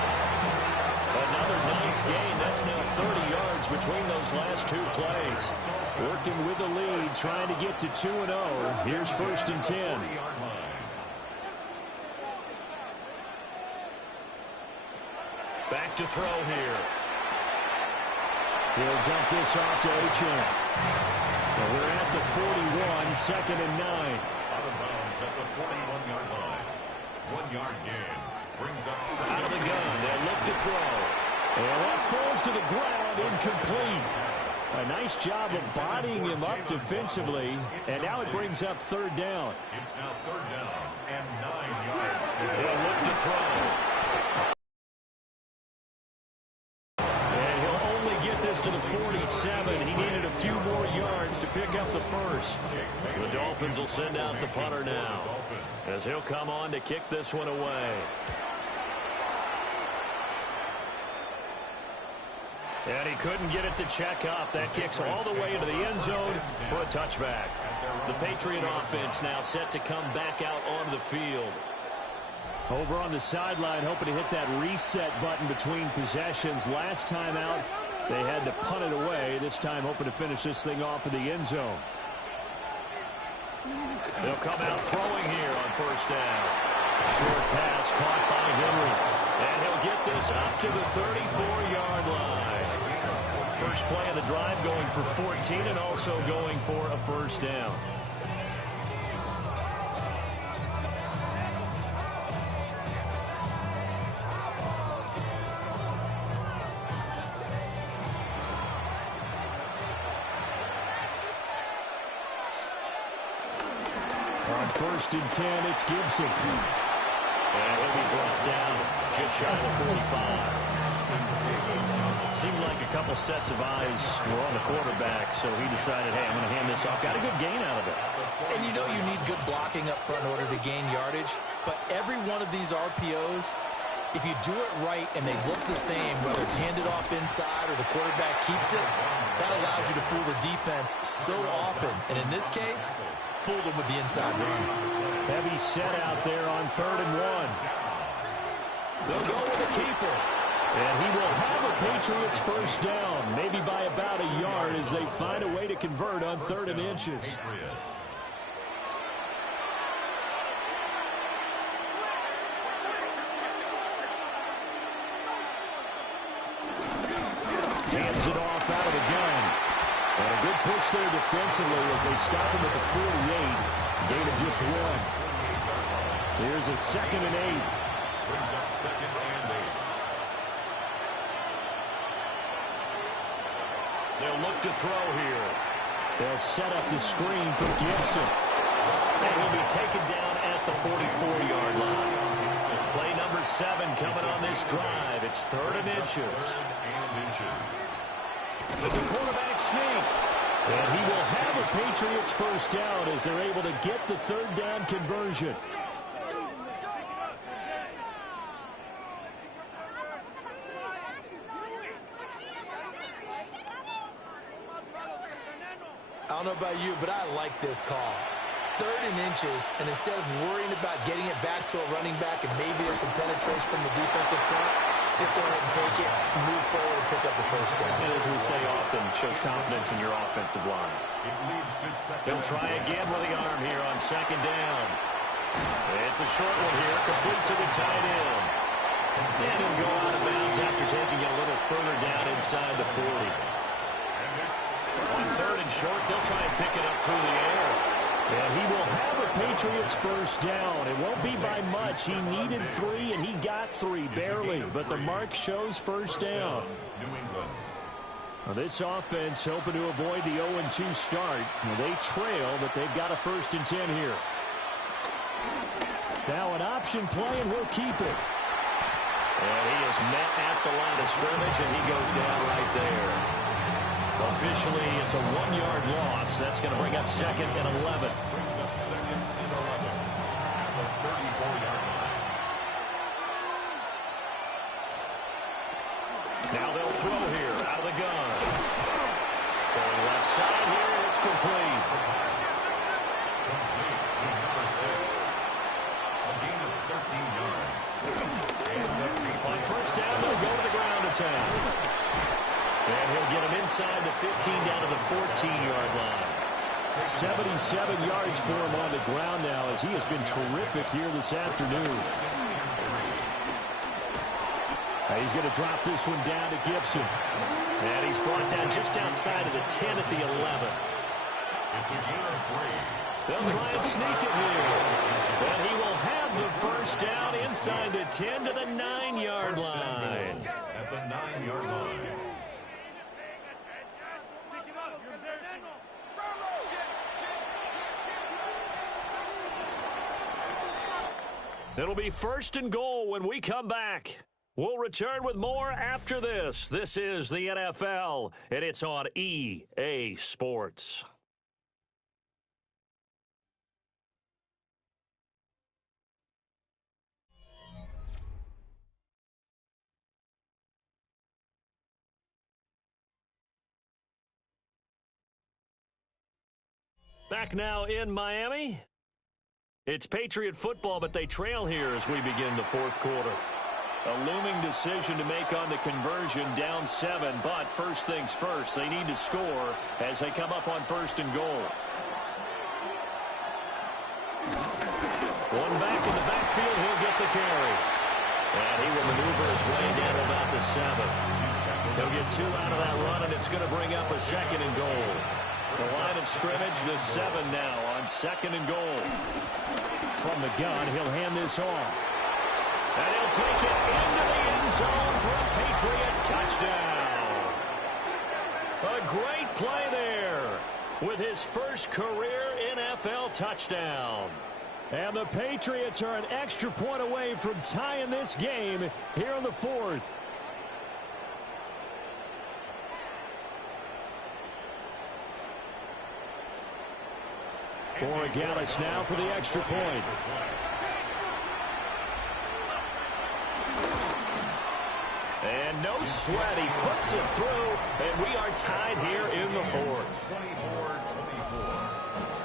Another nice gain. That's now 30 yards between those last 2 plays. Working with the lead, trying to get to 2-0. Here's 1st and 10. Back to throw here. He'll dump this off to Achane. Well, we're at the 41, 2nd and 9. Out of bounds at the 41-yard line. 1-yard gain. Brings up out of the gun. They'll look to throw. And that falls to the ground, incomplete. A nice job of bodying him up defensively. And now it brings up 3rd down. It's now 3rd down and 9 yards to go. He'll look to throw. And he'll only get this to the 47. He needed a few more yards to pick up the first. The Dolphins will send out the punter now, as he'll come on to kick this one away. And he couldn't get it to check up. That kicks all the way into the end zone for a touchback. The Patriot offense now set to come back out onto the field. Over on the sideline, hoping to hit that reset button between possessions. Last time out, they had to punt it away. This time, hoping to finish this thing off in the end zone. They'll come out throwing here on first down. Short pass caught by Henry. And he'll get this up to the 34-yard line. First play of the drive going for 14 and also going for a first down. On first and 10, it's Gibson. And he'll be brought down just shy of 45. Seemed like a couple sets of eyes were on the quarterback, so he decided, hey, I'm going to hand this off. Got a good gain out of it. And you know you need good blocking up front in order to gain yardage, but every one of these RPOs, if you do it right and they look the same, whether it's handed off inside or the quarterback keeps it, that allows you to fool the defense so often. And in this case, fooled them with the inside run. Heavy set out there on 3rd and 1. They'll go with the keeper. And he will have a Patriots first down, maybe by about a yard as they find a way to convert on 3rd and inches. Hands it off out of the gun. And a good push there defensively as they stop him at the 48. Gain of just 1. Here's a 2nd and 8. Brings up 2nd and 8. They'll look to throw here. They'll set up the screen for Gibson. And he'll be taken down at the 44-yard line. Play number 7 coming on this drive. It's 3rd and inches. It's a quarterback sneak. And he will have a Patriots first down as they're able to get the 3rd down conversion. I don't know about you, but I like this call. 3rd and inches, and instead of worrying about getting it back to a running back and maybe there's some penetration from the defensive front, just go ahead and take it, move forward, and pick up the first down. And as we say often, it shows confidence in your offensive line. They'll try again with the arm here on 2nd down. It's a short one here, complete to the tight end. And he'll go out of bounds after taking it a little further down inside the 40. On 3rd and short, they'll try and pick it up through the air. And he will have a Patriots first down. It won't be by much. He needed 3, and he got 3, barely. But the mark shows first down. Now this offense hoping to avoid the 0-2 start. Now they trail, but they've got a 1st and 10 here. Now an option play, and he'll keep it. And he is met at the line of scrimmage, and he goes down right there. Officially, it's a 1-yard loss. That's going to bring up 2nd and 11. Brings up 2nd and 11 at the 34-yard line. Now they'll throw here out of the gun. Throwing left side here, and it's complete. Complete to number 6. A gain of 13 yards. On first down, they'll go to the ground attack. And he'll get him inside the 15 down to the 14-yard line. 77 yards for him on the ground now as he has been terrific here this afternoon. He's going to drop this one down to Gibson. And he's brought down just outside of the 10 at the 11. It's a gain of 3. They'll try and sneak it here. And he will have the first down inside the 10 to the 9-yard line. At the 9-yard line. It'll be 1st and goal when we come back. We'll return with more after this. This is the NFL, and it's on EA Sports. Back now in Miami. It's Patriot football, but they trail here as we begin the 4th quarter. A looming decision to make on the conversion, down 7, but first things first, they need to score as they come up on 1st and goal. One back in the backfield. He'll get the carry. And he will maneuver his way down to about the 7. He'll get 2 out of that run, and it's going to bring up a 2nd and goal. The line of scrimmage, the 7 now on 2nd and goal. From the gun, he'll hand this off. And he'll take it into the end zone for a Patriot touchdown. A great play there with his first career NFL touchdown. And the Patriots are an extra point away from tying this game here in the 4th. Borregales now for the extra point. And no sweat. He puts it through, and we are tied here in the 4th.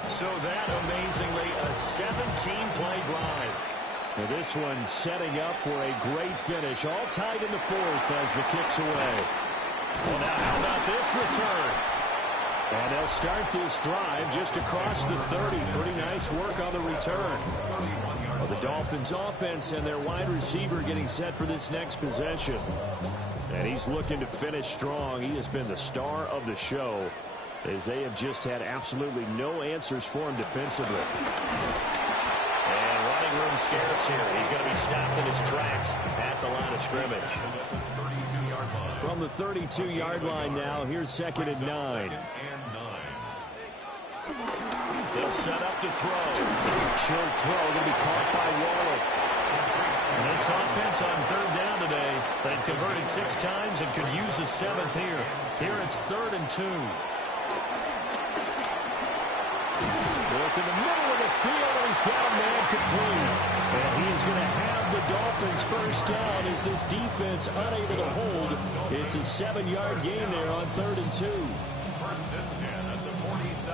So that, amazingly, a 17-play drive. Now this one setting up for a great finish. All tied in the 4th as the kick's away. Well, now how about this return? And they'll start this drive just across the 30. Pretty nice work on the return. Well, the Dolphins offense and their wide receiver getting set for this next possession. And he's looking to finish strong. He has been the star of the show, as they have just had absolutely no answers for him defensively. And running room scarce here. He's going to be stopped in his tracks at the line of scrimmage. From the 32-yard line now, here's 2nd and 9. They'll set up to throw. Short throw going to be caught by Waller. And this offense on 3rd down today, they've converted 6 times and could use a 7th here. Here it's 3rd and 2. Look in the middle of the field, and he's got a man complete. And he is going to have the Dolphins first down as this defense unable to hold. It's a 7-yard gain there on 3rd and 2.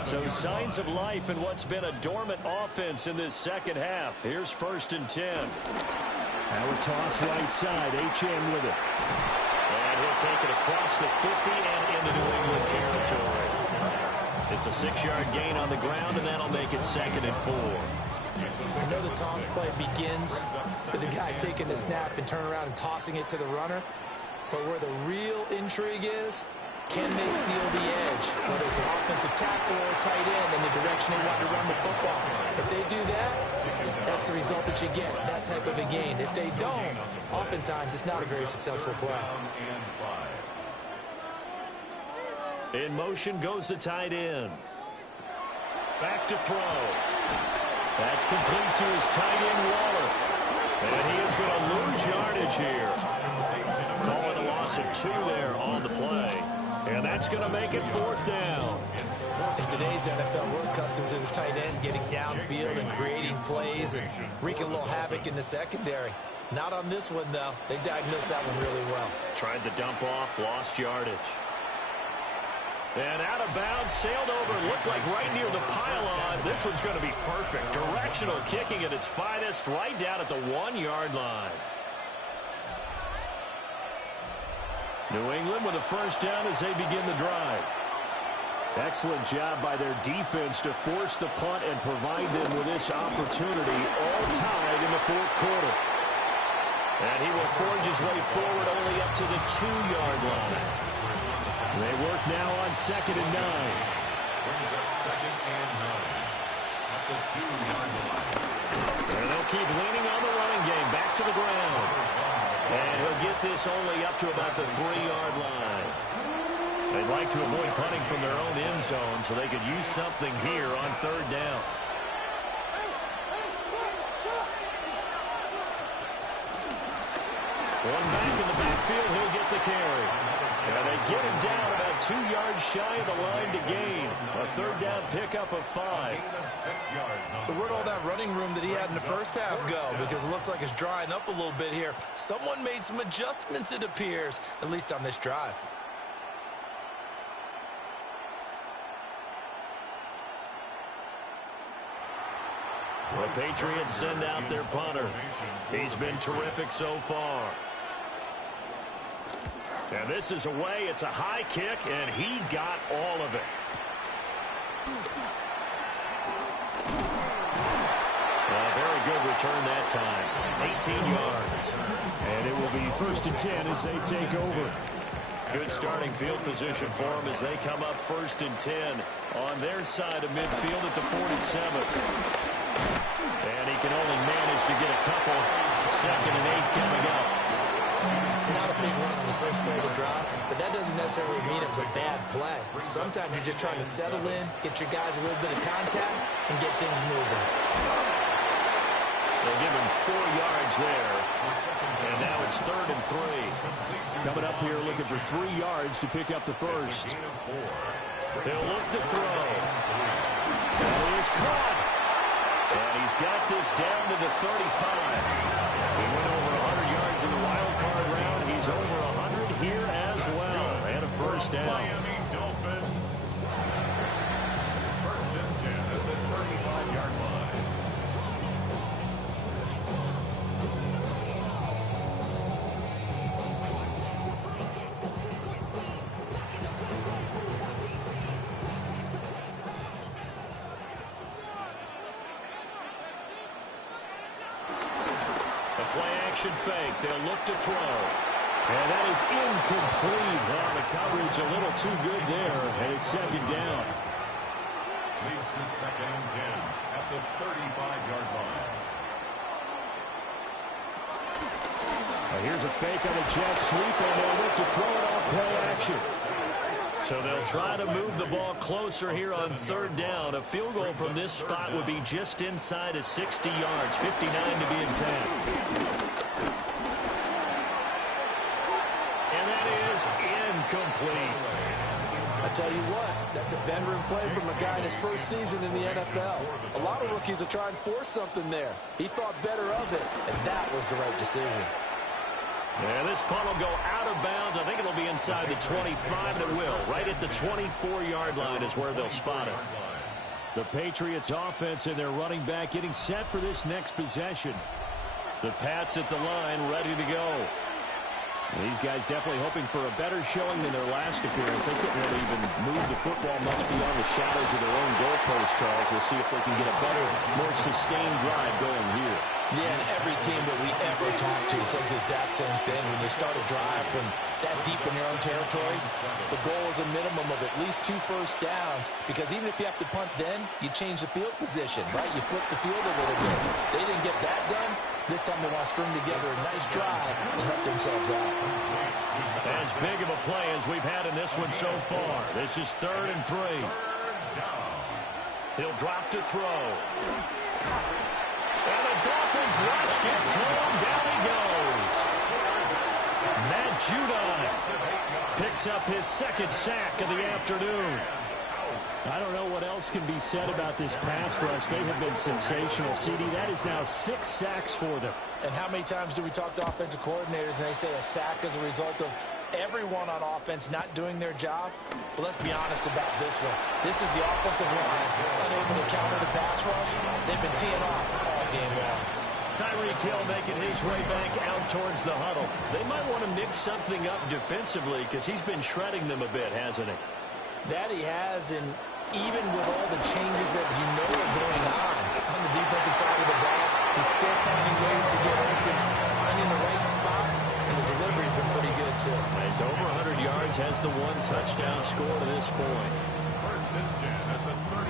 So signs of life in what's been a dormant offense in this second half. Here's 1st and 10. Now a toss right side. H.M. with it. And he'll take it across the 50 and into New England territory. It's a 6-yard gain on the ground, and that'll make it 2nd and 4. I know the toss play begins with the guy taking the snap and turning around and tossing it to the runner. But where the real intrigue is, can they seal the edge, whether it's an offensive tackle or a tight end, in the direction they want to run the football? If they do that, that's the result that you get, that type of a gain. If they don't, oftentimes it's not a very successful play. In motion goes the tight end. Back to throw. That's complete to his tight end, Waller. And he is going to lose yardage here. Calling a loss of 2 there on the play. And that's going to make it 4th down. In today's NFL, we're accustomed to the tight end getting downfield and creating plays and wreaking a little havoc in the secondary. Not on this one, though. They diagnosed that one really well. Tried to dump off, lost yardage. And out of bounds, sailed over, looked like right near the pylon. This one's going to be perfect. Directional kicking at its finest, right down at the 1-yard line. New England with a first down as they begin the drive. Excellent job by their defense to force the punt and provide them with this opportunity, all tied in the 4th quarter. And he will forge his way forward only up to the 2-yard line. They work now on 2nd and 9. Brings up 2nd and 9 at the 2-yard line. And they'll keep leaning on the running game, back to the ground. And he'll get this only up to about the 3-yard line. They'd like to avoid punting from their own end zone so they could use something here on 3rd down. One back in the backfield, he'll get the carry. And they get him down about 2 yards shy of the line to gain. A 3rd down pickup of 5. So where'd all that running room that he had in the first half go? Because it looks like it's drying up a little bit here. Someone made some adjustments, it appears, at least on this drive. The Patriots send out their punter. He's been terrific so far. And this is away. It's a high kick, and he got all of it. return that time. 18 yards. And it will be 1st and 10 as they take over. Good starting field position for them as they come up 1st and 10 on their side of midfield at the 47. And he can only manage to get a couple. 2nd and 8 coming up. Not a big run on the first play of the drive, but that doesn't necessarily mean it was a bad play. Sometimes you're just trying to settle in, get your guys a little bit of contact, and get things moving. They'll give him 4 yards there. And now it's 3rd and 3. Coming up here looking for 3 yards to pick up the first. They'll look to throw. And he is caught. And he's got this down to the 35. He went over 100 yards in the wild card round. He's over 100 here as well. And a first down. Miami Dolphins. 1st and 10 at the 35-yard line. Fake. They'll look to throw. And that is incomplete. Well, the coverage a little too good there, and it's 2nd down. Leads to 2nd and 10 at the 35-yard line. Here's a fake on a jet sweep, and they'll look to throw it off play action. So they'll try to move the ball closer here on 3rd down. A field goal from this spot would be just inside of 60 yards, 59 to be exact. And that is incomplete. I tell you what, that's a veteran play from a guy in his first season in the NFL. A lot of rookies will try and force something there. He thought better of it, and that was the right decision. And this punt will go out of bounds. I think it'll be inside the 25, and it will. Right at the 24-yard line is where they'll spot it. The Patriots offense and their running back getting set for this next possession. The Pats at the line ready to go. These guys definitely hoping for a better showing than their last appearance. They couldn't really even move the football much beyond the shadows of their own goalpost, Charles. We'll see if they can get a better, more sustained drive going here. Yeah, and every team that we ever talk to says the exact same thing. When you start a drive from that deep in your own territory, the goal is a minimum of at least 2 first downs, because even if you have to punt then, you change the field position, right? You flip the field a little bit. They didn't get that done. This time they want to string together a nice drive and help themselves out. As big of a play as we've had in this one so far. This is 3rd and 3. He'll drop to throw. And the Dolphins rush gets home. Down he goes. Matt Judon picks up his 2nd sack of the afternoon. I don't know what else can be said about this pass rush. They have been sensational, CD. That is now 6 sacks for them. And how many times do we talk to offensive coordinators and they say a sack is a result of everyone on offense not doing their job? But let's be honest about this one. This is the offensive line unable to counter the pass rush. They've been teeing off all game long. Tyreek Hill making his way back out towards the huddle. They might want to mix something up defensively because he's been shredding them a bit, hasn't he? That he has, and even with all the changes that you know are going on the defensive side of the ball, he's still finding ways to get open, finding the right spots, and the delivery's been pretty good, too. He's over 100 yards, has the 1 touchdown score to this point.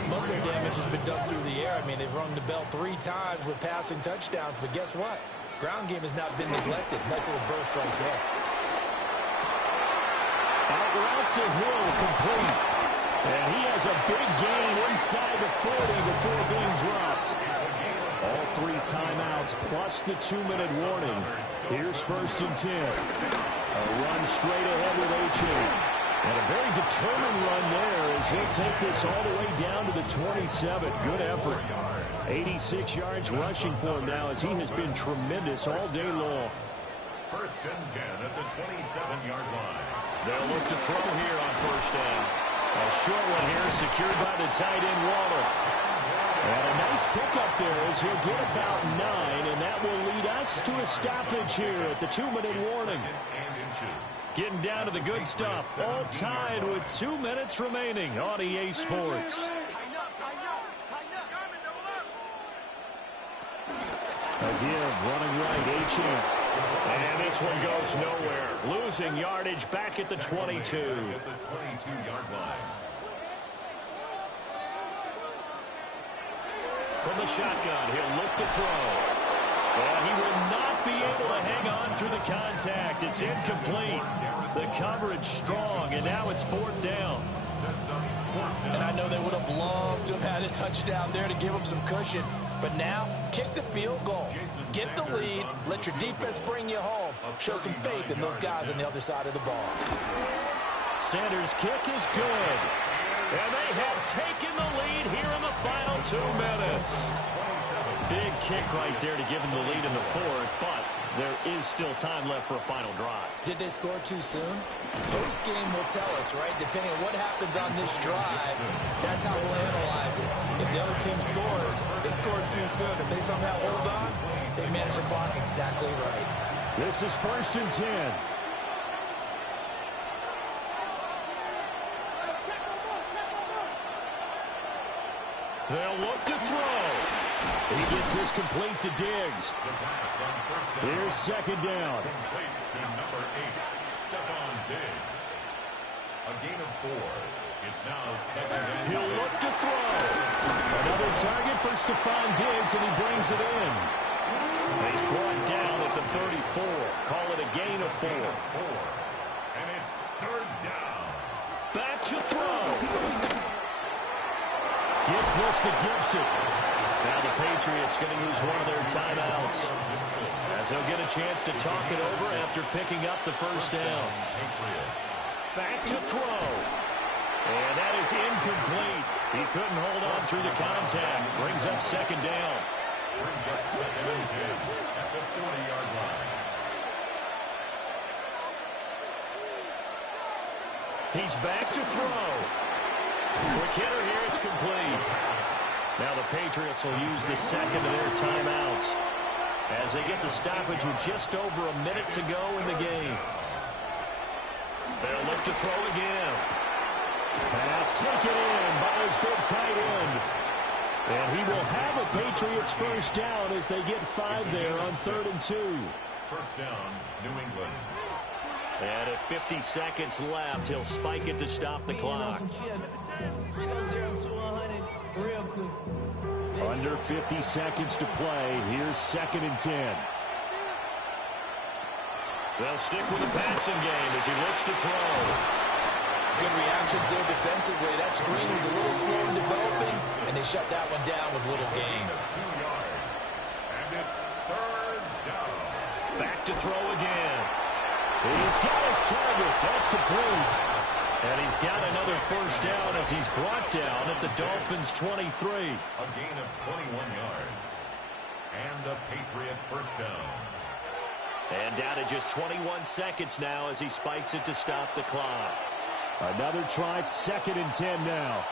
Muscle damage has been done through the air. I mean, they've rung the bell 3 times with passing touchdowns, but guess what? Ground game has not been neglected. Nice little burst right there. Out route to Hill, complete. And he has a big gain inside the 40 before being dropped. All 3 timeouts plus the 2-minute warning. Here's 1st and 10. A run straight ahead with A-Chain. And a very determined run there as he'll take this all the way down to the 27. Good effort. 86 yards rushing for him now as he has been tremendous all day long. 1st and 10 at the 27-yard line. They'll look to throw here on 1st down. A short one here secured by the tight end Waller. And a nice pickup there as he'll get about 9, and that will lead us to a stoppage here at the 2-minute warning. Getting down to the good stuff. All tied with 2 minutes remaining on EA Sports. A give, running right, H.M. And this one goes nowhere. Losing yardage back at the 22. At the 22-yard line. From the shotgun, he'll look to throw. And he will not be able to hang on through the contact. It's incomplete. The coverage strong, and now it's 4th down. And I know they would have loved to have had a touchdown there to give them some cushion. But now, kick the field goal. Get the lead. Let your defense bring you home. Show some faith in those guys on the other side of the ball. Sanders' kick is good. And they have taken the lead here in the final 2 minutes. Big kick right there to give them the lead in the 4th, but there is still time left for a final drive. Did they score too soon? Post-game will tell us, right? Depending on what happens on this drive, that's how we'll analyze it. If the other team scores, they scored too soon. If they somehow hold on, they manage the clock exactly right. This is 1st and 10. They'll look to throw. He gets this complete to Diggs. Here's 2nd down. Complete to number 8, Stephon Diggs. A gain of 4. It's now 2nd and 6. He'll look to throw. Another target for Stephon Diggs, and he brings it in. He's brought down at the 34. Call it a gain of 4. And it's 3rd down. Back to throw. Gets this to Gibson. Now the Patriots going to use one of their timeouts, as they'll get a chance to talk it over after picking up the 1st down. Back to throw. And that is incomplete. He couldn't hold on through the contact. Brings up 2nd down. Brings up 2nd and 10 at the 40-yard line. He's back to throw. Quick hitter here, it's complete. Now the Patriots will use the 2nd of their timeouts as they get the stoppage with just over a minute to go in the game. They'll look to throw again. Pass taken in by his big tight end. And he will have a Patriots 1st down as they get 5 there on 3rd and 2. 1st down, New England. And at 50 seconds left, he'll spike it to stop the clock. Under 50 seconds to play. Here's 2nd and 10. They'll stick with the passing game as he looks to throw. Good reactions there defensively. That screen was a little slow in developing, and they shut that one down with little gain. 2 yards. And it's 3rd down. Back to throw again. He's got his target. That's complete. And he's got another 1st down as he's brought down at the Dolphins' 23. A gain of 21 yards. And a Patriot 1st down. And down to just 21 seconds now as he spikes it to stop the clock. Another try, 2nd and 10 now.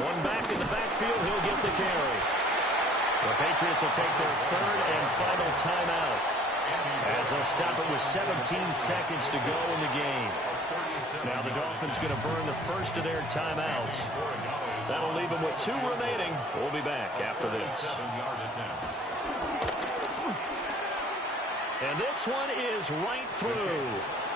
One back in the backfield, he'll get the carry. The Patriots will take their 3rd and final timeout, as they'll stop it with 17 seconds to go in the game. Now the Dolphins going to burn the 1st of their timeouts. That'll leave them with 2 remaining. We'll be back after this. And this one is right through.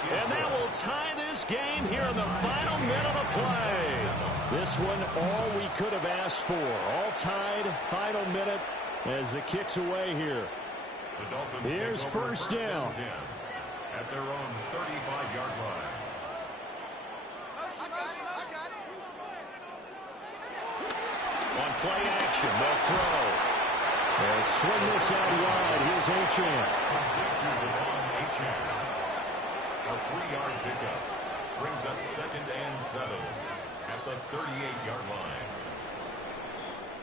And that will tie this game here in the final minute of play. This one, all we could have asked for. All tied, final minute as the kick's away here. Here's 1st down. At their own 35-yard line. On play action, they'll throw. They'll swing this out wide. Here's H.M. A 3-yard pickup brings up 2nd and 7 at the 38-yard line.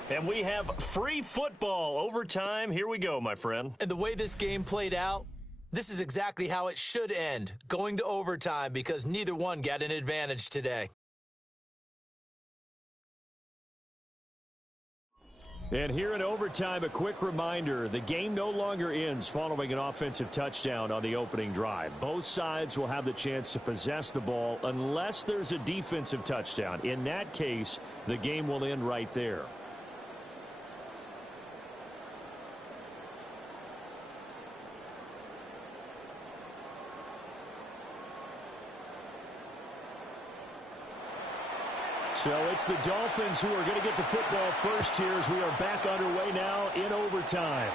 And we have free football overtime. Here we go, my friend. And the way this game played out, this is exactly how it should end, going to overtime, because neither one got an advantage today. And here in overtime, a quick reminder, the game no longer ends following an offensive touchdown on the opening drive. Both sides will have the chance to possess the ball unless there's a defensive touchdown. In that case, the game will end right there. So it's the Dolphins who are going to get the football first here as we are back underway now in overtime.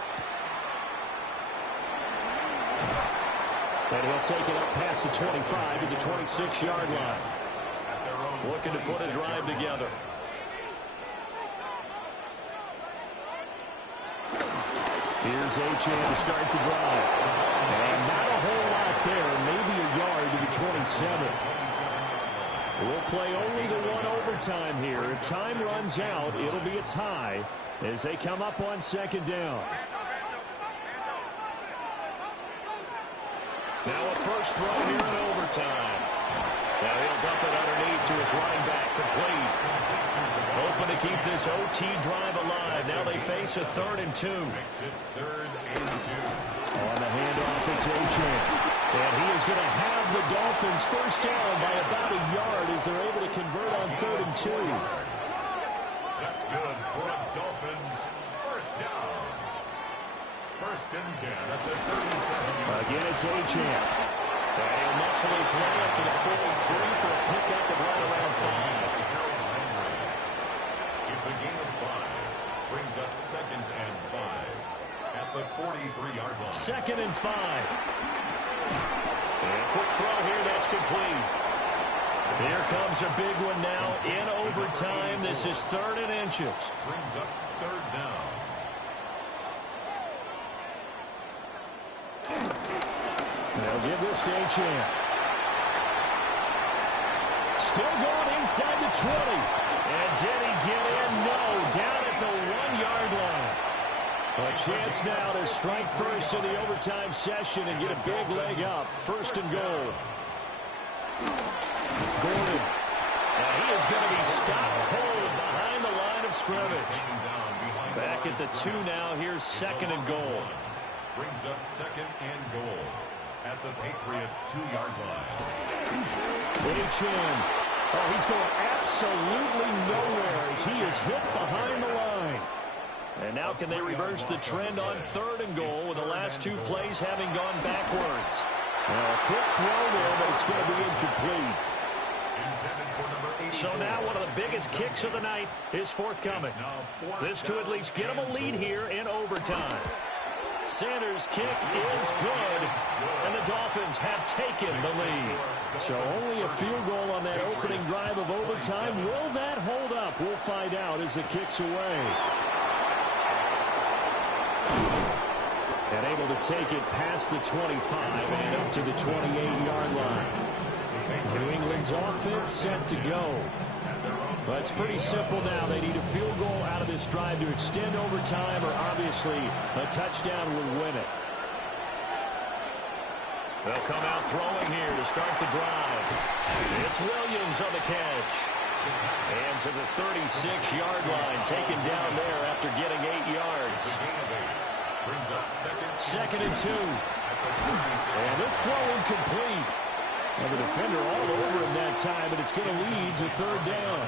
And he'll take it up past the 25 to the 26-yard line. Looking to put a drive together. Here's Achane to start the drive. And not a whole lot there, maybe a yard to the 27. We'll play only the one overtime here. If time runs out, it'll be a tie as they come up on second down. Now a first throw here in overtime. Now he'll dump it underneath to his running back, complete. Hoping to keep this OT drive alive. Now they face a 3rd and 2. On the handoff, it's Achane. And he is going to have the Dolphins first down by about a yard as they're able to convert on 3rd and 2. That's good for a Dolphins first down. 1st and 10 at the 37. Again, it's Achane. And he'll muscle his way up to the 43 for a pickup of right around 5. It's a gain of 5. Brings up 2nd and 5 at the 43-yard line. 2nd and 5. And a quick throw here, that's complete. Here comes a big one now in overtime. This is 3rd and inches. Brings up 3rd down. They'll give this to Achane. Still going inside the 20. And did he get in? No. Down at the 1-yard line. A chance now to strike first in the overtime session and get a big leg up. 1st and goal. Gordon. And he is going to be stopped cold behind the line of scrimmage. Back at the 2 now. Here's 2nd and goal. Brings up 2nd and goal at the Patriots' 2-yard line. Achane. Oh, he's going absolutely nowhere as he is hit behind the line. And now can they reverse the trend on 3rd and goal with the last 2 plays having gone backwards? Well, a quick throw there, but it's going to be incomplete. So now one of the biggest kicks of the night is forthcoming. This to at least get them a lead here in overtime. Sanders' kick is good, and the Dolphins have taken the lead. So only a field goal on that opening drive of overtime. Will that hold up? We'll find out as it kicks away. And able to take it past the 25 and up to the 28-yard line. New England's offense set to go. But it's pretty simple now. They need a field goal out of this drive to extend overtime, or obviously a touchdown will win it. They'll come out throwing here to start the drive. It's Williams on the catch. And to the 36-yard line, taken down there after getting 8 yards. Brings up 2nd and 2. And this throw incomplete. And the defender all over him that time, but it's going to lead to 3rd down.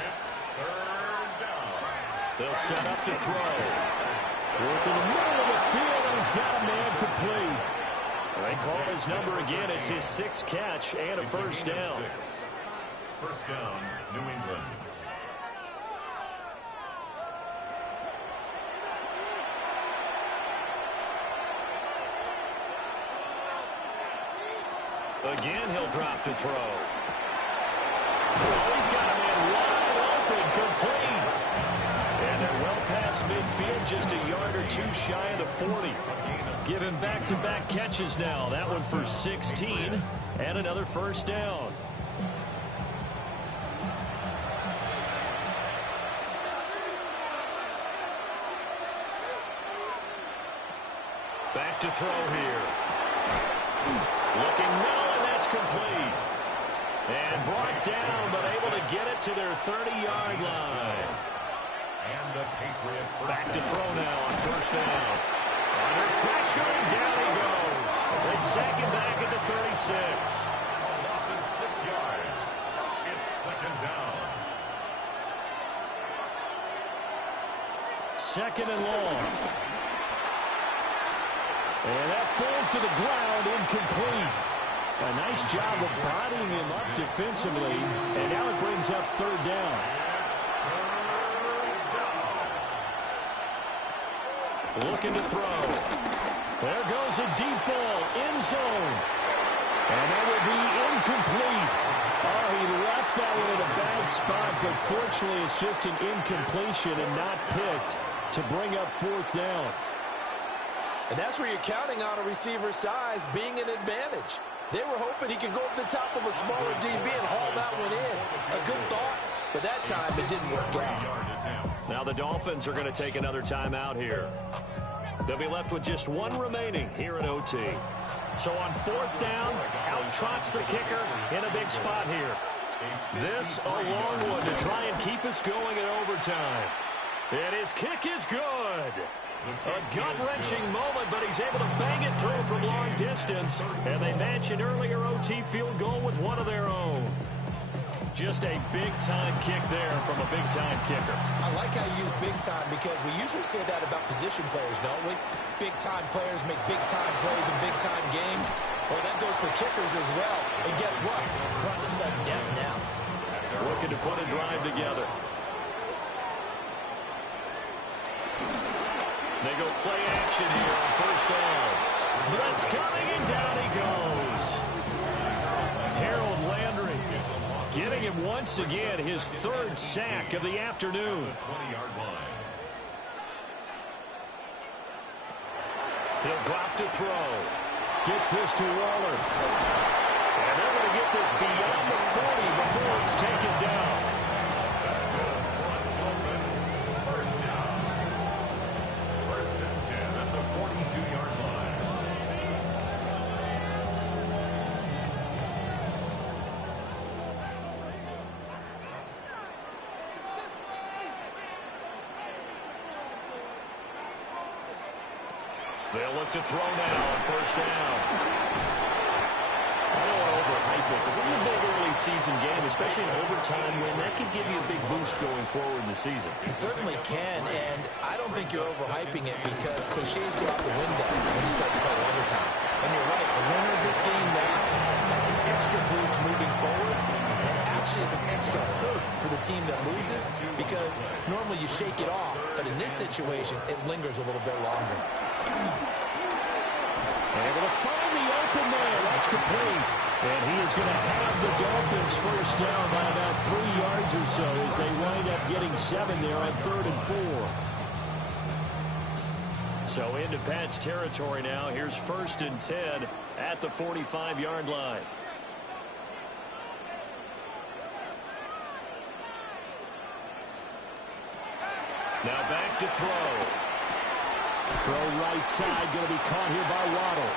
It's 3rd down. They'll set up to throw. Work in the middle of the field, and he's got a man complete. They call his number again. It's his 6th catch and a first down. 1st down, New England. Again, he'll drop to throw. Oh, he's got a man wide open, complete. And they're well past midfield, just a yard or 2 shy of the 40. Give him back-to-back catches now. That one for 16, and another first down. Back to throw here. Looking middle, and that's complete. And brought down, but able to get it to their 30-yard line. And the Patriot back to throw now on first down. Under pressure, and down he goes. They sack him back at the 36. Loss of 6 yards. It's 2nd down. 2nd and long. And that falls to the ground, incomplete. A nice job of bodying him up defensively, and now it brings up third down. Looking to throw. There goes a deep ball, end zone. And that will be incomplete. Oh, he left that one in a bad spot, but fortunately it's just an incompletion and not picked to bring up fourth down. And that's where you're counting on a receiver's size being an advantage. They were hoping he could go over the top of a smaller DB and haul that one in. A good thought, but that time it didn't work out. Now the Dolphins are going to take another timeout here. They'll be left with just one remaining here in OT. So on fourth down, out trots the kicker in a big spot here. This a long one to try and keep us going in overtime. And his kick is good. A gut-wrenching moment, but he's able to bang it through from long distance. And they match an earlier OT field goal with one of their own. Just a big-time kick there from a big-time kicker. I like how you use big-time because we usually say that about position players, don't we? Big-time players make big-time plays in big-time games. Well, that goes for kickers as well. And guess what? We're on to sudden death now. Looking to put a drive together. They go play action here on first down. Blitz coming, and down he goes. Harold Landry getting him once again his third sack of the afternoon. He'll drop to throw. Gets this to Waller. And they're going to get this beyond the 40 before it's taken down. That's good. Dolphins. First down. First and 10 at the 42-yard line. They'll look to throw now on first down. I don't want to overhype it, but this is a big early season game, especially in overtime win. That could give you a big boost going forward in the season. It certainly can, and I don't think you're overhyping it because cliches go out the window when you start to play overtime. And you're right, the winner of this game now, that's an extra boost moving forward. And it actually is an extra hurt for the team that loses because normally you shake it off, but in this situation, it lingers a little bit longer. Able to find the open man. That's complete. And he is going to have the Dolphins first down by about 3 yards or so as they wind up getting 7 there on 3rd and 4. So into Pat's territory now. Here's 1st and 10 at the 45-yard line. Now back to throw. Throw right side, going to be caught here by Waddle.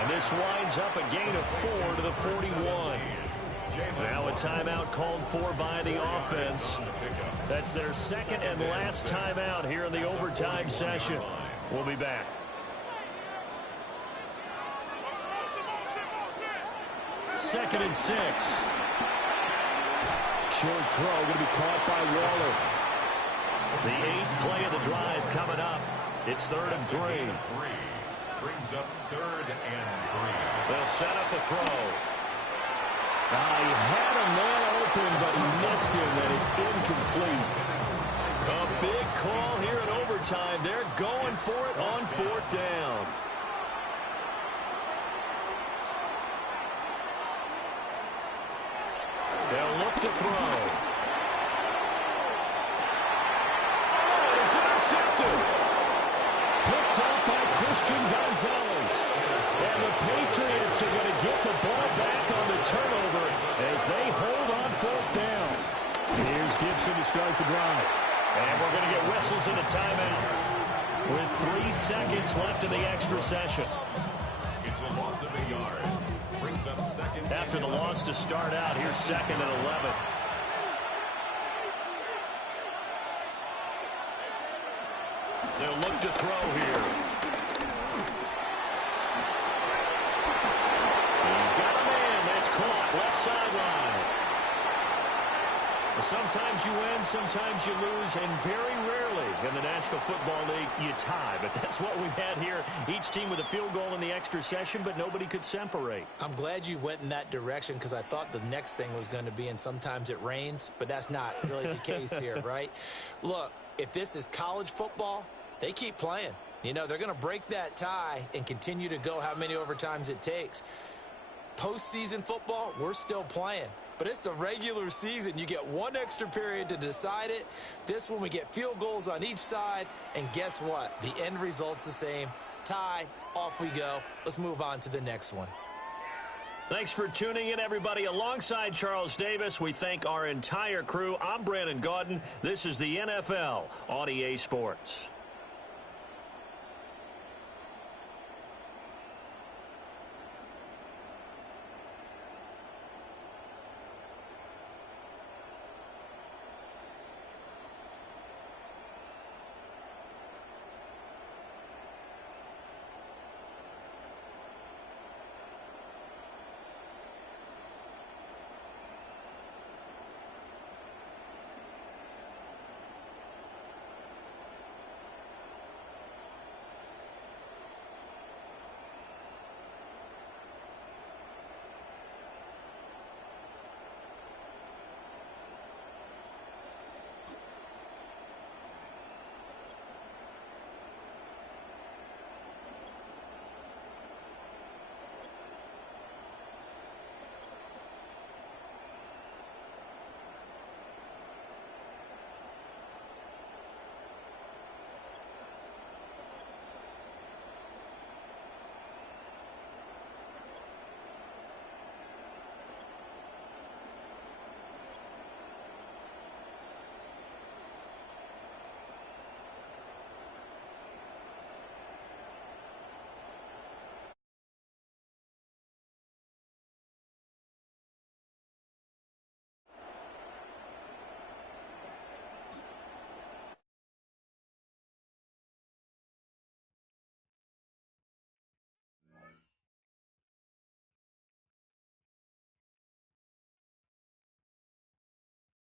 And this winds up a gain of 4 to the 41. Now a timeout called for by the offense. That's their second and last timeout here in the overtime session. We'll be back. Second and 6. Short throw going to be caught by Waller. The 8th play of the drive coming up. It's 3rd and 3. Brings up 3rd and 3. They'll set up the throw. He had a man open, but he missed him, and it's incomplete. A big call here in overtime. They're going for it on 4th down. They'll look to throw. Oh, it's intercepted. Picked up by Christian Gonzalez. And the Patriots are going to get the ball back on the turnover as they hold on 4th down. Here's Gibson to start the drive. And we're going to get whistles and a timeout with 3 seconds left in the extra session. It's a loss of a yard. Brings up 2nd. After the loss to start out, here's 2nd and 11. They'll look to throw here. He's got a man that's caught left sideline. Sometimes you win, sometimes you lose, and very rarely in the National Football League you tie. But that's what we had here. Each team with a field goal in the extra session, but nobody could separate. I'm glad you went in that direction because I thought the next thing was going to be, and sometimes it rains, but that's not really the case here, right? Look, if this is college football, they keep playing. You know, they're going to break that tie and continue to go how many overtimes it takes. Postseason football, we're still playing. But it's the regular season. You get one extra period to decide it. This one, we get field goals on each side. And guess what? The end result's the same. Tie, off we go. Let's move on to the next one. Thanks for tuning in, everybody. Alongside Charles Davis, we thank our entire crew. I'm Brandon Gaudin. This is the NFL on EA Sports.